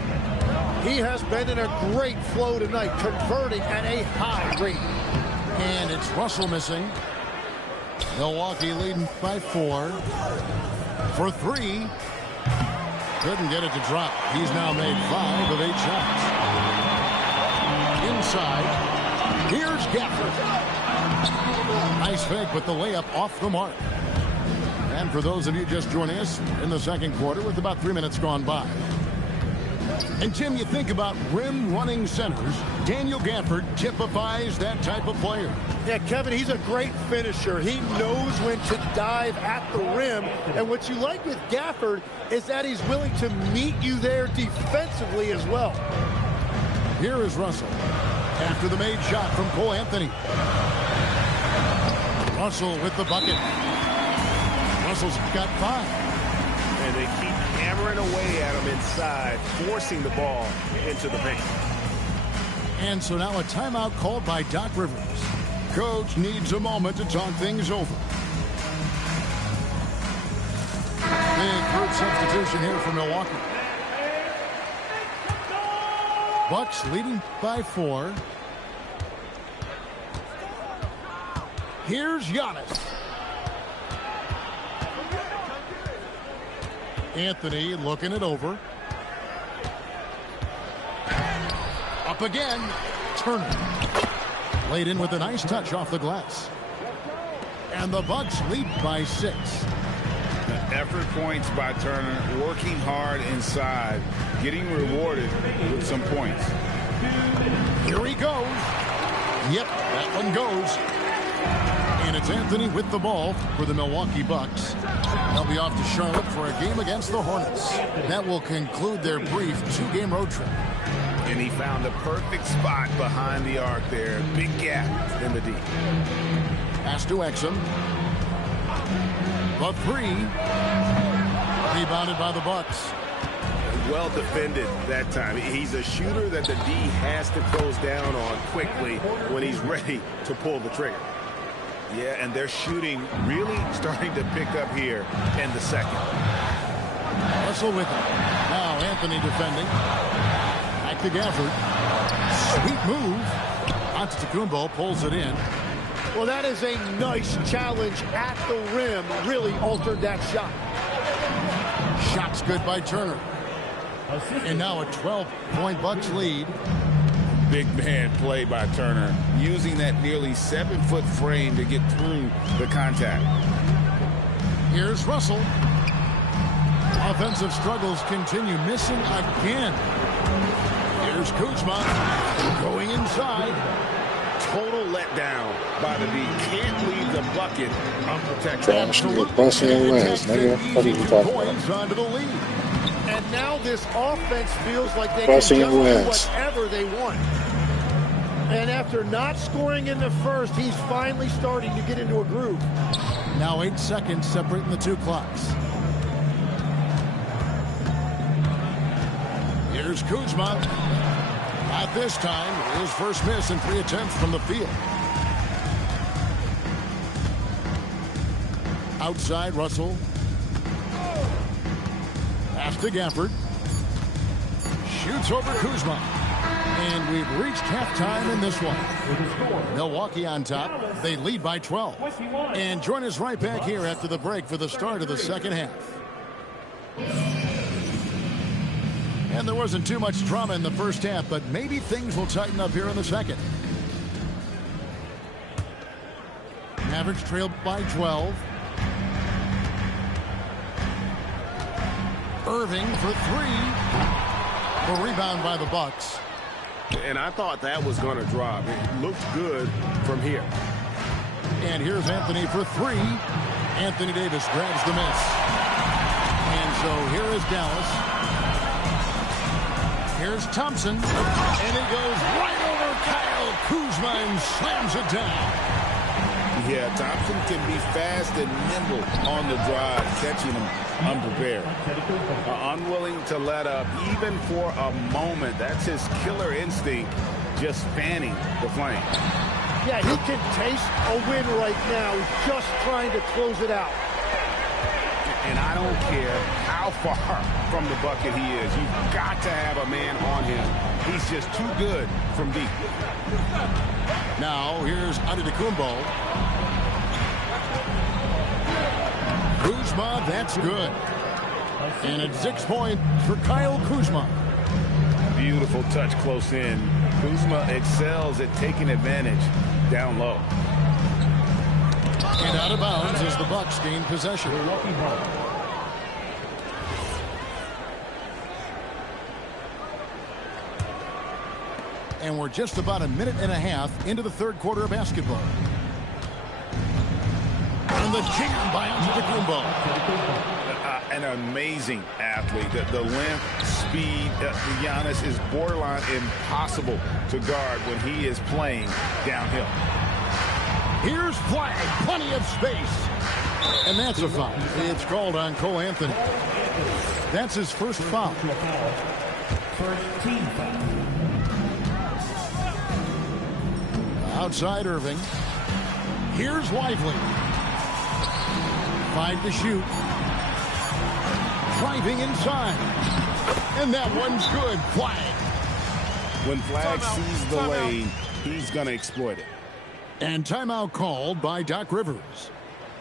He has been in a great flow tonight, converting at a high rate. And it's Russell missing. Milwaukee leading by 4. For 3. Couldn't get it to drop. He's now made 5 of 8 shots. Inside. Here's Gafford. Nice fake, but the layup off the mark. And for those of you just joining us in the second quarter with about 3 minutes gone by. And Tim, you think about rim-running centers. Daniel Gafford typifies that type of player. Yeah, Kevin, he's a great finisher. He knows when to dive at the rim. And what you like with Gafford is that he's willing to meet you there defensively as well. Here is Russell after the made shot from Cole Anthony. Russell with the bucket. Russell's got 5. And they keep hammering away at him inside, forcing the ball into the paint. And so now a timeout called by Doc Rivers. Coach needs a moment to talk things over. Big third substitution here for Milwaukee. Bucks leading by 4. Here's Giannis. Anthony looking it over. Up again. Turner. Laid in with a nice touch off the glass. And the Bucks lead by 6. Effort points by Turner, working hard inside, getting rewarded with some points. Here he goes. Yep, that one goes. And it's Anthony with the ball for the Milwaukee Bucks. They'll be off to Charlotte for a game against the Hornets. That will conclude their brief 2-game road trip. And he found the perfect spot behind the arc there. Big gap in the D. Pass to Exum. The 3. Rebounded by the Bucks. Well defended that time. He's a shooter that the D has to close down on quickly when he's ready to pull the trigger. Yeah, and their shooting really starting to pick up here in the second. Russell with it. Now Anthony defending. Back to Gafford. Sweet move. Antetokounmpo pulls it in. Well, that is a nice challenge at the rim. Really altered that shot. Shot's good by Turner. And now a 12-point Bucks lead. big man play by Turner, using that nearly 7-foot frame to get through the contact. Here's Russell. Offensive struggles continue, missing again. Here's Kuzma going inside. Total letdown by the D. Can't leave the bucket unprotected. Onto the lead. And now this offense feels like they can do whatever they want. And after not scoring in the first, he's finally starting to get into a groove. Now 8 seconds separating the two clocks. Here's Kuzma. Not this time. His first miss in 3 attempts from the field. Outside, Russell. Pass to Gafford. Shoots over Kuzma. And we've reached halftime in this one. Milwaukee on top. They lead by 12. And join us right back here after the break for the start of the second half. And there wasn't too much drama in the first half, but maybe things will tighten up here in the second. Mavericks trailed by 12. Irving for 3. A rebound by the Bucks. And I thought that was going to drop. It looked good from here. And here's Anthony for 3. Anthony Davis grabs the miss. And so here is Dallas. Here's Thompson. And he goes right over Kyle Kuzma and slams it down. Yeah, Thompson can be fast and nimble on the drive, catching him unprepared. Unwilling to let up even for a moment. That's his killer instinct, just fanning the flame. Yeah, he can taste a win right now. He's just trying to close it out. And I don't care how far from the bucket he is. You've got to have a man on him. He's just too good from deep. Now here's Antetokounmpo. Kuzma, that's good. And it's 6 points for Kyle Kuzma. Beautiful touch close in. Kuzma excels at taking advantage down low. And out of bounds as the Bucks gain possession. And we're just about a minute and a half into the third quarter of basketball. And the jam by Antetokounmpo. An amazing athlete. The length, speed, Giannis is borderline impossible to guard when he is playing downhill. Here's flag, plenty of space. And that's a foul. It's called on Cole Anthony. That's his first foul. First team foul. Outside Irving. Here's Lively. 5 to shoot. Driving inside. And that one's good. Flag. When Flag sees the lane, he's going to exploit it. And timeout called by Doc Rivers.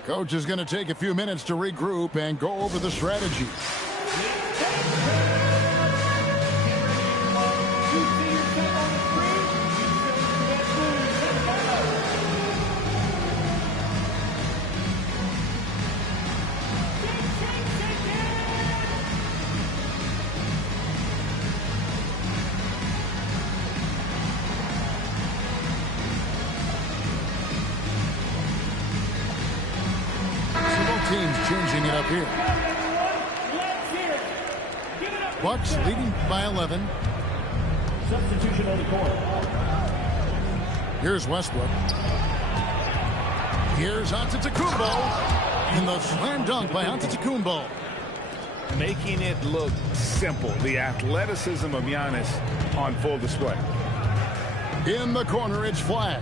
Coach is going to take a few minutes to regroup and go over the strategy. Teams changing it up here. Bucks leading by 11. Substitution on the court. Here's Westbrook. Here's Antetokounmpo. And the slam dunk by Antetokounmpo. Making it look simple. The athleticism of Giannis on full display. In the corner, it's Flag.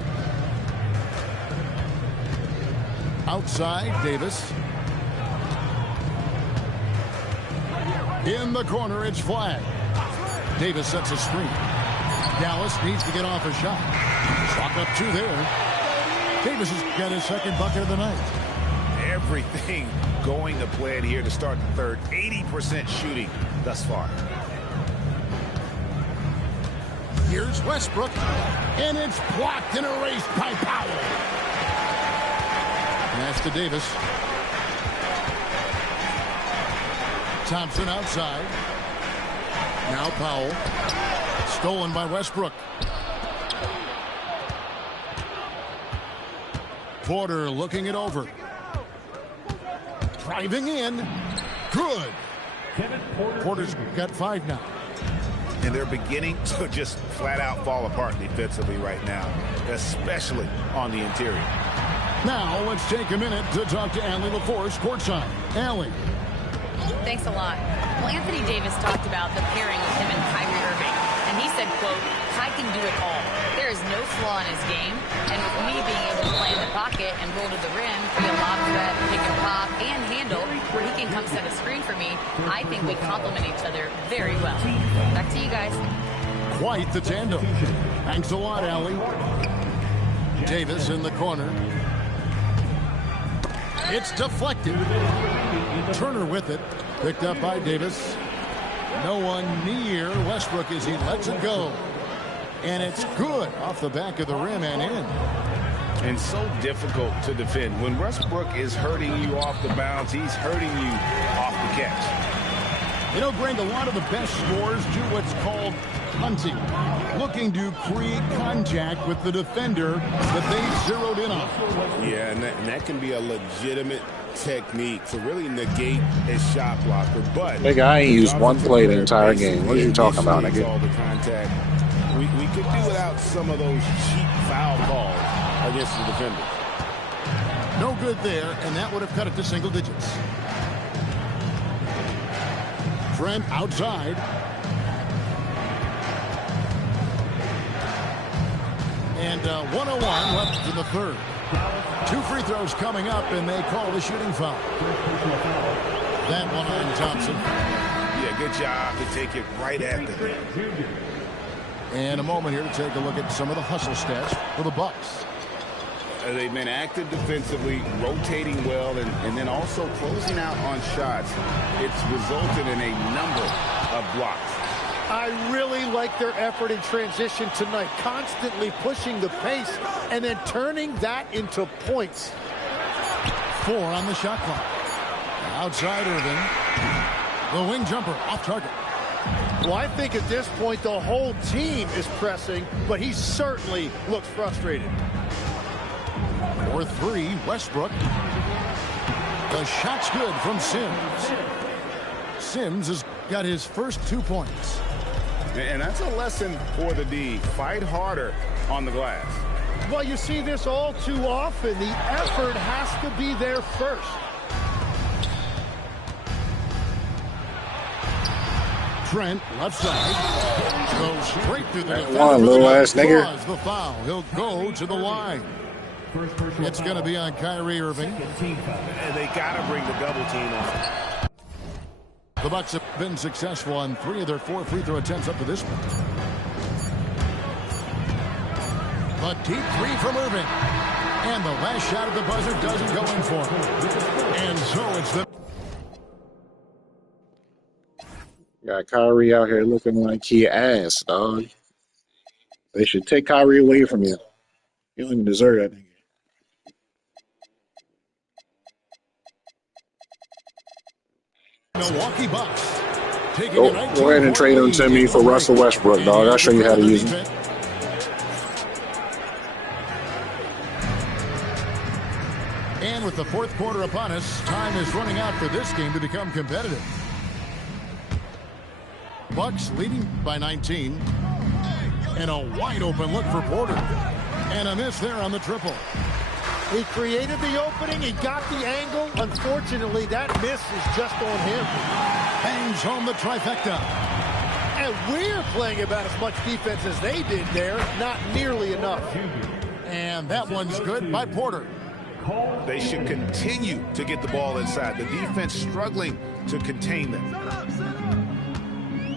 Outside, Davis. In the corner, it's Flag. Davis sets a screen. Dallas needs to get off a shot. Clock up 2 there. Davis has got his second bucket of the night. Everything going to plan here to start the third. 80% shooting thus far. Here's Westbrook, and it's blocked and erased by Powell. Pass to Davis. Thompson outside. Now Powell. Stolen by Westbrook. Porter looking it over. Driving in. Good. Porter's got 5 now. And they're beginning to just flat out fall apart defensively right now, especially on the interior. Now let's take a minute to talk to Allie LaForce courtside. Allie. Thanks a lot. Well, Anthony Davis talked about the pairing with him and Kyrie Irving, and he said, quote, Kai can do it all. There is no flaw in his game, and with me being able to play in the pocket and roll to the rim, be a lob threat, pick and pop, and handle, where he can come set a screen for me, I think we complement each other very well. Back to you guys. Quite the tandem. Thanks a lot, Allie. Davis in the corner. It's deflected. Turner with it. Picked up by Davis. No one near Westbrook as he lets it go. And it's good off the back of the rim and in. And so difficult to defend. When Westbrook is hurting you off the bounce, he's hurting you off the catch. You know, Greg, a lot of the best scorers do what's called hunting. Looking to create contact with the defender that they zeroed in on. Yeah, and that can be a legitimate technique to really negate a shot blocker. But Big guy ain't used one play the entire game. What are you talking about, nigga? All the contact. We could do without some of those cheap foul calls against the defender. No good there, and that would have cut it to single digits. Trent outside. And 101 left in the third. 2 free throws coming up, and they call the shooting foul. That one on Thompson. Yeah, good job to take it right at them. And a moment here to take a look at some of the hustle stats for the Bucks. They've been active defensively, rotating well, and then also closing out on shots. It's resulted in a number of blocks. I really like their effort in transition tonight, constantly pushing the pace and then turning that into points. 4 on the shot clock. Outside Irving. The wing jumper off target. Well, I think at this point the whole team is pressing, but he certainly looks frustrated. For 3, Westbrook. The shot's good from Sims. Sims has got his first 2 points. And that's a lesson for the D. Fight harder on the glass. Well, you see this all too often. The effort has to be there first. Trent, left side. Goes straight through the defense. One little ass nigger. Draws the foul. He'll go to the line. It's going to be on Kyrie Irving. And they got to bring the double team on. The Bucks have been successful on 3 of their 4 free throw attempts up to this point. A deep 3 from Irving. And the last shot at the buzzer doesn't go in for him. And so it's the... Got Kyrie out here looking like he ass, dog. They should take Kyrie away from you. You don't even deserve that nigga. Milwaukee Bucks. Go ahead and trade him to me for Russell Westbrook, dog. I'll show you how to use him. And with the 4th quarter upon us, time is running out for this game to become competitive. Bucks leading by 19. And a wide open look for Porter. And a miss there on the triple. He created the opening. He got the angle. Unfortunately, that miss is just on him. Hangs home the trifecta. And we're playing about as much defense as they did there. Not nearly enough. And that one's good by Porter. They should continue to get the ball inside. The defense struggling to contain them.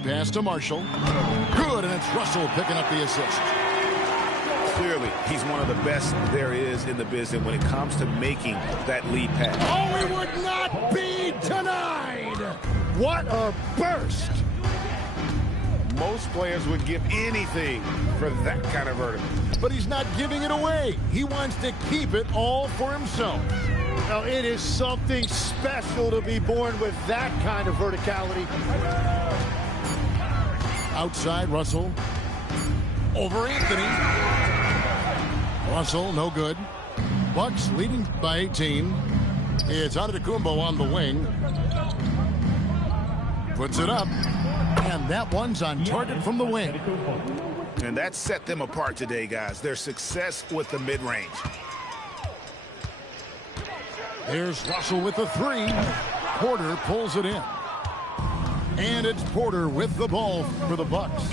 Pass to Marshall. Good, and it's Russell picking up the assist. Clearly, he's one of the best there is in the business when it comes to making that lead pass. Oh, it would not be denied! What a burst! Most players would give anything for that kind of verdict. But he's not giving it away. He wants to keep it all for himself. Now, it is something special to be born with that kind of verticality. Outside, Russell. Over Anthony. Russell, no good. Bucks leading by 18. It's Antetokounmpo on the wing. Puts it up. And that one's on target from the wing. And that set them apart today, guys. Their success with the mid-range. Here's Russell with the three. Porter pulls it in. And it's Porter with the ball for the Bucks.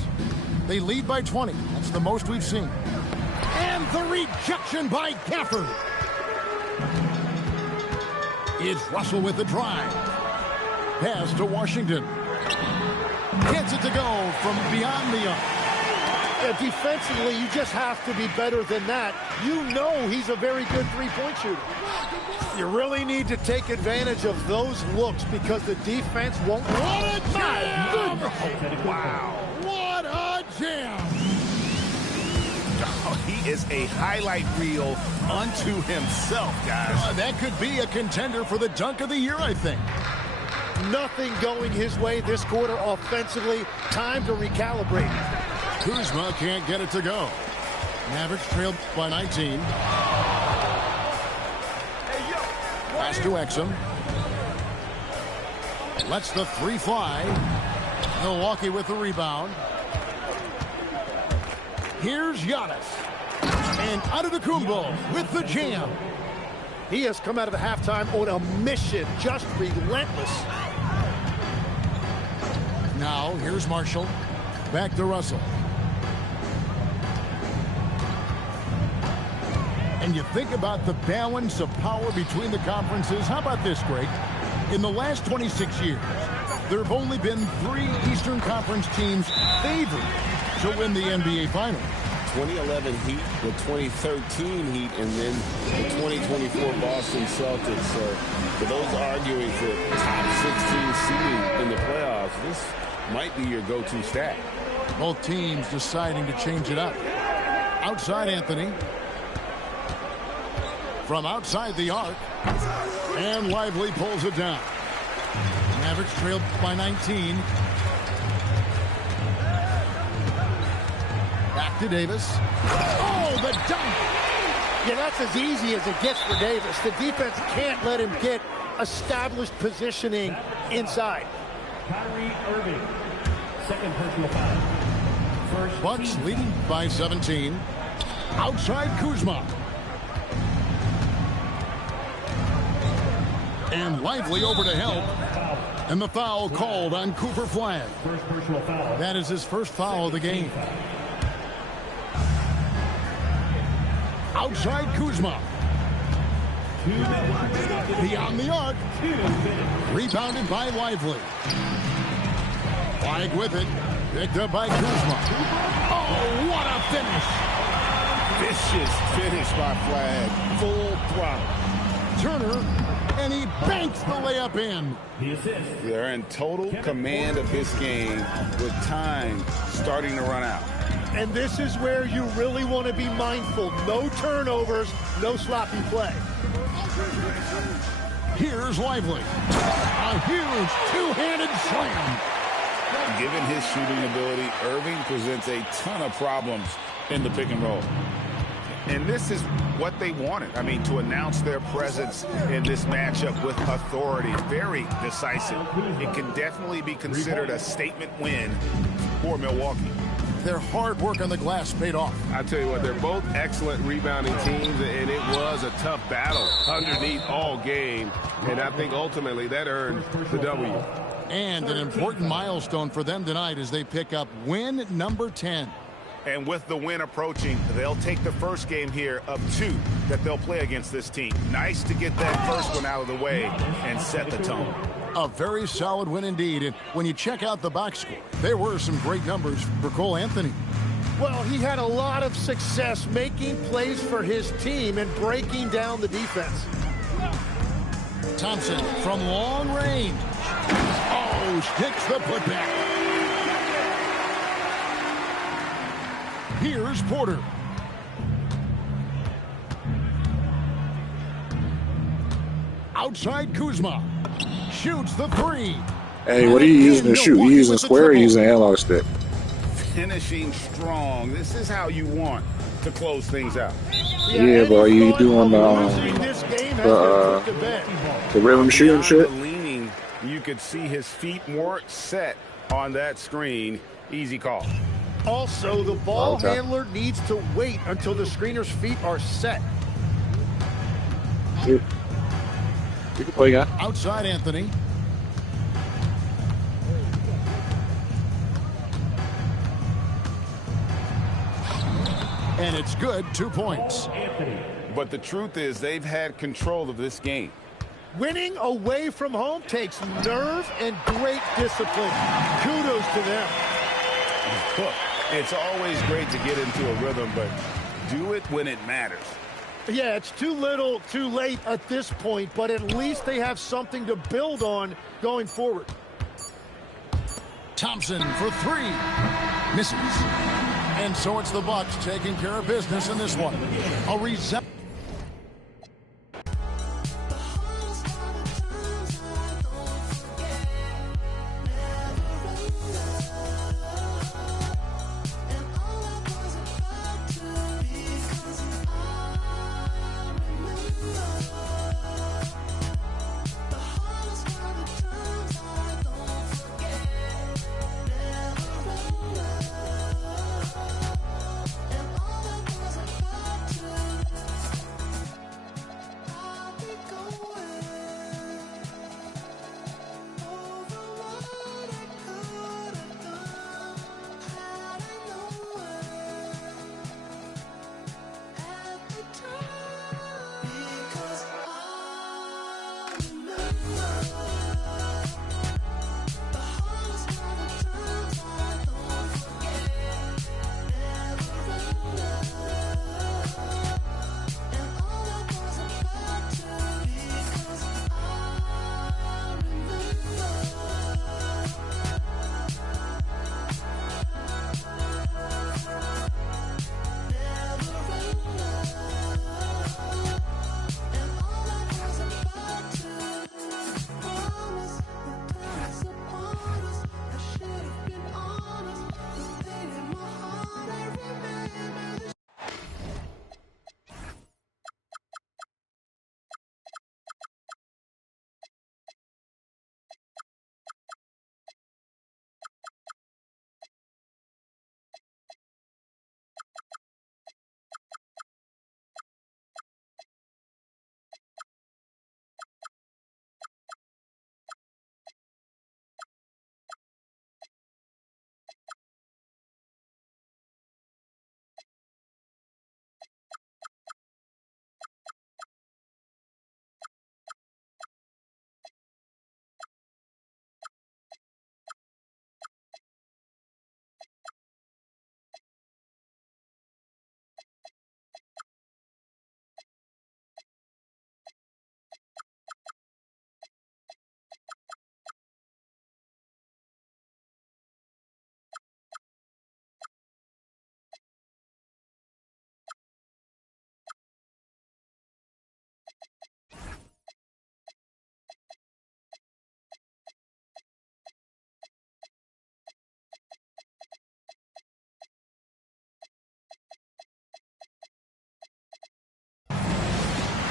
They lead by 20. That's the most we've seen. And the rejection by Gafford. It's Russell with the drive. Pass to Washington. Gets it to go from beyond the arc. Yeah, defensively, you just have to be better than that. You know he's a very good three-point shooter. You really need to take advantage of those looks because the defense won't. What a jam! Wow. What a jam! Oh, he is a highlight reel unto himself, guys. That could be a contender for the dunk of the year, I think. Nothing going his way this quarter offensively. Time to recalibrate. Kuzma can't get it to go. Mavericks trailed by 19. Pass to Exum. Lets the three fly. Milwaukee with the rebound. Here's Giannis. And Antetokounmpo with the jam. He has come out of the halftime on a mission, just relentless. Now, here's Marshall. Back to Russell. And you think about the balance of power between the conferences. How about this, Greg? In the last 26 years, there have only been 3 Eastern Conference teams favored to win the NBA Finals. 2011 Heat, the 2013 Heat, and then the 2024 Boston Celtics. So for those arguing for top 16 seeding in the playoffs, this might be your go-to stat. Both teams deciding to change it up. Outside Anthony. From outside the arc. And Lively pulls it down. Mavericks trailed by 19. Back to Davis. Oh, the dunk! Yeah, that's as easy as it gets for Davis. The defense can't let him get established positioning inside. Kyrie Irving, second personal foul. Bucks leading by 17. Outside Kuzma. And Lively over to help. And the foul called on Cooper Flagg. First personal foul. That is his first foul of the game. Outside Kuzma. Beyond the arc. Rebounded by Lively. Flagg with it. Picked up by Kuzma. Oh, what a finish. Vicious finish by Flagg. Full throttle. Turner. And he banks the layup in. They're in total command of this game with time starting to run out. And this is where you really want to be mindful. No turnovers, no sloppy play. Here's Lively. A huge two-handed slam. Given his shooting ability, Irving presents a ton of problems in the pick and roll. And this is what they wanted. I mean, to announce their presence in this matchup with authority. Very decisive. It can definitely be considered a statement win for Milwaukee. Their hard work on the glass paid off. I tell you what, they're both excellent rebounding teams, and it was a tough battle underneath all game. And I think ultimately that earned the W. And an important milestone for them tonight as they pick up win number 10. And with the win approaching, they'll take the first game here of 2 that they'll play against this team. Nice to get that first one out of the way and set the tone. A very solid win indeed. And when you check out the box score, there were some great numbers for Cole Anthony. Well, he had a lot of success making plays for his team and breaking down the defense. Thompson from long range. Oh, sticks the putback. Here's Porter. Outside Kuzma. Shoots the three. Hey, what are you using to shoot? You using square or you using analog stick? Finishing strong. This is how you want to close things out. Yeah, but are you doing the rhythm shooting shit? Leaning, you could see his feet more set on that screen. Easy call. Also, the ball handler needs to wait until the screener's feet are set. You can play, guy. Outside Anthony. And it's good, 2 points. But the truth is they've had control of this game. Winning away from home takes nerve and great discipline. Kudos to them. Look, it's always great to get into a rhythm, but do it when it matters. Yeah, it's too little, too late at this point, but at least they have something to build on going forward. Thompson for three. Misses. And so it's the Bucks taking care of business in this one. A resemblance.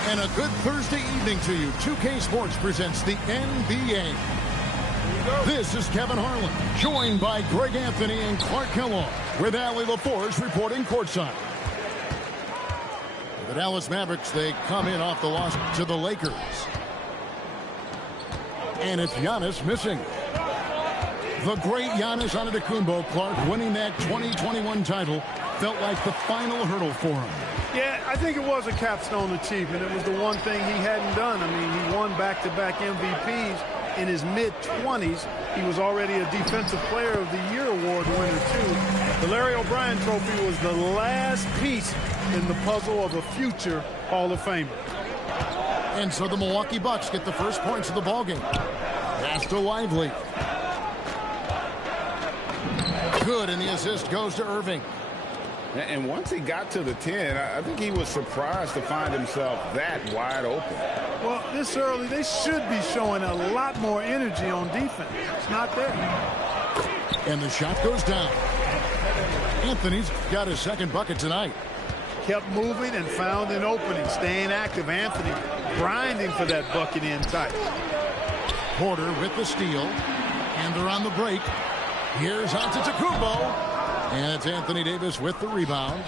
And a good Thursday evening to you. 2K Sports presents the NBA. This is Kevin Harlan, joined by Greg Anthony and Clark Kellogg, with Allie LaForge reporting courtside. The Dallas Mavericks, they come in off the loss to the Lakers. And it's Giannis missing. The great Giannis Antetokounmpo, Clark, winning that 2021 title, felt like the final hurdle for him. Yeah, I think it was a capstone achievement. It was the one thing he hadn't done. I mean, he won back-to-back MVPs in his mid-20s. He was already a Defensive Player of the Year award winner, too. The Larry O'Brien Trophy was the last piece in the puzzle of a future Hall of Famer. And so the Milwaukee Bucks get the first points of the ballgame. Pass to Lively. Good, and the assist goes to Irving. And once he got to the 10, I think he was surprised to find himself that wide open. Well, this early, they should be showing a lot more energy on defense. It's not there. And the shot goes down. Anthony's got his second bucket tonight. Kept moving and found an opening. Staying active, Anthony grinding for that bucket in tight. Porter with the steal. And they're on the break. Here's Antetokounmpo. And it's Anthony Davis with the rebound.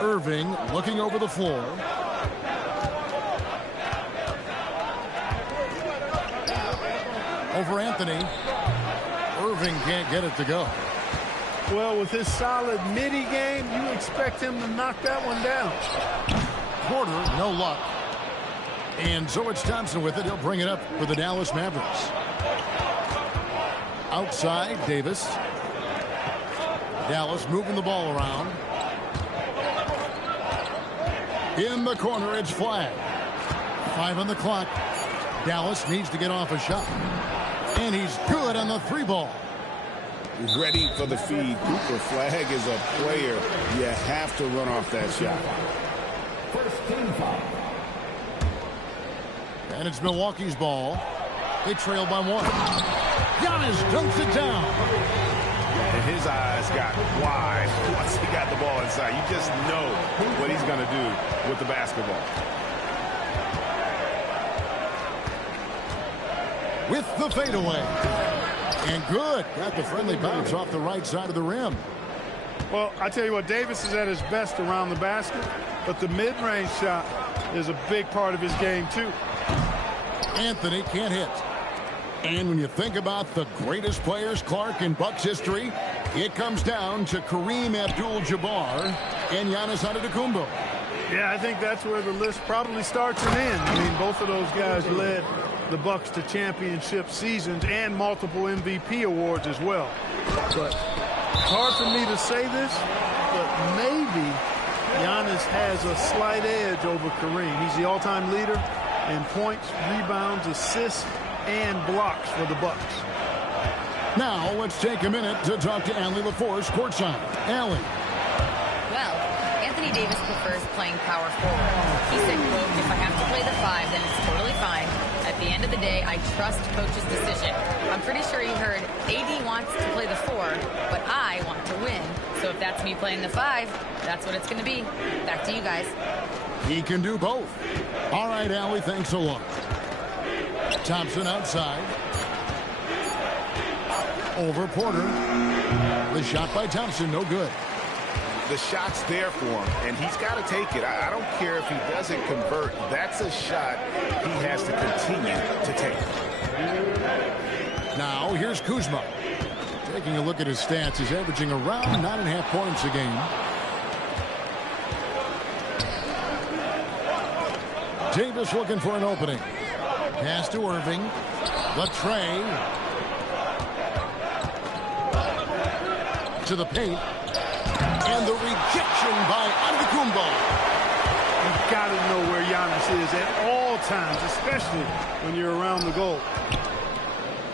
Irving looking over the floor. Over Anthony. Irving can't get it to go. Well, with his solid midi game, you expect him to knock that one down. Porter, no luck. And so it's Thompson with it. He'll bring it up for the Dallas Mavericks. Outside, Davis. Dallas moving the ball around. In the corner, it's flag. 5 on the clock. Dallas needs to get off a shot. And he's good on the 3 ball. Ready for the feed. Cooper Flag is a player. You have to run off that shot. First team foul. And it's Milwaukee's ball. They trail by 1. Giannis dunks it down. And his eyes got wide once he got the ball inside. You just know what he's going to do with the basketball. With the fadeaway. And good. Got the friendly bounce off the right side of the rim. Well, I tell you what, Davis is at his best around the basket, but the mid-range shot is a big part of his game, too. Anthony can't hit. And when you think about the greatest players, Clark, in Bucks history, it comes down to Kareem Abdul-Jabbar and Giannis Antetokounmpo. Yeah, I think that's where the list probably starts and ends. I mean, both of those guys led the Bucks to championship seasons and multiple MVP awards as well. But hard for me to say this, but maybe Giannis has a slight edge over Kareem. He's the all-time leader in points, rebounds, assists, and blocks for the Bucks. Now let's take a minute to talk to Allie LaForce courtside. Allie. Well, Anthony Davis prefers playing power forward. He said, quote, if I have to play the 5, then it's totally fine. At the end of the day, I trust coach's decision. I'm pretty sure he heard AD wants to play the 4, but I want to win. So if that's me playing the 5, that's what it's going to be. Back to you guys. He can do both. All right, Allie, thanks a lot. Thompson outside. Over Porter. The shot by Thompson, no good. The shot's there for him, and he's got to take it. I don't care if he doesn't convert. That's a shot he has to continue to take. Now, here's Kuzma. Taking a look at his stats, he's averaging around 9.5 points a game. Davis looking for an opening. Pass to Irving. Latrey. To the paint. And the rejection by Antetokounmpo. You've got to know where Giannis is at all times, especially when you're around the goal.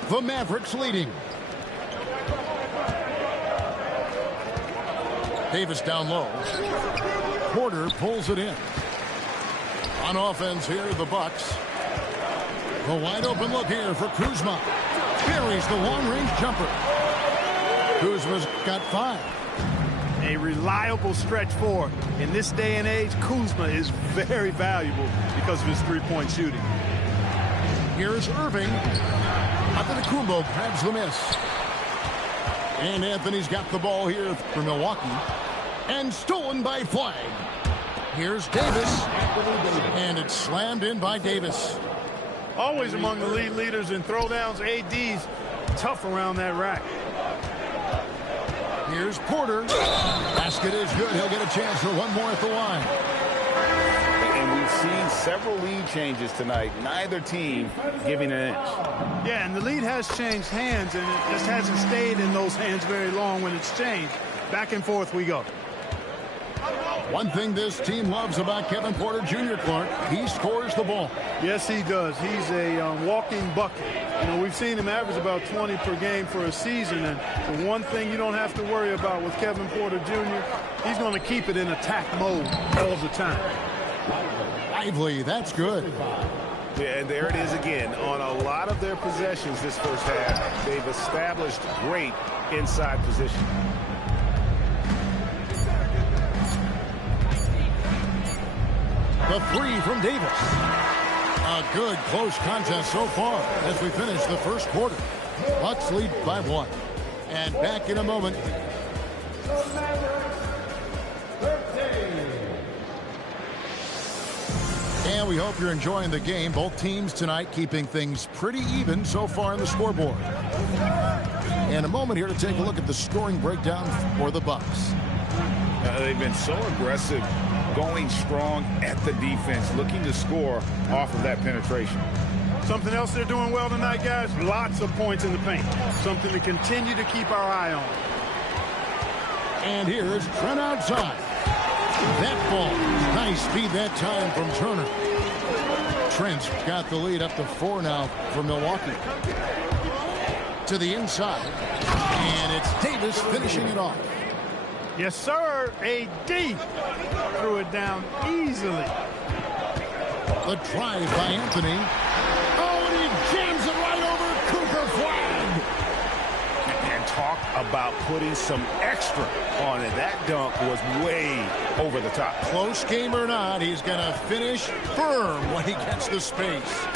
The Mavericks leading. Davis down low. Porter pulls it in. On offense here, the Bucks. The wide open look here for Kuzma. Buries the long-range jumper. Kuzma's got 5. A reliable stretch forward. In this day and age, Kuzma is very valuable because of his three-point shooting. Here's Irving. Antetokounmpo grabs the miss. And Anthony's got the ball here for Milwaukee. And stolen by Flag. Here's Davis. And it's slammed in by Davis. Always among the lead leaders in throwdowns. AD's tough around that rack. Here's Porter. Basket is good. He'll get a chance for one more at the line. And we've seen several lead changes tonight. Neither team giving an inch. Yeah, and the lead has changed hands, and it just hasn't stayed in those hands very long when it's changed. Back and forth we go. One thing this team loves about Kevin Porter Jr., Clark, he scores the ball. Yes, he does. He's a walking bucket. You know, we've seen him average about 20 per game for a season, and the one thing you don't have to worry about with Kevin Porter Jr., he's going to keep it in attack mode all the time. Lively, that's good. Yeah, and there it is again. On a lot of their possessions this first half, they've established great inside position. The three from Davis. A good close contest so far as we finish the first quarter. Bucks lead by 1. And back in a moment. And we hope you're enjoying the game. Both teams tonight keeping things pretty even so far in the scoreboard. And a moment here to take a look at the scoring breakdown for the Bucks. They've been so aggressive, going strong at the defense, looking to score off of that penetration. Something else they're doing well tonight, guys, lots of points in the paint. Something to continue to keep our eye on. And here's Trent outside. That ball, nice speed that time from Turner. Trent's got the lead up to 4 now for Milwaukee. To the inside, and it's Davis finishing it off. Yes, sir. AD threw it down easily. The drive by Anthony. Oh, and he jams it right over Cooper Flag. And talk about putting some extra on it. That dunk was way over the top. Close game or not, he's going to finish firm when he gets the space.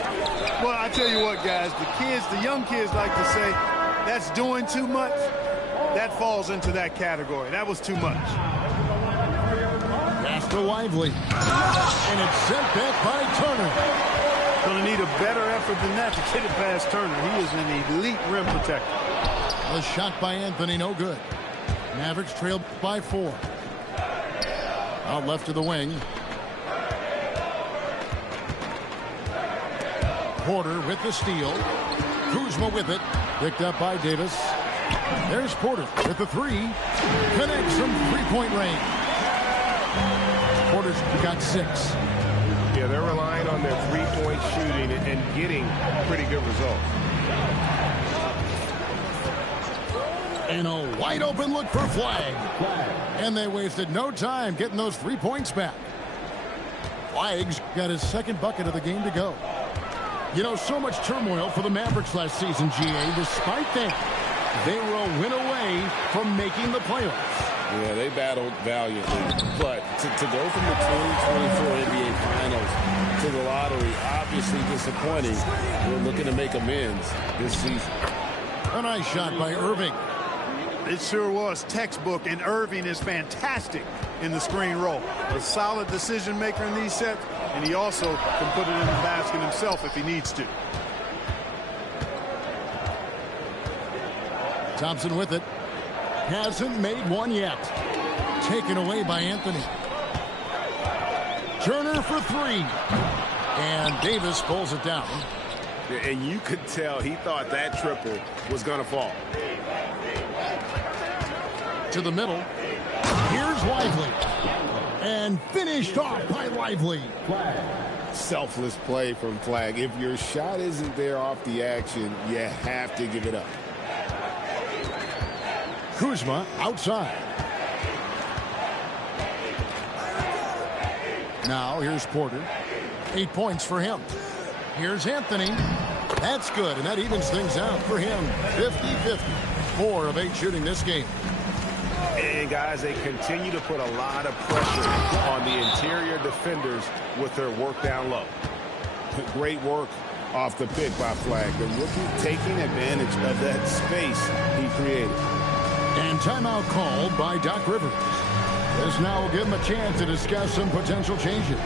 Well, I tell you what, guys, the young kids like to say, that's doing too much. That falls into that category. That was too much. Pass to Lively. And it's sent back by Turner. Going to need a better effort than that to get it past Turner. He is an elite rim protector. The shot by Anthony, no good. Mavericks trailed by 4. Out left to the wing. Porter with the steal. Kuzma with it. Picked up by Davis. There's Porter with the 3. Connects from three-point range. Porter's got 6. Yeah, they're relying on their three-point shooting and getting pretty good results. And a wide open look for Flag. And they wasted no time getting those 3 points back. Flag's got his second bucket of the game to go. You know, so much turmoil for the Mavericks last season, GA. Despite that, they were a win away from making the playoffs. Yeah, they battled valiantly. But to go from the 2024 NBA Finals to the lottery, obviously disappointing. They're looking to make amends this season. A nice shot by Irving. It sure was textbook, and Irving is fantastic in the screen roll. A solid decision maker in these sets, and he also can put it in the basket himself if he needs to. Thompson with it. Hasn't made one yet. Taken away by Anthony. Turner for 3. And Davis pulls it down. And you could tell he thought that triple was going to fall. To the middle. Here's Lively. And finished off by Lively. Selfless play from Flag. If your shot isn't there off the action, you have to give it up. Kuzma outside. Now here's Porter. 8 points for him. Here's Anthony. That's good, and that evens things out for him. 50-50. 4 of 8 shooting this game. And guys, they continue to put a lot of pressure on the interior defenders with their work down low. Great work off the pick by Flag. The rookie taking advantage of that space he created. And timeout called by Doc Rivers. This now will give him a chance to discuss some potential changes.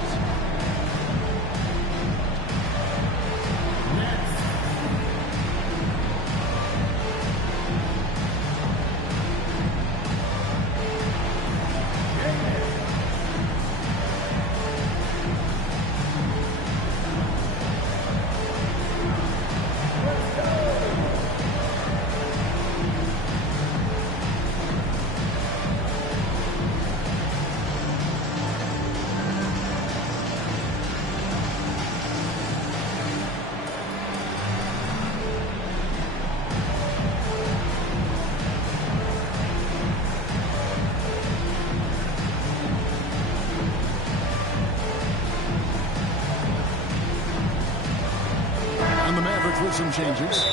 with some changes.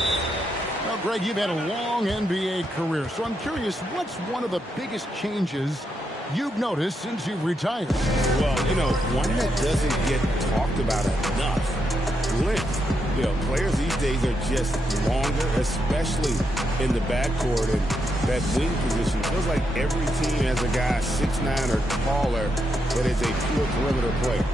Now, Greg, you've had a long NBA career, so I'm curious, what's one of the biggest changes you've noticed since you've retired? Well, one that doesn't get talked about enough, length. Players these days are just longer, especially in the backcourt, and that wing position. Feels like every team has a guy 6'9" or taller that is a pure perimeter player.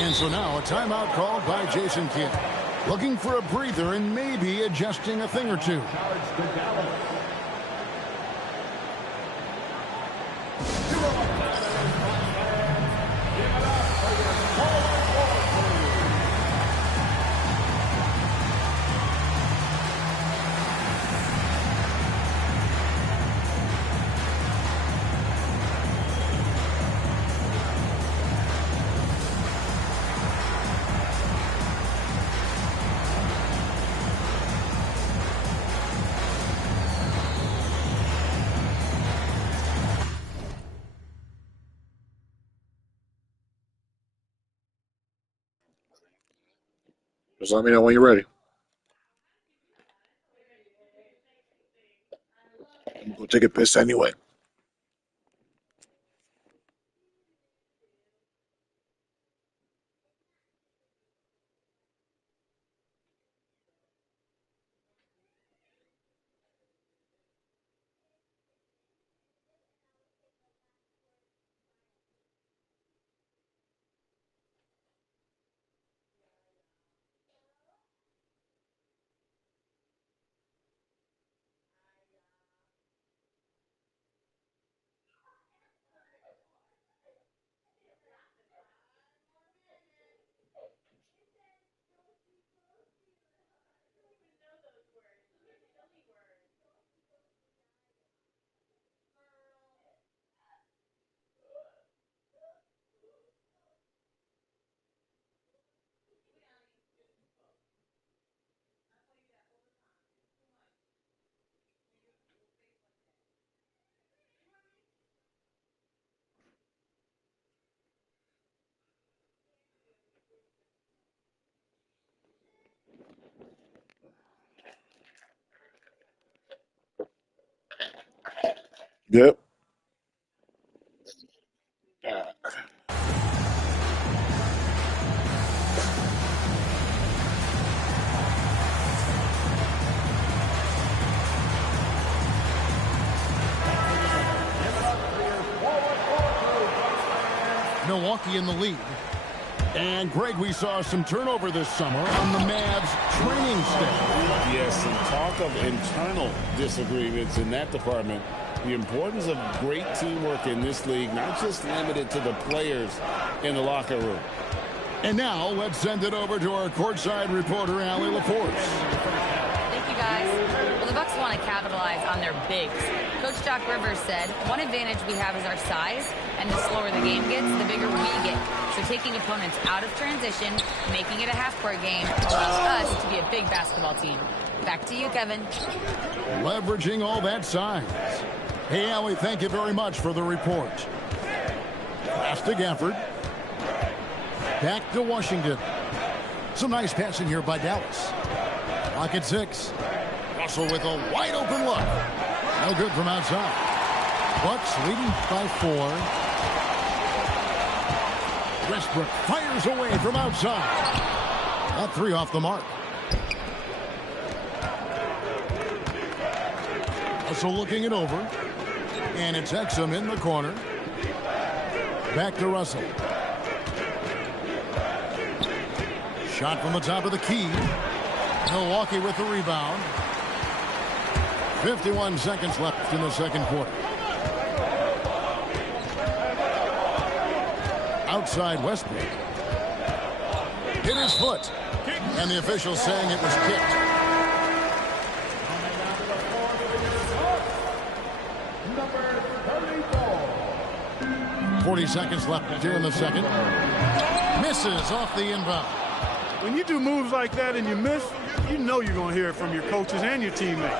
And so now a timeout called by Jason Kidd. Looking for a breather and maybe adjusting a thing or two. Just let me know when you're ready. I'm going to take a piss anyway. Yep. Milwaukee in the lead. And, Greg, we saw some turnover this summer on the Mavs training staff. Yes, some talk of internal disagreements in that department. The importance of great teamwork in this league, not just limited to the players in the locker room. And now, let's send it over to our courtside reporter, Allie Laporte. Thank you, guys. Well, the Bucks want to capitalize on their bigs. Coach Doc Rivers said, one advantage we have is our size, and the slower the game gets, the bigger we get. So taking opponents out of transition, making it a half-court game, allows us to be a big basketball team. Back to you, Kevin. Leveraging all that size. Hey, Allie, thank you very much for the report. Pass to Gafford. Back to Washington. Some nice passing here by Dallas. Clock at 6. Russell with a wide open look. No good from outside. Bucks leading by 4. Westbrook fires away from outside. That 3 off the mark. Russell looking it over. And it's Exum in the corner. Back to Russell. Shot from the top of the key. Milwaukee with the rebound. 51 seconds left in the second quarter. Outside Westbrook. Hit his foot. And the official saying it was kicked. Number 34. 40 seconds left here in the second. Misses off the inbound. When you do moves like that and you miss, you know you're going to hear it from your coaches and your teammates.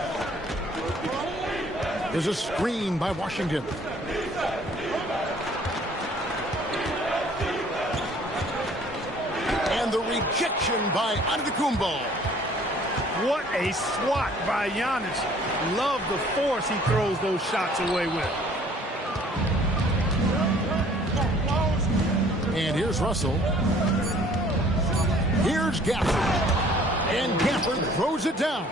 There's a screen by Washington. And the rejection by Antetokounmpo. What a swat by Giannis. Love the force he throws those shots away with. And here's Russell. Here's Gafford. And Gafford throws it down.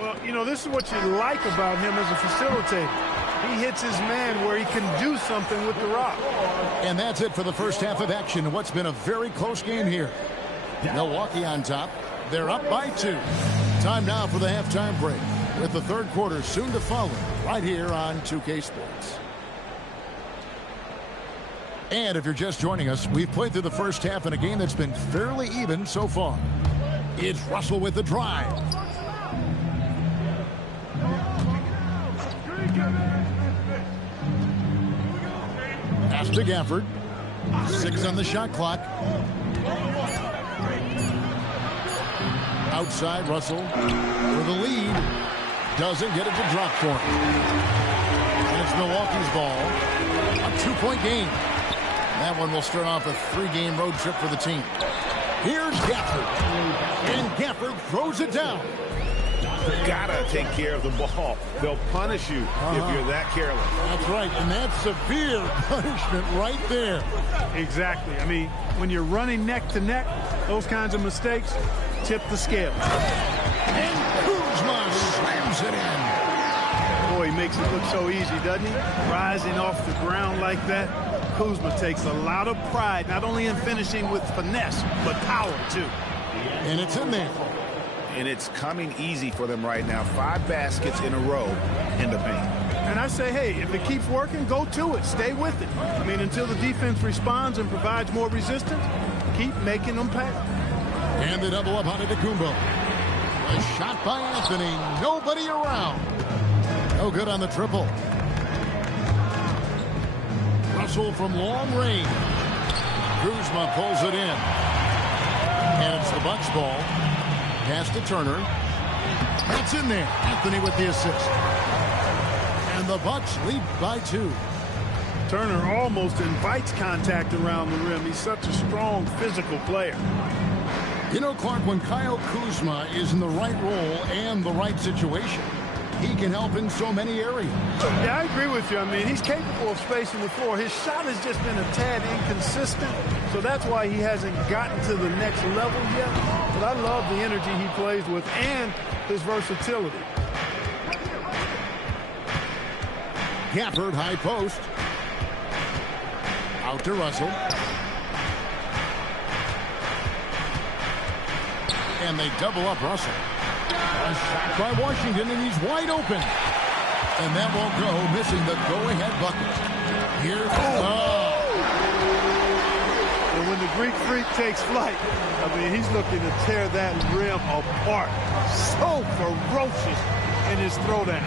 Well, you know, this is what you like about him as a facilitator. He hits his man where he can do something with the rock. And that's it for the first half of action. What's been a very close game here. Milwaukee on top. They're up by 2. Time now for the halftime break, with the third quarter soon to follow right here on 2K Sports. And if you're just joining us, we've played through the first half in a game that's been fairly even so far. It's Russell with the drive. Pass to Gafford. 6 on the shot clock. Outside Russell with a lead. Doesn't get it to drop for him. And it's Milwaukee's ball. A 2-point game. That one will start off a 3-game road trip for the team. Here's Gafford. And Gafford throws it down. You gotta take care of the ball. They'll punish you if you're that careless. That's right, and that's severe punishment right there. Exactly. I mean, when you're running neck to neck, those kinds of mistakes tip the scale. And Kuzma slams it in. Boy, he makes it look so easy, doesn't he? Rising off the ground like that. Kuzma takes a lot of pride, not only in finishing with finesse, but power, too. And it's in there. And it's coming easy for them right now. 5 baskets in a row in the paint. And I say, hey, if it keeps working, go to it. Stay with it. I mean, until the defense responds and provides more resistance, keep making them pay. And the double up on Antetokounmpo. A shot by Anthony. Nobody around. No good on the triple. Russell from long range. Kuzma pulls it in. And it's the Bucks ball. Pass to Turner. That's in there. Anthony with the assist. And the Bucks lead by 2. Turner almost invites contact around the rim. He's such a strong physical player. You know, Clark, when Kyle Kuzma is in the right role and the right situation, he can help in so many areas. Yeah, I agree with you. I mean, he's capable of spacing the floor. His shot has just been a tad inconsistent, so that's why he hasn't gotten to the next level yet. But I love the energy he plays with and his versatility. Gafford, high post. Out to Russell. And they double up Russell. A shot by Washington, and he's wide open. And that won't go, missing the go-ahead bucket. Here, And when the Greek Freak takes flight, I mean, he's looking to tear that rim apart. So ferocious in his throwdown.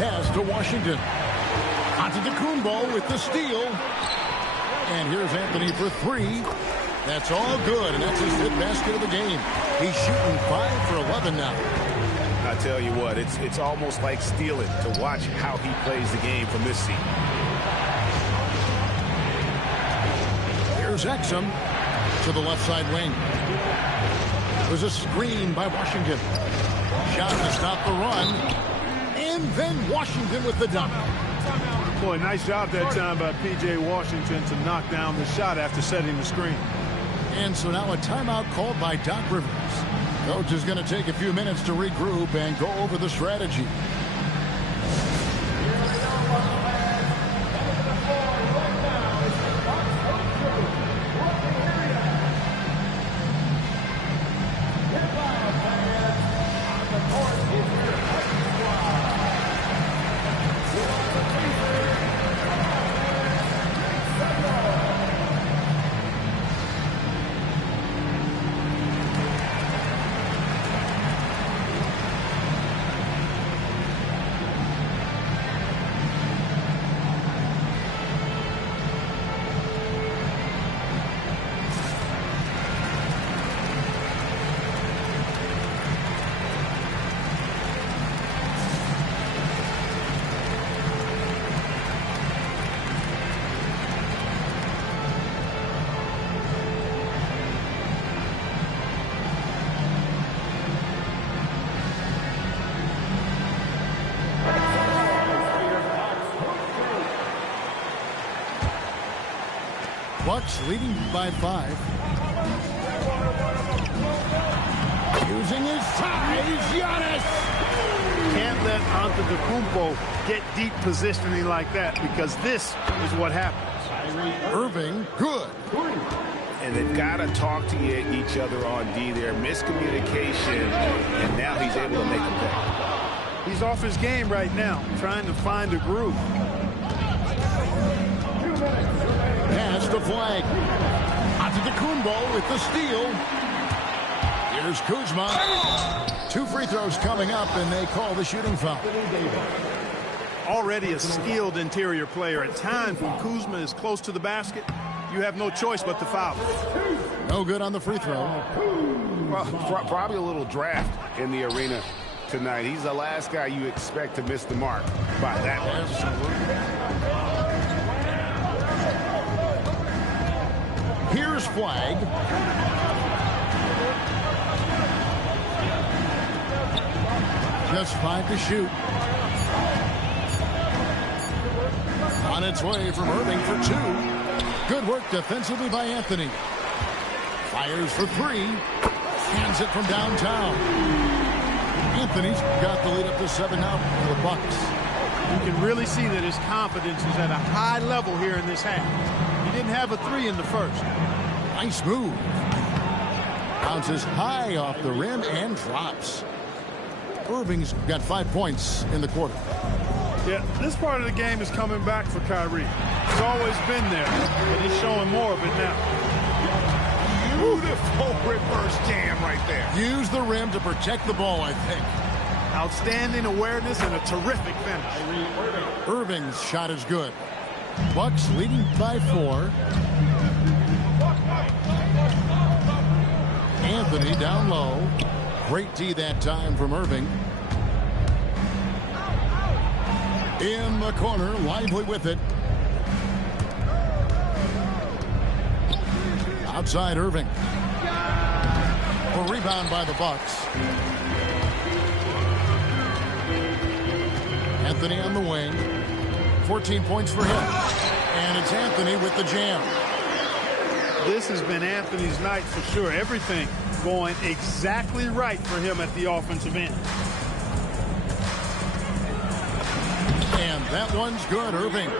Pass to Washington. Antetokounmpo with the steal. And here's Anthony for 3. That's all good, and that's his 5th basket of the game. He's shooting 5 for 11 now. I tell you what, it's almost like stealing to watch how he plays the game from this seat. Here's Exum to the left side wing. There's a screen by Washington. Shot to stop the run. And then Washington with the dunk. Boy, nice job that time by P.J. Washington to knock down the shot after setting the screen. And so now a timeout called by Doc Rivers. Coach is going to take a few minutes to regroup and go over the strategy. Bucks leading by 5. Using his size, Giannis! Can't let Antetokounmpo get deep positioning like that, because this is what happens. Irving, good. And they've got to talk to each other on D there. Miscommunication, and now he's able to make a pay. He's off his game right now, trying to find a groove. Pass the flag. Antetokounmpo with the steal. Here's Kuzma. 2 free throws coming up, and they call the shooting foul. Already a skilled interior player. At times when Kuzma is close to the basket, you have no choice but to foul. No good on the free throw. Well, probably a little draft in the arena tonight. He's the last guy you expect to miss the mark by that much. Here's Flag. Just 5 to shoot. On its way from Irving for 2. Good work defensively by Anthony. Fires for 3. Hands it from downtown. Anthony's got the lead up to 7 now for the Bucks. You can really see that his confidence is at a high level here in this half. He didn't have a 3 in the first. Nice move. Bounces high off the rim and drops. Irving's got 5 points in the quarter. Yeah, this part of the game is coming back for Kyrie. He's always been there, but he's showing more of it now. Beautiful reverse jam right there. Use the rim to protect the ball, I think. Outstanding awareness and a terrific finish. Irving's shot is good. Bucks leading by 4. Anthony down low. Great D that time from Irving. In the corner, Lively with it. Outside Irving. A rebound by the Bucks. Anthony on the wing. 14 points for him. And it's Anthony with the jam. This has been Anthony's night for sure. Everything going exactly right for him at the offensive end. And that one's good, Irving.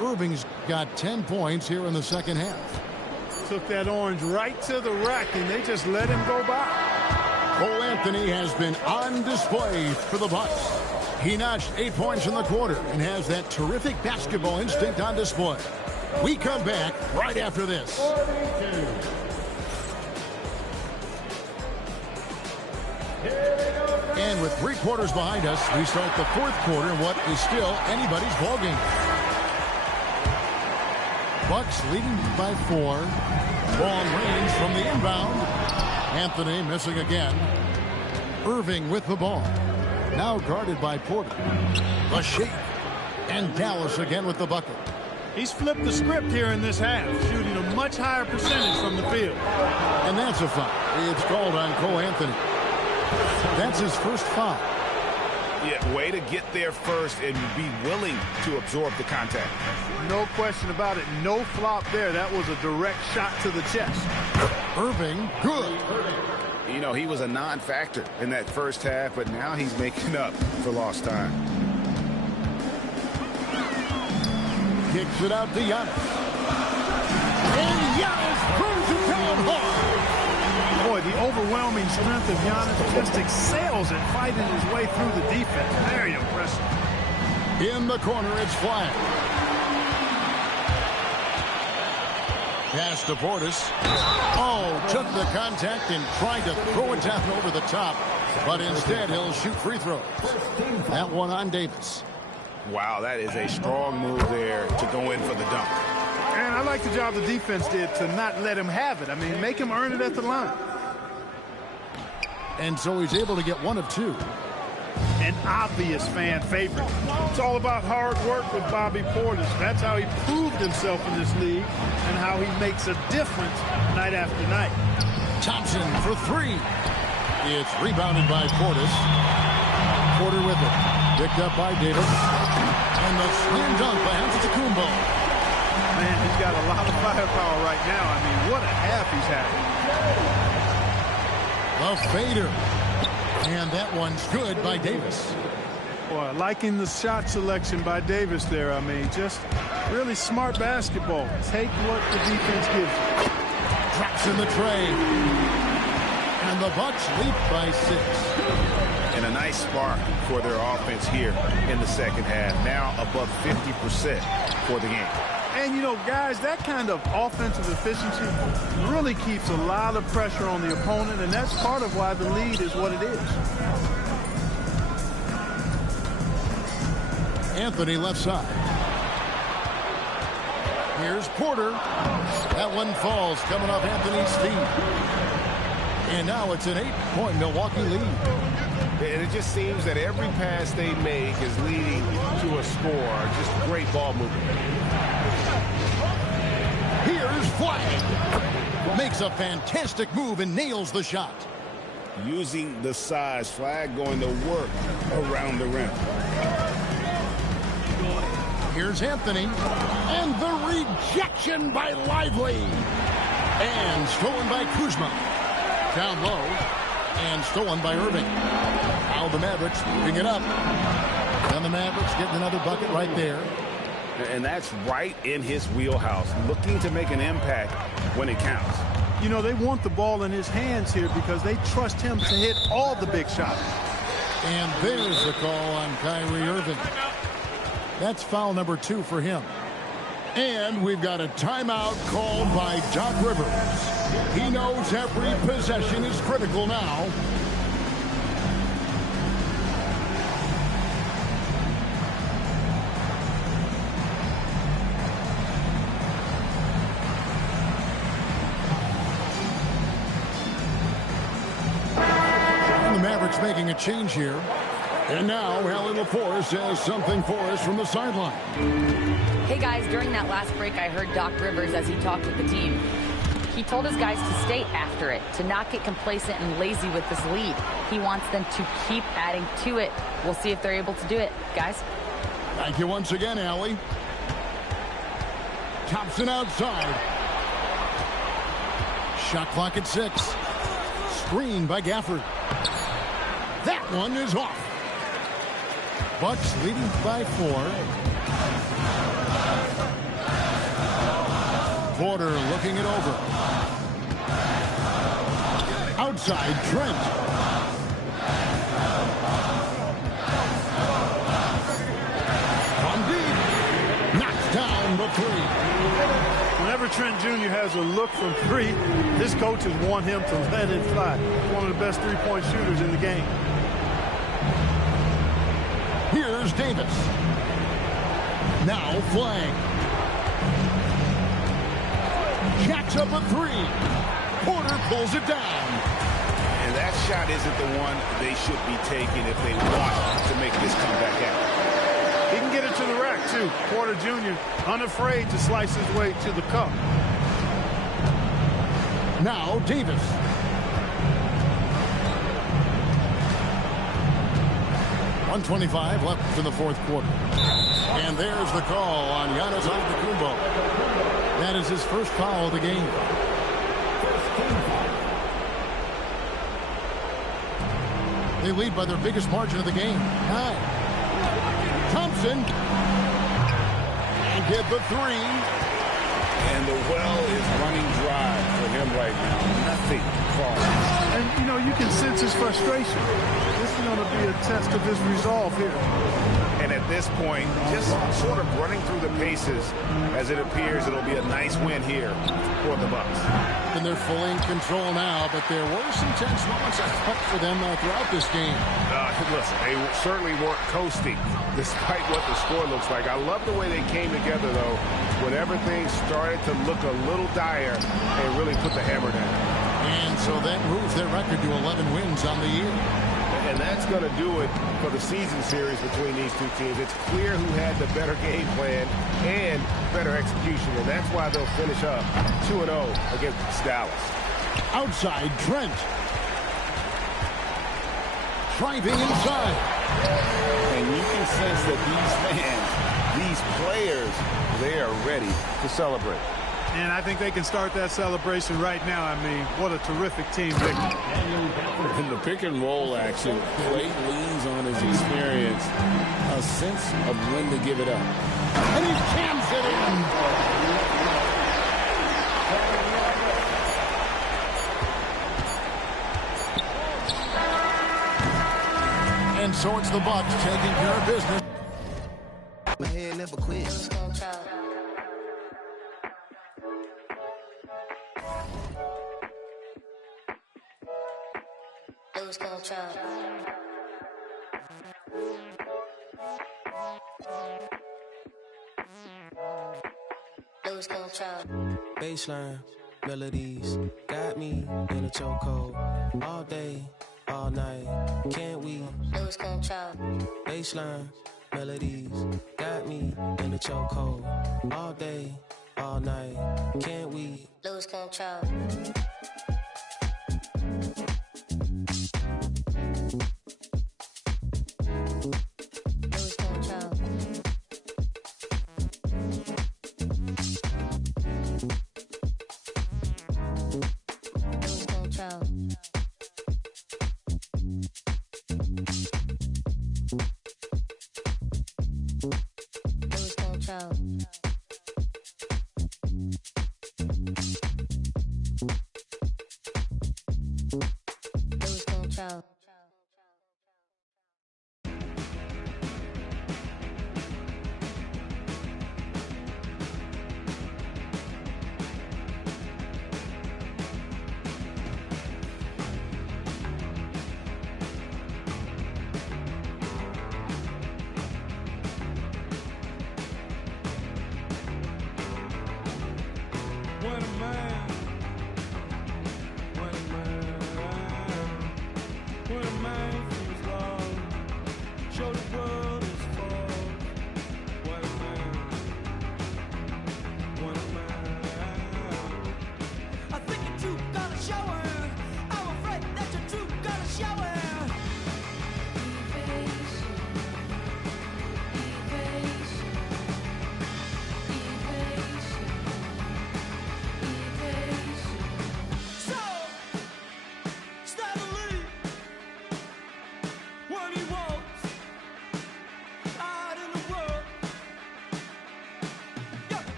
Irving's got 10 points here in the second half. Took that orange right to the rack, and they just let him go by. Cole Anthony has been on display for the Bucks. He notched 8 points in the quarter and has that terrific basketball instinct on display. We come back right after this. And with 3 quarters behind us, we start the 4th quarter in what is still anybody's ballgame. Bucks leading by 4. Ball range from the inbound. Anthony missing again. Irving with the ball. Now guarded by Porter. The shake. And Dallas again with the bucket. He's flipped the script here in this half, shooting a much higher percentage from the field. And that's a foul. It's called on Cole Anthony. That's his first foul. Yeah, way to get there first and be willing to absorb the contact. No question about it. No flop there. That was a direct shot to the chest. Irving, good. You know, he was a non-factor in that first half, but now he's making up for lost time. Kicks it out to Giannis. And Giannis throws it down hard. Boy, the overwhelming strength of Giannis just excels at fighting his way through the defense. Very impressive. In the corner, it's Flag. Pass to Portis. Oh, took the contact and tried to throw it down over the top. But instead, he'll shoot free throws. That one on Davis. Wow, that is a strong move there to go in for the dunk. And I like the job the defense did to not let him have it. I mean, make him earn it at the line. And so he's able to get 1 of 2. An obvious fan favorite. It's all about hard work with Bobby Portis. That's how he proved himself in this league and how he makes a difference night after night. Thompson for 3. It's rebounded by Portis. Porter with it. Picked up by Davis. And the slam dunk by Antetokounmpo. Man, he's got a lot of firepower right now. I mean, what a half he's having. The fader. And that one's good by Davis. Boy, liking the shot selection by Davis there. I mean, just really smart basketball. Take what the defense gives you. Drops in the tray. And the Bucks lead by 6. And a nice spark for their offense here in the second half. Now above 50% for the game. And, you know, guys, that kind of offensive efficiency really keeps a lot of pressure on the opponent, and that's part of why the lead is what it is. Anthony left side. Here's Porter. That one falls coming off Anthony's feet. And now it's an 8-point Milwaukee lead. And it just seems that every pass they make is leading to a score. Just great ball movement. Here's Flag. Makes a fantastic move and nails the shot. Using the size, Flag going to work around the rim. Here's Anthony. And the rejection by Lively. And stolen by Kuzma. Down low. And stolen by Irving. Now the Mavericks moving it up. And the Mavericks getting another bucket right there. And that's right in his wheelhouse, looking to make an impact when it counts. You know, they want the ball in his hands here because they trust him to hit all the big shots. And there's the call on Kyrie Irving. That's foul number 2 for him. And we've got a timeout called by Doc Rivers. He knows every possession is critical now. And the Mavericks making a change here. And now, Allie LaForce has something for us from the sideline. Hey, guys, during that last break, I heard Doc Rivers as he talked with the team. He told his guys to stay after it, to not get complacent and lazy with this lead. He wants them to keep adding to it. We'll see if they're able to do it, guys. Thank you once again, Allie. Thompson outside. Shot clock at 6. Screen by Gafford. That one is off. Bucks leading by 4. Porter looking it over. Outside, Trent. From deep. Knocks down the 3. Whenever Trent Jr. has a look from 3, his coaches want him to let it fly. One of the best three-point shooters in the game. Here's Davis. Now Flag. Jacks up a 3. Porter pulls it down. And that shot isn't the one they should be taking if they want to make this comeback happen. He can get it to the rack, too. Porter Jr. unafraid to slice his way to the cup. Now Davis. .125 left in the fourth quarter. And there's the call on Giannis Antetokounmpo. That is his first foul of the game. They lead by their biggest margin of the game. 9. Thompson. And get the 3. And the well is running dry for him right now. Nothing falling. And, you know, you can sense his frustration. This is going to be a test of his resolve here. And at this point, just sort of running through the paces as it appears it'll be a nice win here for the Bucks. And they're fully in control now, but there were some tense moments for them throughout this game. Listen, they certainly weren't coasting despite what the score looks like. I love the way they came together, though, when everything started to look a little dire and really put the hammer down. And so that moves their record to 11 wins on the year. And that's going to do it for the season series between these two teams. It's clear who had the better game plan and better execution, and that's why they'll finish up 2-0 against Dallas. Outside, Trent. Driving inside. And you can sense that these fans these players, they are ready to celebrate. And I think they can start that celebration right now. I mean, what a terrific team victory. In the pick and roll action, Klay leans on his experience, a sense of when to give it up. And he jams it in. And so it's the Bucks taking care of business. My head never quits. Lose control. Lose control. Baseline melodies got me in a chokehold all day, all night. Can't we lose control? Baseline melodies got me in a chokehold all day, all night. Can't we lose control?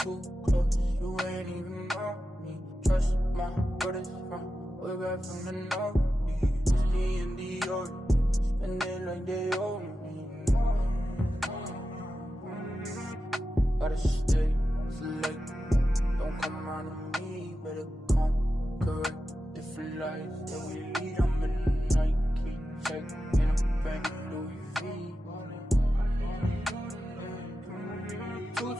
Too close, you ain't even know me. Trust my brothers from way back from the north. Whiskey and Dior, spend it like they owe me. Gotta stay select, don't come out of me. Better come correct different lives that we lead. I'm in the Nike check in a bag of Louis V. 2